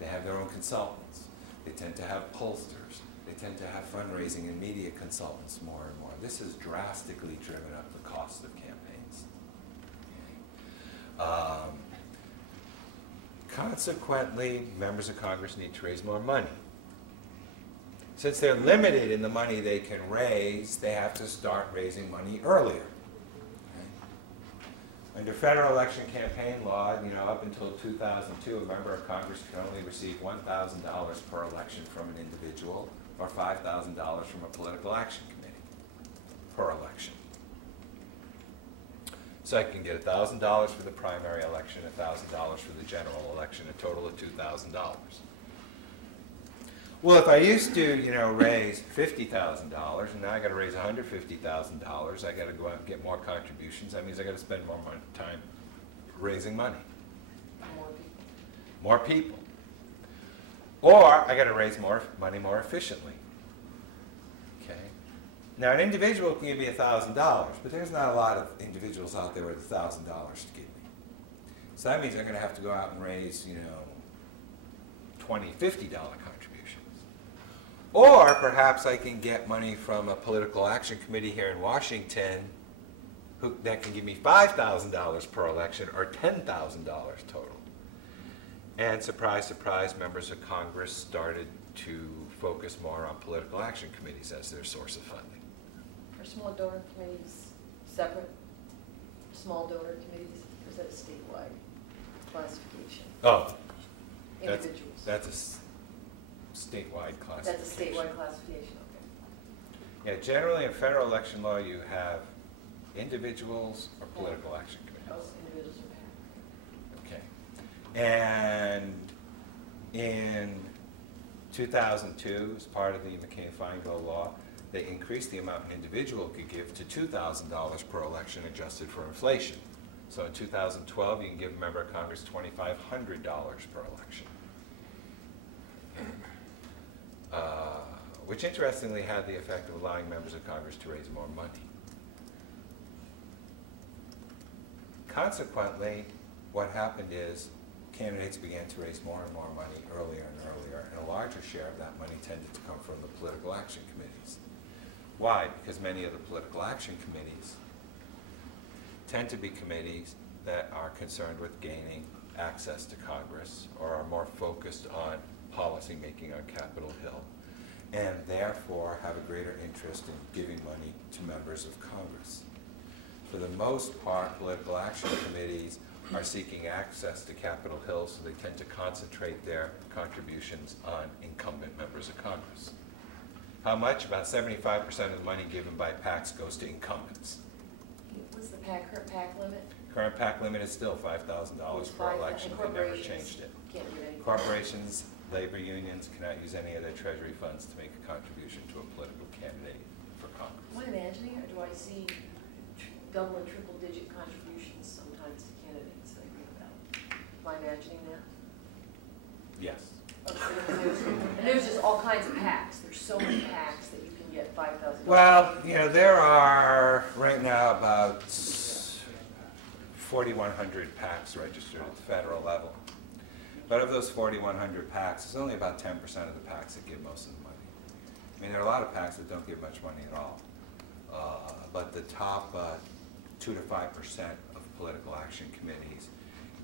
They have their own consultants. They tend to have pollsters. They tend to have fundraising and media consultants more and more. This has drastically driven up the cost of campaigns. Consequently, members of Congress need to raise more money. Since they're limited in the money they can raise, they have to start raising money earlier. Under federal election campaign law, up until 2002, a member of Congress could only receive $1,000 per election from an individual or $5,000 from a political action committee per election. So I can get $1,000 for the primary election, $1,000 for the general election, a total of $2,000. Well, if I used to, raise $50,000, and now I got to raise $150,000, I got to go out and get more contributions. That means I got to spend more time raising money. More people. More people. or I got to raise more money more efficiently. Okay. Now, an individual can give me $1,000, but there's not a lot of individuals out there with $1,000 to give me. So that means I'm going to have to go out and raise, you know, $20, $50 contributions. Or perhaps I can get money from a political action committee here in Washington that can give me $5,000 per election, or $10,000 total. And surprise, surprise, members of Congress started to focus more on political action committees as their source of funding. Are small donor committees separate? Small donor committees, or is that a statewide classification? Oh, Individuals. that's a statewide classification. That's a statewide classification, okay. Yeah, generally in federal election law you have individuals or political action Oh, committees. individuals are Okay. And in 2002, as part of the McCain-Feingold law, they increased the amount an individual could give to $2,000 per election adjusted for inflation. So in 2012, you can give a member of Congress $2,500 per election. Which interestingly had the effect of allowing members of Congress to raise more money. Consequently, what happened is candidates began to raise more and more money earlier and earlier, and a larger share of that money tended to come from the political action committees. Why? Because many of the political action committees tend to be committees that are concerned with gaining access to Congress or are more focused on policy making on Capitol Hill, and therefore have a greater interest in giving money to members of Congress. For the most part, political action committees are seeking access to Capitol Hill, so they tend to concentrate their contributions on incumbent members of Congress. How much? About 75% of the money given by PACs goes to incumbents. What's the current PAC limit? Current PAC limit is still $5,000 per election. They never changed it. Can't do anything. Corporations, labor unions cannot use any of their treasury funds to make a contribution to a political candidate for Congress. Am I imagining, or do I see double and triple digit contributions sometimes to candidates that I read about? Am I imagining that? Yes. And there's just all kinds of PACs. There's so many PACs that you can get $5,000. Well, you know, there are right now about 4,100 PACs registered at the federal level. But of those 4,100 PACs, it's only about 10% of the PACs that give most of the money. I mean, there are a lot of PACs that don't give much money at all. But the top 2 to 5% of political action committees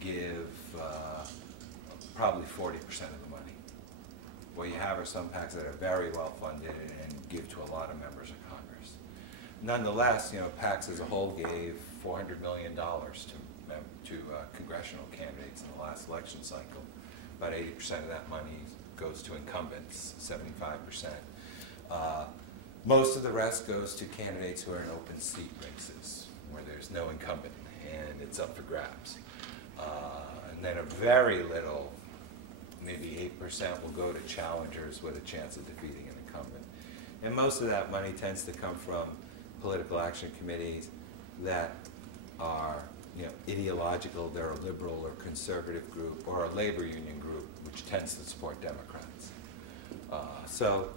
give probably 40% of the money. What you have are some PACs that are very well funded and give to a lot of members of Congress. Nonetheless, you know, PACs as a whole gave $400 million to congressional candidates in the last election cycle. About 80% of that money goes to incumbents, 75%. Most of the rest goes to candidates who are in open seat races, where there's no incumbent and it's up for grabs. And then a very little, maybe 8%, will go to challengers with a chance of defeating an incumbent. And most of that money tends to come from political action committees that are, you know, ideological. They're a liberal or conservative group, or a labor union group, which tends to support Democrats. So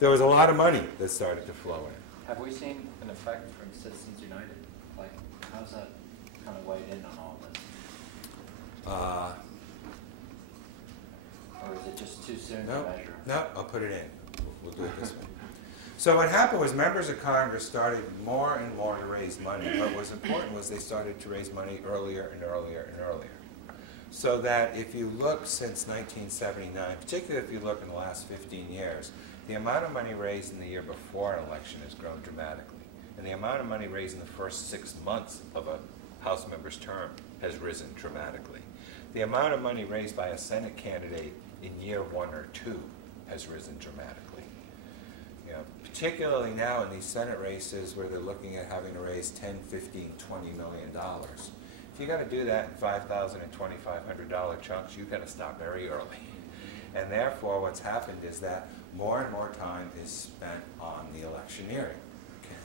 there was a lot of money that started to flow in. Have we seen an effect from Citizens United? Like, how's that kind of weighed in on all this? Or is it just too soon to measure? No, I'll put it in. We'll do it this way. So what happened was members of Congress started more and more to raise money. What was important was they started to raise money earlier and earlier and earlier. So that if you look since 1979, particularly if you look in the last 15 years, the amount of money raised in the year before an election has grown dramatically. And the amount of money raised in the first 6 months of a House member's term has risen dramatically. The amount of money raised by a Senate candidate in year 1 or 2 has risen dramatically. You know, particularly now in these Senate races where they're looking at having to raise $10, $15, $20 million. If you got to do that in $5,000 and $2,500 chunks, you've got to stop very early. And therefore, what's happened is that more and more time is spent on the electioneering. Okay.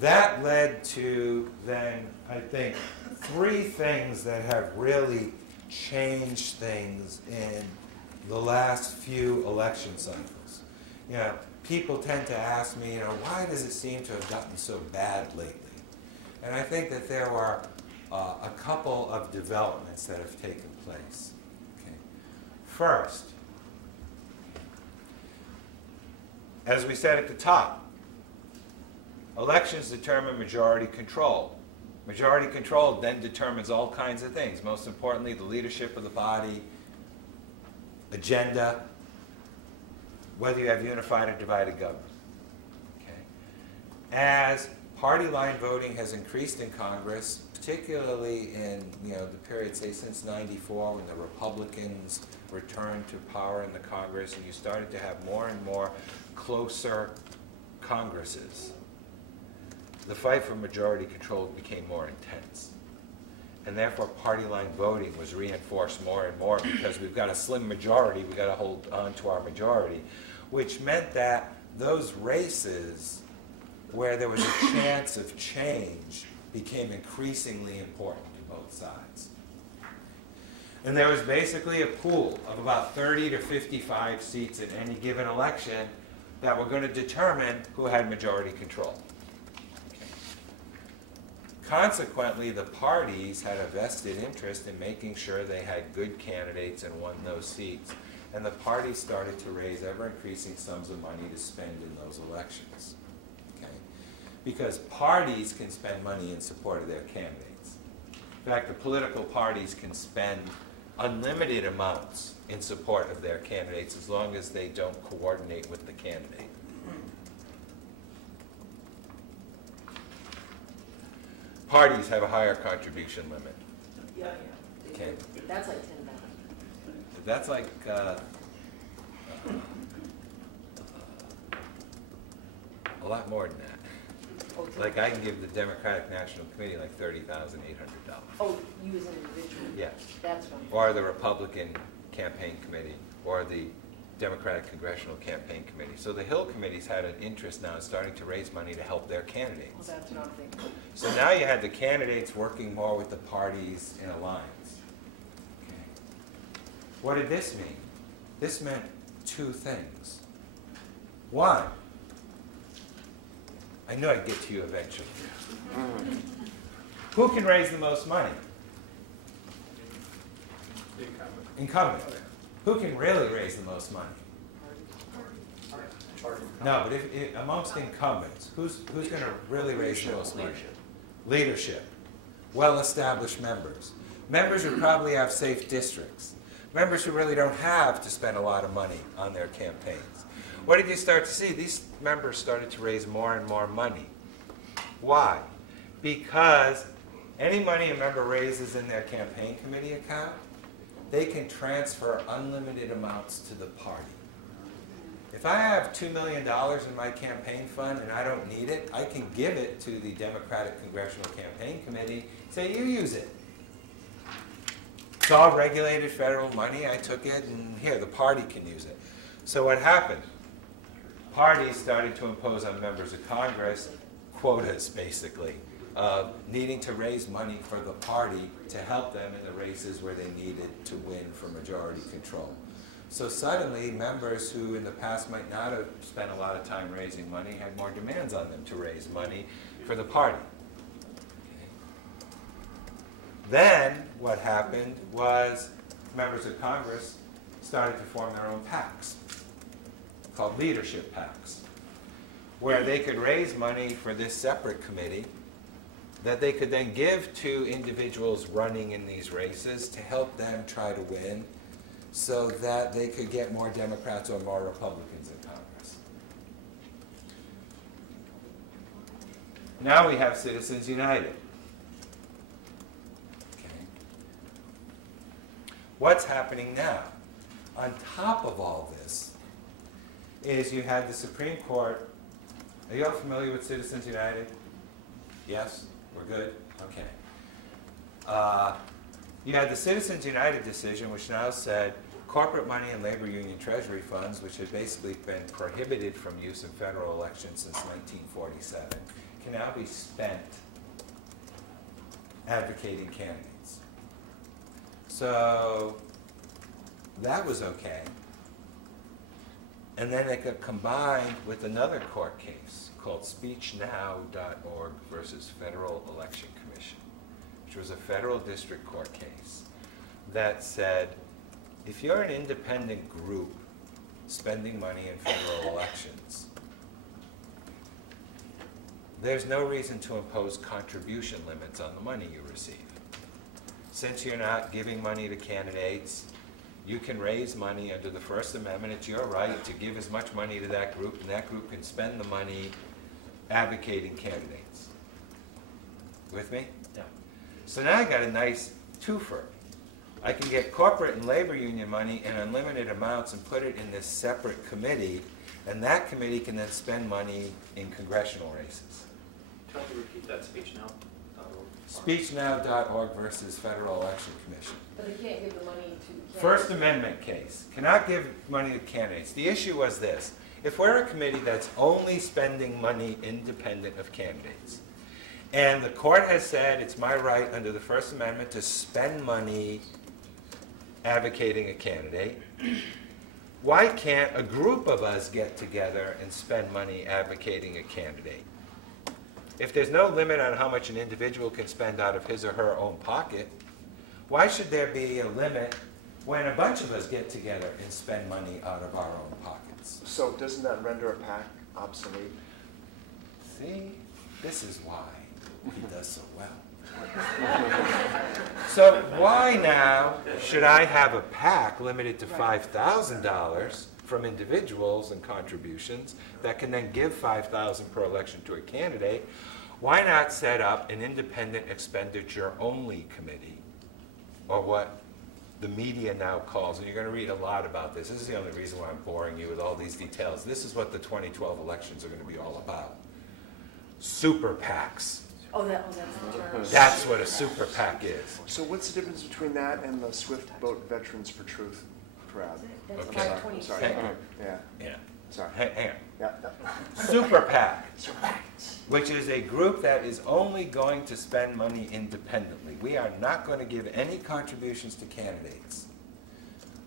That led to then, I think, 3 things that have really changed things in the last few election cycles. You know, people tend to ask me, you know, why does it seem to have gotten so bad lately? And I think that there are a couple of developments that have taken place. Okay. First, as we said at the top, elections determine majority control. Majority control then determines all kinds of things. Most importantly, the leadership of the body, agenda, whether you have unified or divided government. Okay. As party line voting has increased in Congress, particularly in the period, say, since '94, when the Republicans returned to power in the Congress, and you started to have more and more closer Congresses, the fight for majority control became more intense. And therefore, party line voting was reinforced more and more because we've got a slim majority, we've got to hold on to our majority, which meant that those races where there was a chance of change became increasingly important to both sides. And there was basically a pool of about 30 to 55 seats in any given election that were going to determine who had majority control. Consequently, the parties had a vested interest in making sure they had good candidates and won those seats. And the parties started to raise ever-increasing sums of money to spend in those elections. Okay? Because parties can spend money in support of their candidates. In fact, the political parties can spend unlimited amounts in support of their candidates as long as they don't coordinate with the candidate. Parties have a higher contribution limit. Yeah. Okay. That's like $10. That's like a lot more than that. Okay. Like I can give the Democratic National Committee like $30,800. Oh, you as an individual? Yes. That's right. Or the Republican Campaign Committee, or the Democratic Congressional Campaign Committee. So the Hill committees had an interest now in starting to raise money to help their candidates. Well, that's what I'm thinking. So now you had the candidates working more with the parties in alliance. Okay. What did this mean? This meant two things. One, I knew I'd get to you eventually. Who can raise the most money? Incumbent. Who can really raise the most money? No, but if amongst incumbents, who's going to really raise the most money? Leadership. Well-established members. Members who probably have safe districts. Members who really don't have to spend a lot of money on their campaigns. What did you start to see? These members started to raise more and more money. Why? Because any money a member raises in their campaign committee account, they can transfer unlimited amounts to the party. If I have $2 million in my campaign fund and I don't need it, I can give it to the Democratic Congressional Campaign Committee, say, you use it. It's all regulated federal money, I took it, and here, the party can use it. So what happened? Parties started to impose on members of Congress quotas, basically, of needing to raise money for the party to help them in the races where they needed to win for majority control. So suddenly, members who in the past might not have spent a lot of time raising money had more demands on them to raise money for the party. Then what happened was members of Congress started to form their own PACs, called leadership PACs, where they could raise money for this separate committee that they could then give to individuals running in these races to help them try to win so that they could get more Democrats or more Republicans in Congress. Now we have Citizens United. Okay. What's happening now? On top of all this is you had the Supreme Court. Are you all familiar with Citizens United? Yes? We're good? Okay. You had the Citizens United decision, which now said corporate money and labor union treasury funds, which had basically been prohibited from use in federal elections since 1947, can now be spent advocating candidates. So that was okay. And then it got combined with another court case called SpeechNow.org versus Federal Election Commission, which was a federal district court case that said, if you're an independent group spending money in federal elections, there's no reason to impose contribution limits on the money you receive. Since you're not giving money to candidates, you can raise money under the First Amendment. It's your right to give as much money to that group, and that group can spend the money advocating candidates. With me? Yeah. So now I got a nice twofer. I can get corporate and labor union money in unlimited amounts and put it in this separate committee, and that committee can then spend money in congressional races. Tell me to repeat that, SpeechNow.org. SpeechNow.org versus Federal Election Commission. But they can't give the money to candidates. First Amendment case. Cannot give money to candidates. The issue was this. If we're a committee that's only spending money independent of candidates, and the court has said it's my right under the First Amendment to spend money advocating a candidate, why can't a group of us get together and spend money advocating a candidate? If there's no limit on how much an individual can spend out of his or her own pocket, why should there be a limit when a bunch of us get together and spend money out of our own pockets? So doesn't that render a PAC obsolete? See, this is why he does so well. So why now should I have a PAC limited to $5,000 from individuals and contributions that can then give $5,000 per election to a candidate? Why not set up an independent expenditure-only committee, or what the media now calls, and you're going to read a lot about this. This is the only reason why I'm boring you with all these details. This is what the 2012 elections are going to be all about. Super PACs. That's the term. That's what a super PAC is. So what's the difference between that and the Swift Boat Veterans for Truth crowd? That's Okay. 526. Sorry. Yeah. Yeah. Sorry. Hang on. Yeah. Super PAC, which is a group that is only going to spend money independently. We are not going to give any contributions to candidates.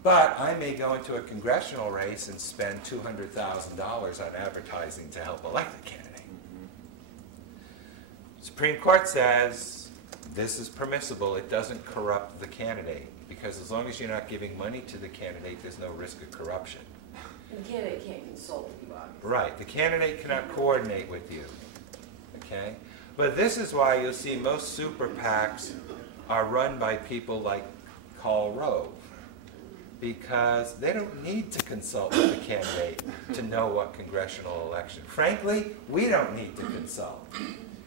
But I may go into a congressional race and spend $200,000 on advertising to help elect a candidate. Supreme Court says this is permissible. It doesn't corrupt the candidate, because as long as you're not giving money to the candidate, there's no risk of corruption. And the candidate can't consult with you, obviously. Right. The candidate cannot coordinate with you. Okay? But this is why you'll see most super PACs are run by people like Karl Rove, because they don't need to consult with the candidate to know what congressional election. Frankly, we don't need to consult.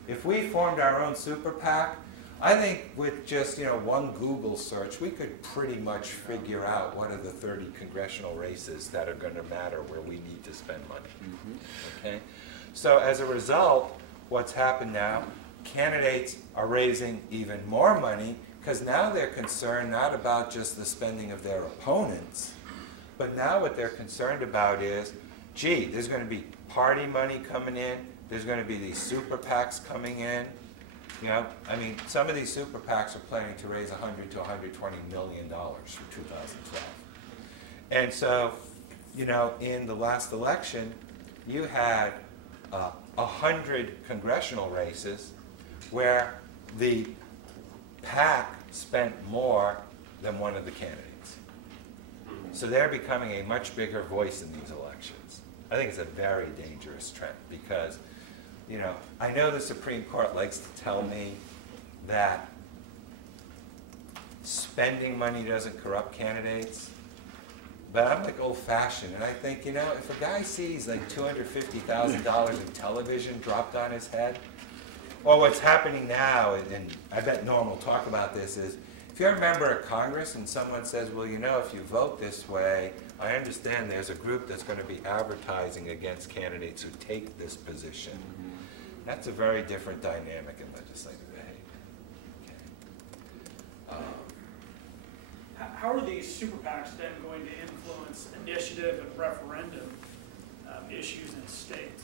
If we formed our own super PAC, I think with just one Google search, we could pretty much figure out what are the 30 congressional races that are going to matter where we need to spend money. Okay? So as a result, what's happened now, candidates are raising even more money because now they're concerned not about just the spending of their opponents, but now what they're concerned about is, gee, there's going to be party money coming in, there's going to be these super PACs coming in. I mean, some of these super PACs are planning to raise $100 to $120 million for 2012. And so, in the last election, you had 100 congressional races where the PAC spent more than one of the candidates. So they're becoming a much bigger voice in these elections. I think it's a very dangerous trend because, I know the Supreme Court likes to tell me that spending money doesn't corrupt candidates, but I'm like old-fashioned, and I think, if a guy sees like $250,000 in television dropped on his head, or what's happening now, and I bet Norm will talk about this, is if you're a member of Congress and someone says, well, if you vote this way, I understand there's a group that's going to be advertising against candidates who take this position. That's a very different dynamic in legislative behavior. Okay. How are these super PACs then going to influence initiative and referendum issues in states?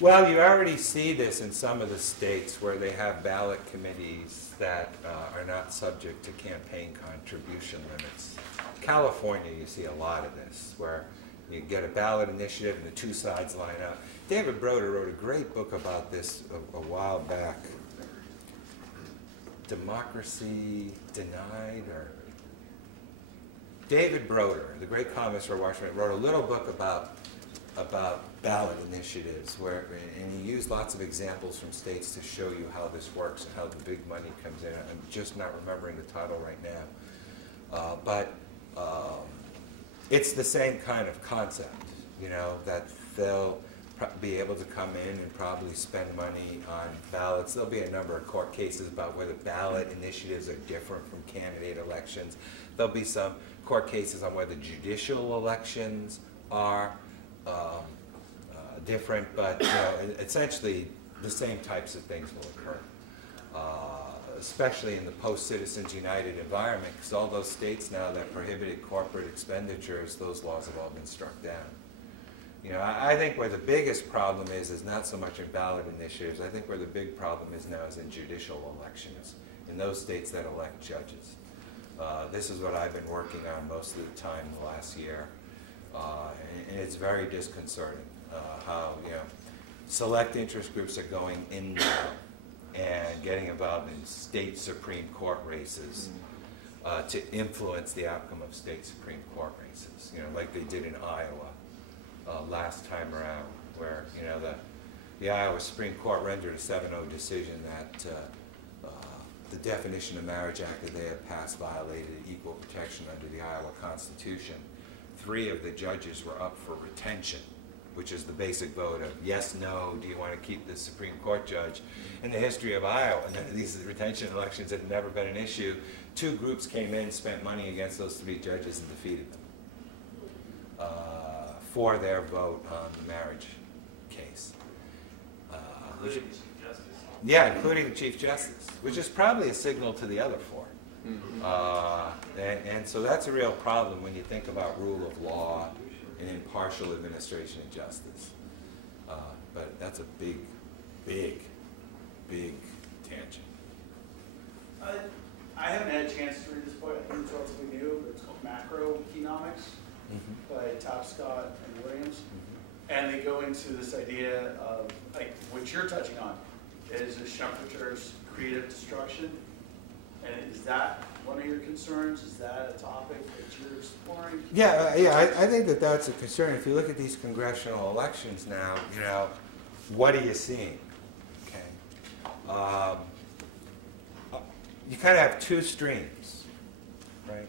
Well, you already see this in some of the states where they have ballot committees that are not subject to campaign contribution limits. California, you see a lot of this, where you get a ballot initiative and the two sides line up. David Broder wrote a great book about this a while back. Democracy Denied, or David Broder, the great columnist for Washington, wrote a little book about ballot initiatives, and he used lots of examples from states to show you how this works and how the big money comes in. I'm just not remembering the title right now, but it's the same kind of concept, you know, that they'll be able to come in and probably spend money on ballots. There'll be a number of court cases about whether ballot initiatives are different from candidate elections. There'll be some court cases on whether judicial elections are different, but you know, essentially the same types of things will occur, especially in the post-Citizens United environment, because all those states now that prohibited corporate expenditures, those laws have all been struck down. You know, I think where the biggest problem is not so much in ballot initiatives. I think where the big problem is now is in judicial elections, in those states that elect judges. This is what I've been working on most of the time the last year, and it's very disconcerting how, you know, select interest groups are going in now and getting involved in state Supreme Court races to influence the outcome of state Supreme Court races, you know, like they did in Iowa last time around, where, you know, the Iowa Supreme Court rendered a 7-0 decision that the definition of Marriage Act that they had passed violated equal protection under the Iowa Constitution. 3 of the judges were up for retention, which is the basic vote of yes, no, do you want to keep this Supreme Court judge? In the history of Iowa, none of these retention elections had never been an issue. 2 groups came in, spent money against those 3 judges and defeated them for their vote on the marriage case. Including the Chief Justice. Yeah, including the Chief Justice, which is probably a signal to the other 4. And so that's a real problem when you think about rule of law and impartial administration of justice. But that's a big, big, big tangent. I haven't had a chance to read this book. I think it's relatively new, but it's called Macroeconomics by Tapscott and Williams. And they go into this idea of, like, what you're touching on, is Schumpeter's creative destruction. And is that one of your concerns? Is that a topic that you're exploring? Yeah, I think that that's a concern. If you look at these congressional elections now, you know, what are you seeing? Okay, you kind of have 2 streams, right?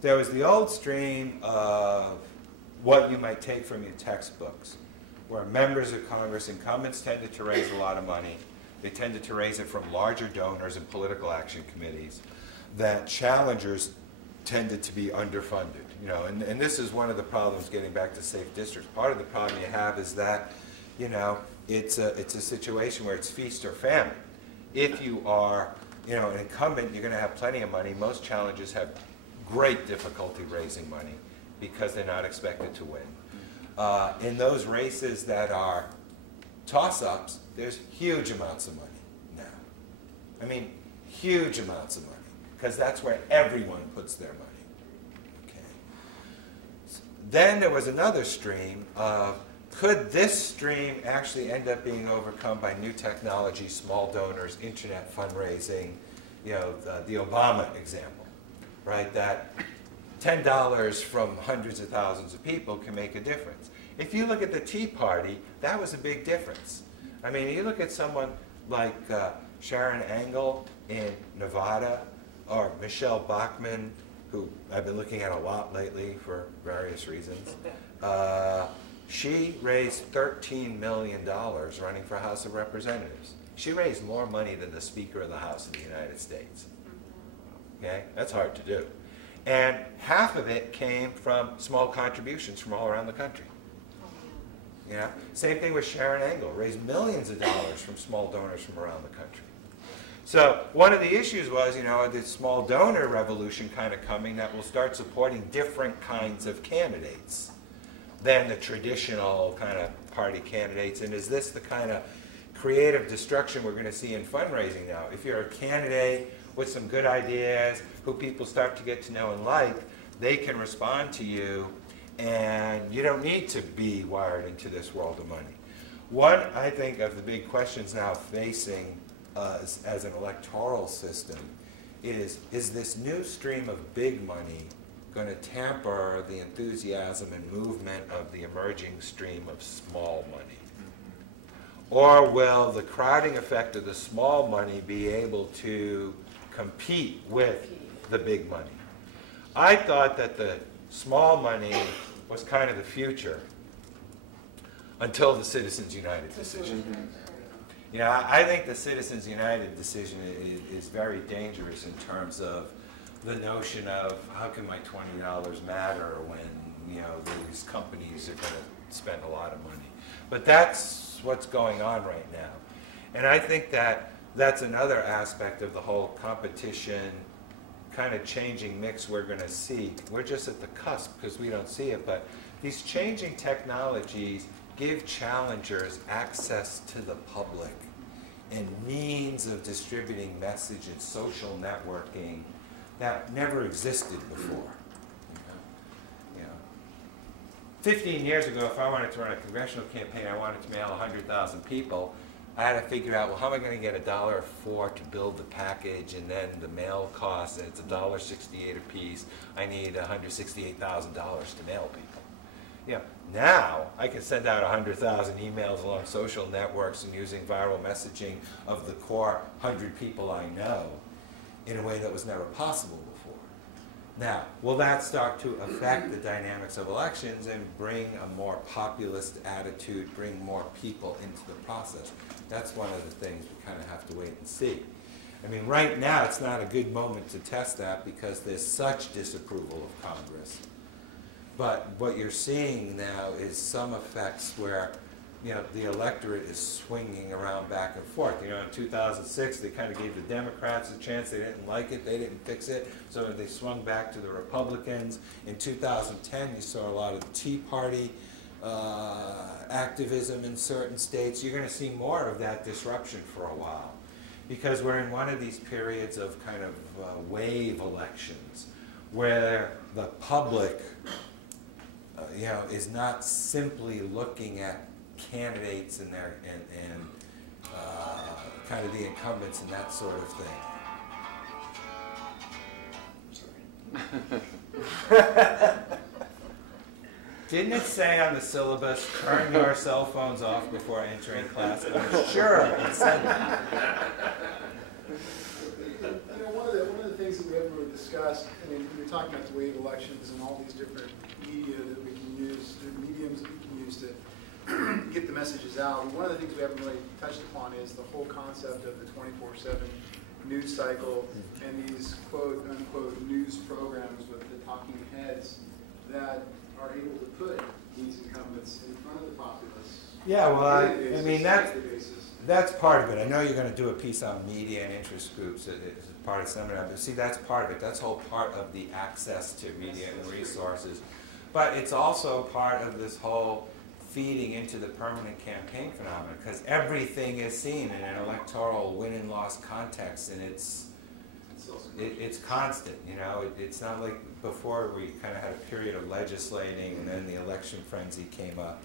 There was the old stream of what you might take from your textbooks, where members of Congress, incumbents, tended to raise a lot of money. They tended to raise it from larger donors and political action committees. That challengers tended to be underfunded. You know, and this is one of the problems, getting back to safe districts. Part of the problem you have is that, you know, it's a situation where it's feast or famine. If you are, you know, an incumbent, you're going to have plenty of money. Most challengers have great difficulty raising money because they're not expected to win. In those races that are toss-ups, there's huge amounts of money now. I mean, huge amounts of money, because that's where everyone puts their money. Okay. Then there was another stream of, could this stream actually end up being overcome by new technology, small donors, internet fundraising, you know, the Obama example, right? That $10 from hundreds of thousands of people can make a difference. If you look at the Tea Party, that was a big difference. I mean, you look at someone like Sharon Angle in Nevada, or Michelle Bachmann, who I've been looking at a lot lately for various reasons. She raised $13 million running for House of Representatives. She raised more money than the Speaker of the House of the United States. Okay, that's hard to do. And half of it came from small contributions from all around the country. You know? Same thing with Sharon Angle, raised millions of dollars from small donors from around the country. So one of the issues was, you know, this small donor revolution kind of coming that will start supporting different kinds of candidates than the traditional kind of party candidates. And is this the kind of creative destruction we're going to see in fundraising now? If you're a candidate with some good ideas, who people start to get to know and like, they can respond to you, and you don't need to be wired into this world of money. One, I think, of the big questions now facing us as an electoral system is this new stream of big money going to tamper the enthusiasm and movement of the emerging stream of small money? Or will the crowding effect of the small money be able to compete with the big money? I thought that the small money was kind of the future until the Citizens United decision. You know, I think the Citizens United decision is very dangerous in terms of the notion of how can my $20 matter when, you know, these companies are going to spend a lot of money. But that's what's going on right now. And I think that that's another aspect of the whole competition kind of changing mix we're going to see. We're just at the cusp because we don't see it, but these changing technologies give challengers access to the public and means of distributing message and social networking that never existed before. You know, 15 years ago, if I wanted to run a congressional campaign, I wanted to mail 100,000 people, I had to figure out, well, how am I going to get $1.04 to build the package, and then the mail cost, and it's $1.68 a piece. I need $168,000 to mail people. You know, now I can send out 100,000 emails along social networks and using viral messaging of the core 100 people I know in a way that was never possible before. Now, will that start to affect the dynamics of elections and bring a more populist attitude, bring more people into the process? That's one of the things we kind of have to wait and see. I mean, right now it's not a good moment to test that because there's such disapproval of Congress. But what you're seeing now is some effects where, you know, the electorate is swinging around back and forth. You know, in 2006, they kind of gave the Democrats a chance. They didn't like it. They didn't fix it. So they swung back to the Republicans. In 2010, you saw a lot of the Tea Party activism in certain states. You're going to see more of that disruption for a while because we're in one of these periods of kind of wave elections where the public you know, is not simply looking at candidates and their kind of the incumbents and that sort of thing. Didn't it say on the syllabus, turn your cell phones off before entering class? I'm sure it said that. You know, one of the things that we haven't really discussed, I mean, we were talking about the wave elections and all these different media that we can use, mediums that we can use to get the messages out. And one of the things we haven't really touched upon is the whole concept of the 24/7 news cycle and these quote-unquote news programs with the talking heads that are able to put these incumbents in front of the populace. Yeah, well, I mean, that's part of it. I know you're going to do a piece on media and interest groups as part of the seminar, but see, that's part of it. That's whole part of the access to media and resources. But it's also part of this whole feeding into the permanent campaign phenomenon, because everything is seen in an electoral win and loss context, and it's constant. You know, it's not like before we kind of had a period of legislating and then the election frenzy came up.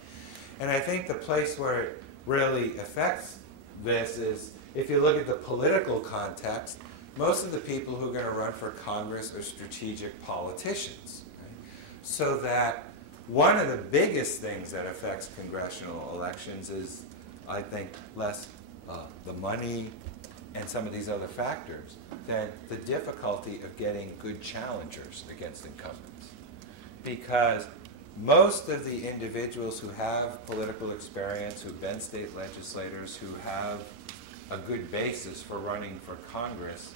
And I think the place where it really affects this is if you look at the political context, most of the people who are going to run for Congress are strategic politicians. Right? So that one of the biggest things that affects congressional elections is, I think, less the money and some of these other factors than the difficulty of getting good challengers against incumbents. Because most of the individuals who have political experience, who've been state legislators, who have a good basis for running for Congress,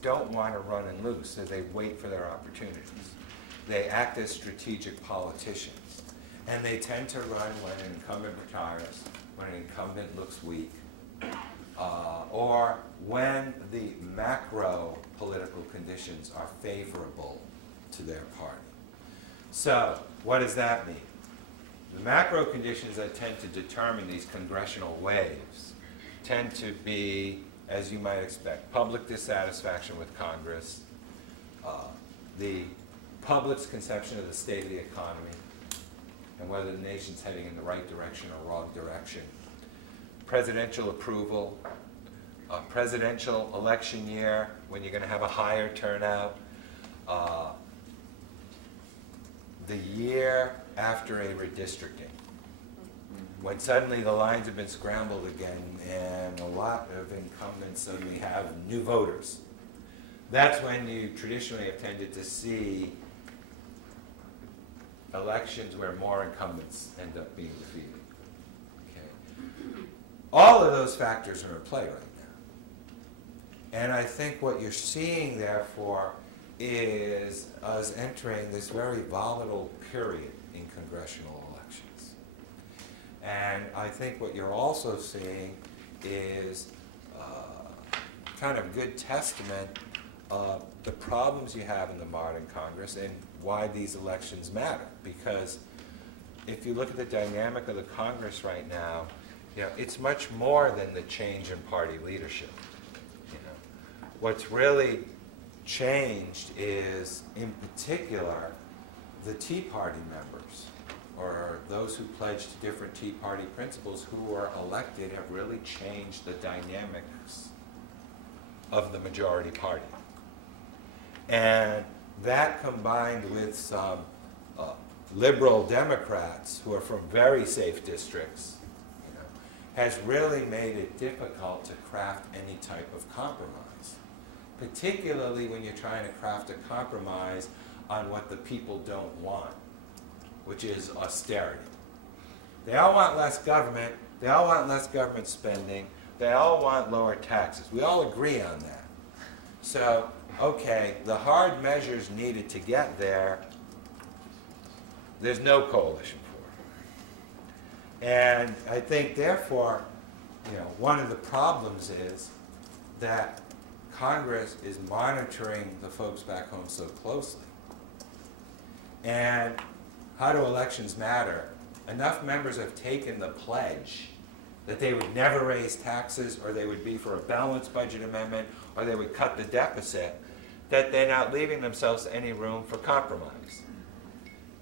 don't want to run and lose, so they wait for their opportunities. They act as strategic politicians, and they tend to run when an incumbent retires, when an incumbent looks weak, or when the macro political conditions are favorable to their party. So, what does that mean? The macro conditions that tend to determine these congressional waves tend to be, as you might expect, public dissatisfaction with Congress, the public's conception of the state of the economy and whether the nation's heading in the right direction or wrong direction, presidential approval, a presidential election year when you're going to have a higher turnout, the year after a redistricting, when suddenly the lines have been scrambled again and a lot of incumbents suddenly have new voters. That's when you traditionally have tended to see elections where more incumbents end up being defeated. Okay. All of those factors are in play right now. And I think what you're seeing, therefore, is us entering this very volatile period in congressional elections. And I think what you're also seeing is kind of good testament of the problems you have in the modern Congress and why these elections matter. Because if you look at the dynamic of the Congress right now, it's much more than the change in party leadership. What's really changed is, in particular, the Tea Party members, or those who pledged to different Tea Party principles who were elected, have really changed the dynamics of the majority party. And that, combined with some liberal Democrats who are from very safe districts, has really made it difficult to craft any type of compromise. Particularly when you're trying to craft a compromise on what the people don't want, which is austerity. They all want less government, they all want less government spending, they all want lower taxes. We all agree on that. So, okay, the hard measures needed to get there, there's no coalition for it. And I think, therefore, one of the problems is that Congress is monitoring the folks back home so closely. And how do elections matter? Enough members have taken the pledge that they would never raise taxes, or they would be for a balanced budget amendment, or they would cut the deficit, that they're not leaving themselves any room for compromise.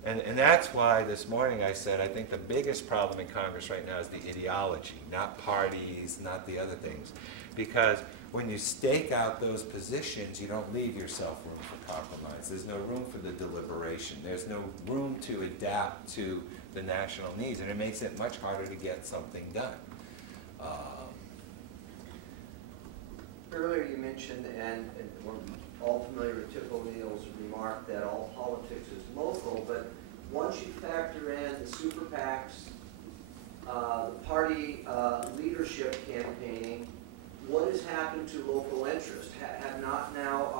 And that's why this morning I said I think the biggest problem in Congress right now is the ideology, not parties, not the other things. Because when you stake out those positions, you don't leave yourself room for compromise. There's no room for the deliberation. There's no room to adapt to the national needs, and it makes it much harder to get something done. Earlier you mentioned, and we're all familiar with Tip O'Neill's remark that all politics is local, but once you factor in the super PACs, the party leadership campaigning, what has happened to local interest? Have not now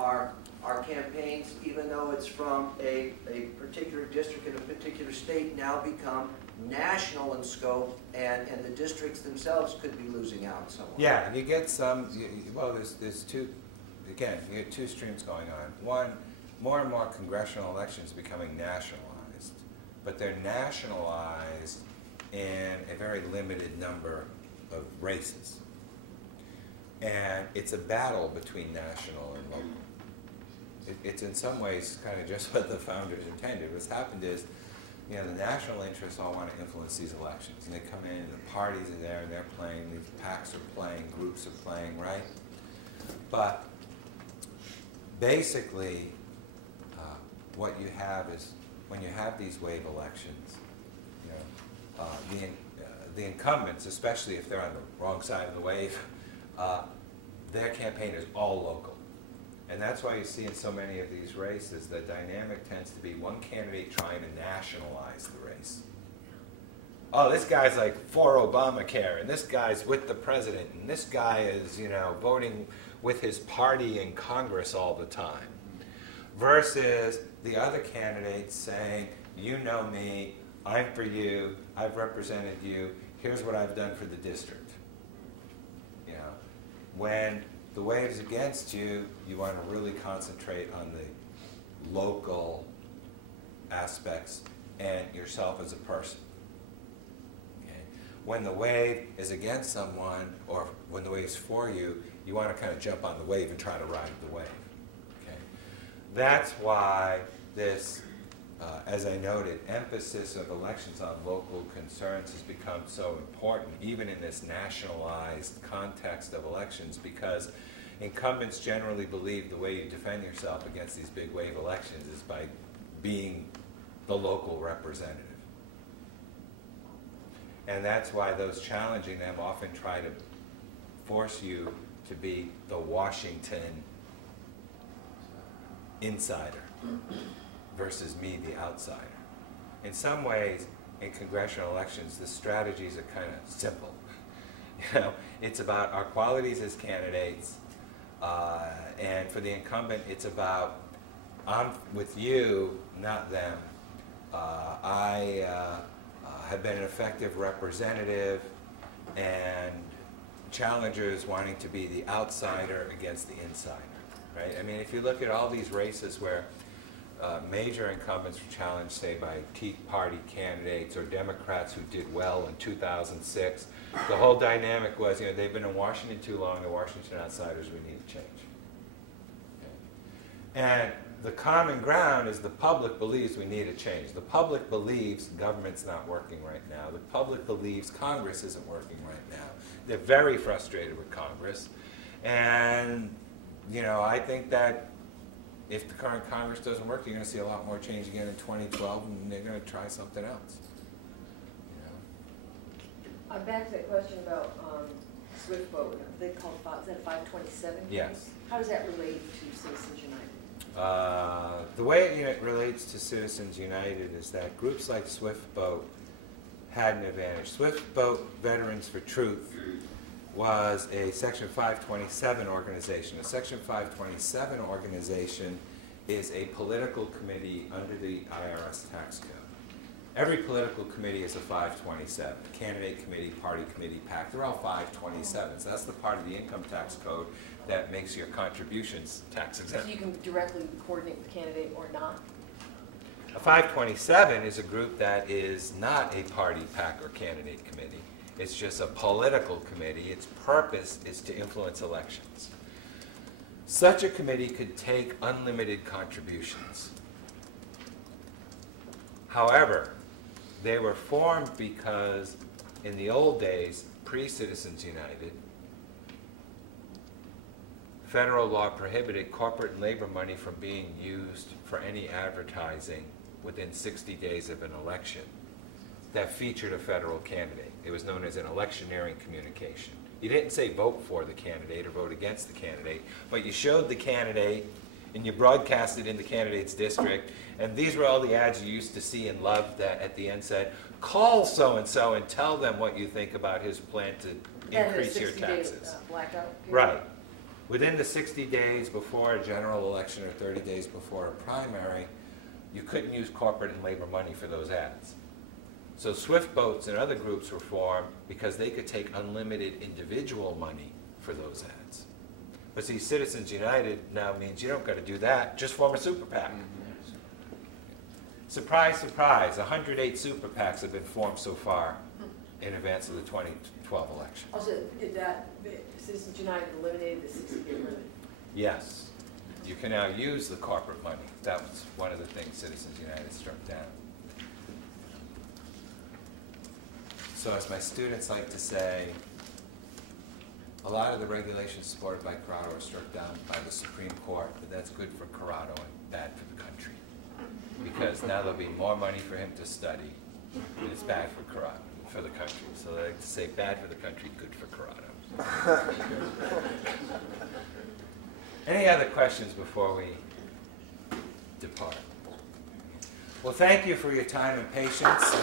our campaigns, even though it's from a particular district in a particular state, now become national in scope, and the districts themselves could be losing out somewhere? Yeah, you get some, well, there's two, again, you get two streams going on. One, more and more congressional elections becoming nationalized, but they're nationalized in a very limited number of races. And it's a battle between national and local. It's in some ways kind of just what the founders intended. What's happened is, the national interests all want to influence these elections. And they come in, and the parties are there, and they're playing, these PACs are playing, groups are playing, right? But basically, what you have is, when you have these wave elections, the incumbents, especially if they're on the wrong side of the wave, their campaign is all local. And that's why you see in so many of these races, the dynamic tends to be one candidate trying to nationalize the race. Oh, this guy's like for Obamacare, and this guy's with the president, and this guy is, voting with his party in Congress all the time. Versus the other candidates saying, you know me, I'm for you, I've represented you, here's what I've done for the district. When the wave's against you, you want to really concentrate on the local aspects and yourself as a person. Okay? When the wave is against someone, or when the wave's for you, you want to kind of jump on the wave and try to ride the wave. Okay? That's why this, as I noted, emphasis of elections on local concerns has become so important, even in this nationalized context of elections, because incumbents generally believe the way you defend yourself against these big wave elections is by being the local representative. And that's why those challenging them often try to force you to be the Washington insider versus me, the outsider. In some ways, in congressional elections, the strategies are kind of simple. You know, it's about our qualities as candidates, and for the incumbent, it's about I'm with you, not them. I have been an effective representative, and challengers wanting to be the outsider against the insider, right? I mean, if you look at all these races where major incumbents were challenged, say, by Tea Party candidates or Democrats who did well in 2006, the whole dynamic was, you know, they've been in Washington too long, the Washington outsiders, we need to change. Okay. And the common ground is the public believes we need a change. The public believes government's not working right now. The public believes Congress isn't working right now. They're very frustrated with Congress. And, you know, I think that if the current Congress doesn't work, you're going to see a lot more change again in 2012, and they're going to try something else. You know? Back to that question about Swift vote. They called, is that 527? Yes. How does that relate to Citizens United? The way it relates to Citizens United is that groups like Swift Boat had an advantage. Swift Boat Veterans for Truth was a Section 527 organization. A Section 527 organization is a political committee under the IRS tax code. Every political committee is a 527. Candidate committee, party committee, PAC, they're all 527s. That's the part of the income tax code that makes your contributions tax exempt. So you can directly coordinate with the candidate or not? A 527 is a group that is not a party, PAC, or candidate committee. It's just a political committee. Its purpose is to influence elections. Such a committee could take unlimited contributions. However, they were formed because in the old days, pre-Citizens United, federal law prohibited corporate and labor money from being used for any advertising within 60 days of an election that featured a federal candidate. It was known as an electioneering communication. You didn't say vote for the candidate or vote against the candidate, but you showed the candidate and you broadcast it in the candidate's district, and these were all the ads you used to see and love that at the end said, call so-and-so and tell them what you think about his plan to increase your taxes. Blackout period. Right. Within the 60 days before a general election or 30 days before a primary, you couldn't use corporate and labor money for those ads. So Swift Boats and other groups were formed because they could take unlimited individual money for those ads. But see, Citizens United now means you don't got to do that, just form a super PAC. Surprise, surprise, 108 super PACs have been formed so far in advance of the 2012 election. Also, did that, Citizens United eliminated the 60-day limit? Yes. You can now use the corporate money. That was one of the things Citizens United struck down. So as my students like to say, a lot of the regulations supported by Corrado are struck down by the Supreme Court, but that's good for Corrado and bad for the country. Because now there'll be more money for him to study, and it's bad for Corrado, for the country. So they like to say bad for the country, good for Corrado. Any other questions before we depart? Well, thank you for your time and patience.